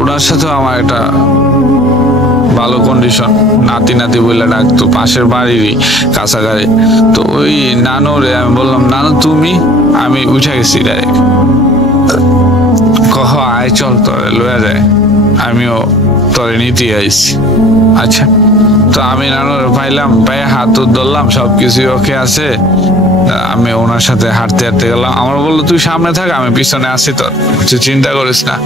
ওনার সাথে আমার একটা ভালো কন্ডিশন, নাতি বলে ডাকতো, পাশের বাড়িরই কাছাকাছি। তো ওই নানুরে আমি বললাম, নানু তুমি? আমি উঠে গেছি ডাইরেক্ট, কহ আয় চল তোরে লয়ে যায়, আমিও তোরে নিতে আইছি। আচ্ছা, তো আমি নানুর পাইলাম, পায়ে হাত ধরলাম, সবকিছু ওকে আছে। আমি ওনার সাথে হাঁটতে গেলাম। আমার বললো তুই সামনে থাক, আমি পিছনে আসি, তোর তুই চিন্তা করিস না।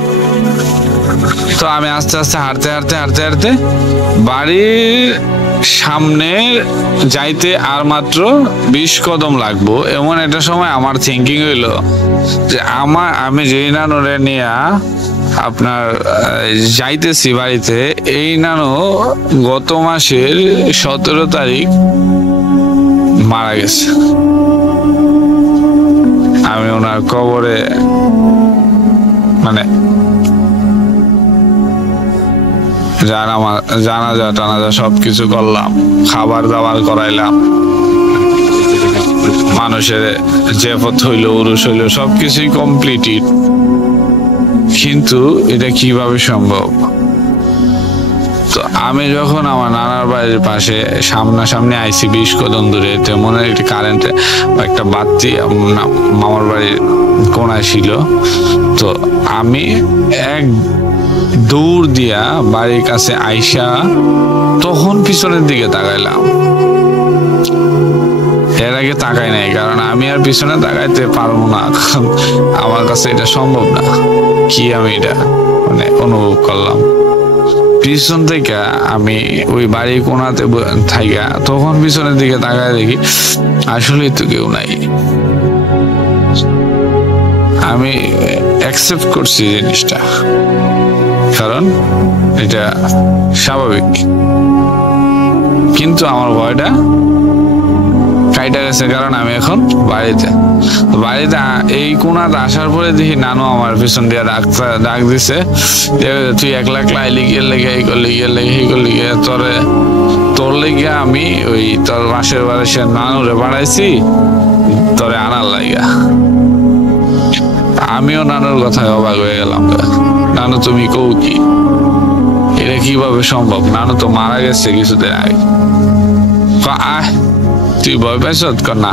তো আমি আস্তে আস্তে হাঁটতে বাড়ির সামনে যাইতে আর মাত্র 20 কদম লাগবো, এমন একটা সময় আমার থিঙ্কিং হইলো যে আমি যেই নানুরে নিয়ে আপনার যাইতেছি বাড়িতে, এই নানু গত মাসের 17 তারিখ মারা গেছে। আমি ওনার কবরে মানে জানাজা টানাজা সবকিছু করলাম, খাবার দাবার করাইলাম, মানুষের জেফত হইলো, উরুস হইলো, সবকিছুই কমপ্লিটেড। কিন্তু এটা কিভাবে সম্ভব? তো আমি যখন আমার নানার বাড়ির পাশে সামনাসামনি আইসি 20 কদম দূরে, তেমন একটি কারেন্টে একটা বাতি মামার বাড়ির কোনায় ছিল। তো আমি এক দৌড় দিয়া বাড়ির কাছে আইসা তখন পিছনের দিকে তাকাইলাম। এর আগে তাকাই নাই, কারণ আমি আর পিছনে তাকাইতে পারবো না, কারণ আমার কাছে এটা সম্ভব না। কি আমি এটা মানে অনুভব করলাম পিছন থেকে, আমি ওই বাড়ির কোনাতে থাইকা তখন পিছনের দিকে তাকায় দেখি আসলেই তো কেউ নাই। আমি অ্যাকসেপ্ট করছি জিনিসটা, কারণ এটা স্বাভাবিক। কিন্তু আমার ভয়টা কাইটা গেছে, কারণ আমি এখন বাড়িতে এই কোনাতে আসার পরে দেখি নানু আমার পিছন দিয়ে ডাক দিছে, তুই একলা আইলি গিয়ে লেগে এই করলি গিয়ে তোর লেগে আমি ওই তোর মাসের বাড়ি সে নানুরে বাড়াইছি তোরে আনার লাগিয়া। আমিও নানুর কথায় অবাক হয়ে গেলাম, নানু তুমি কও কি, এটা কিভাবে সম্ভব? নানু তো মারা গেছে কিছুদিন আগে। তুই ভয় পাইছ? না,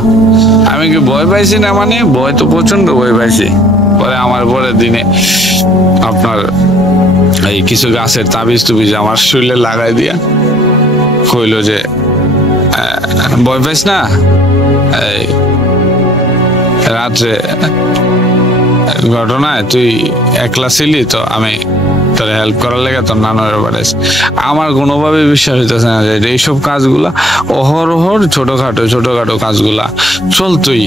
আমি কি ভয় পাইছি না, মানে ভয় তো প্রচন্ড ভয় পাইছি। পরে আমার পরের দিনে আপনার এই কিছু গাছের তাবিজ টুবিজ আমার শরীরে লাগাই দিয়া কইল যে ভয় পাইস না, এই রাত্রে ঘটনায় তুই একলা ছিলি, তো আমি তোর হেল্প করার লেগে তোর নানুর বাড়াইছি। আমার কোনোভাবে বিশ্বাস হইতেছে না যে এইসব কাজগুলা অহরহর ছোটখাটো কাজগুলা চলতোই।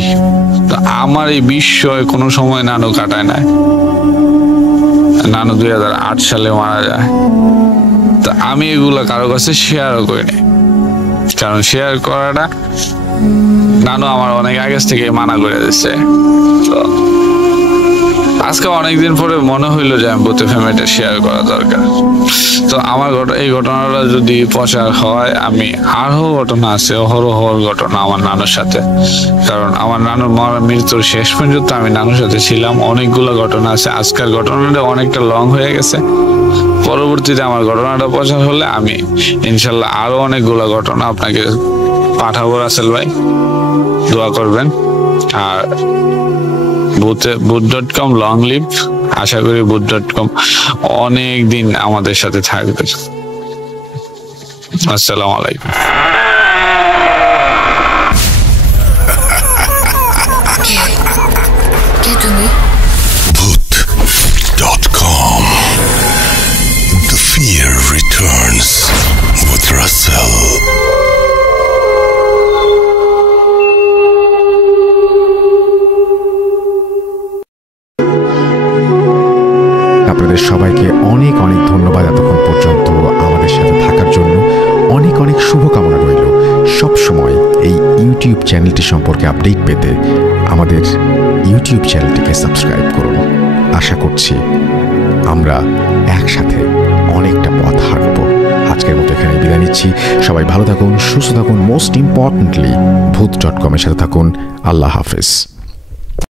তো আমার এই বিস্ময় কোনো সময় নানু কাটায় নাই। নানু 2008 সালে মারা যায়। তো আমি এগুলা কারো কাছে শেয়ারও করি নাই, কারণ শেয়ার করাটা নানু আমার অনেক আগে থেকে মানা করে দিচ্ছে। তো আজকে অনেকদিন পরে মনে হইলো যে আমি ভূতের ফ্যামিলিটা শেয়ার করা দরকার। তো আমার এই ঘটনাটা যদি প্রচার হয়, আমি আরো ঘটনা আছে, অহরহর ঘটনা আমার নানুর সাথে, কারণ আমার নানুর মৃত্যুর শেষ পর্যন্ত আমি নানুর সাথে ছিলাম। অনেকগুলো ঘটনা আছে। আজকের ঘটনাটা অনেকটা লং হয়ে গেছে। পরবর্তীতে আমার ঘটনাটা প্রচার হলে আমি ইনশাল্লাহ আরো অনেকগুলো ঘটনা আপনাকে পাঠাবো। রাসেল ভাই দোয়া করবেন। আর ভূত.com লং লিভ। আশা করি ভূত.com অনেক দিন আমাদের সাথে থাকবে। আসসালামু আলাইকুম। Voot.com. The fear returns with Russell. আপনাদের সবাইকে অনেক অনেক ধন্যবাদ এতক্ষণ পর্যন্ত আমাদের সাথে থাকার জন্য। অনেক অনেক শুভকামনা রইল। সব সময় এই ইউটিউব চ্যানেলটি সম্পর্কে আপডেট পেতে আমাদের ইউটিউব চ্যানেলটিকে সাবস্ক্রাইব করুন। আশা করছি আমরা একসাথে অনেকটা পথ হাঁটব। আজকের মতো এখানে বিদায় নিচ্ছি। সবাই ভালো থাকুন, সুস্থ থাকুন। মোস্ট ইম্পর্টেন্টলি ভূত.com এর সাথে থাকুন। আল্লাহ হাফেজ।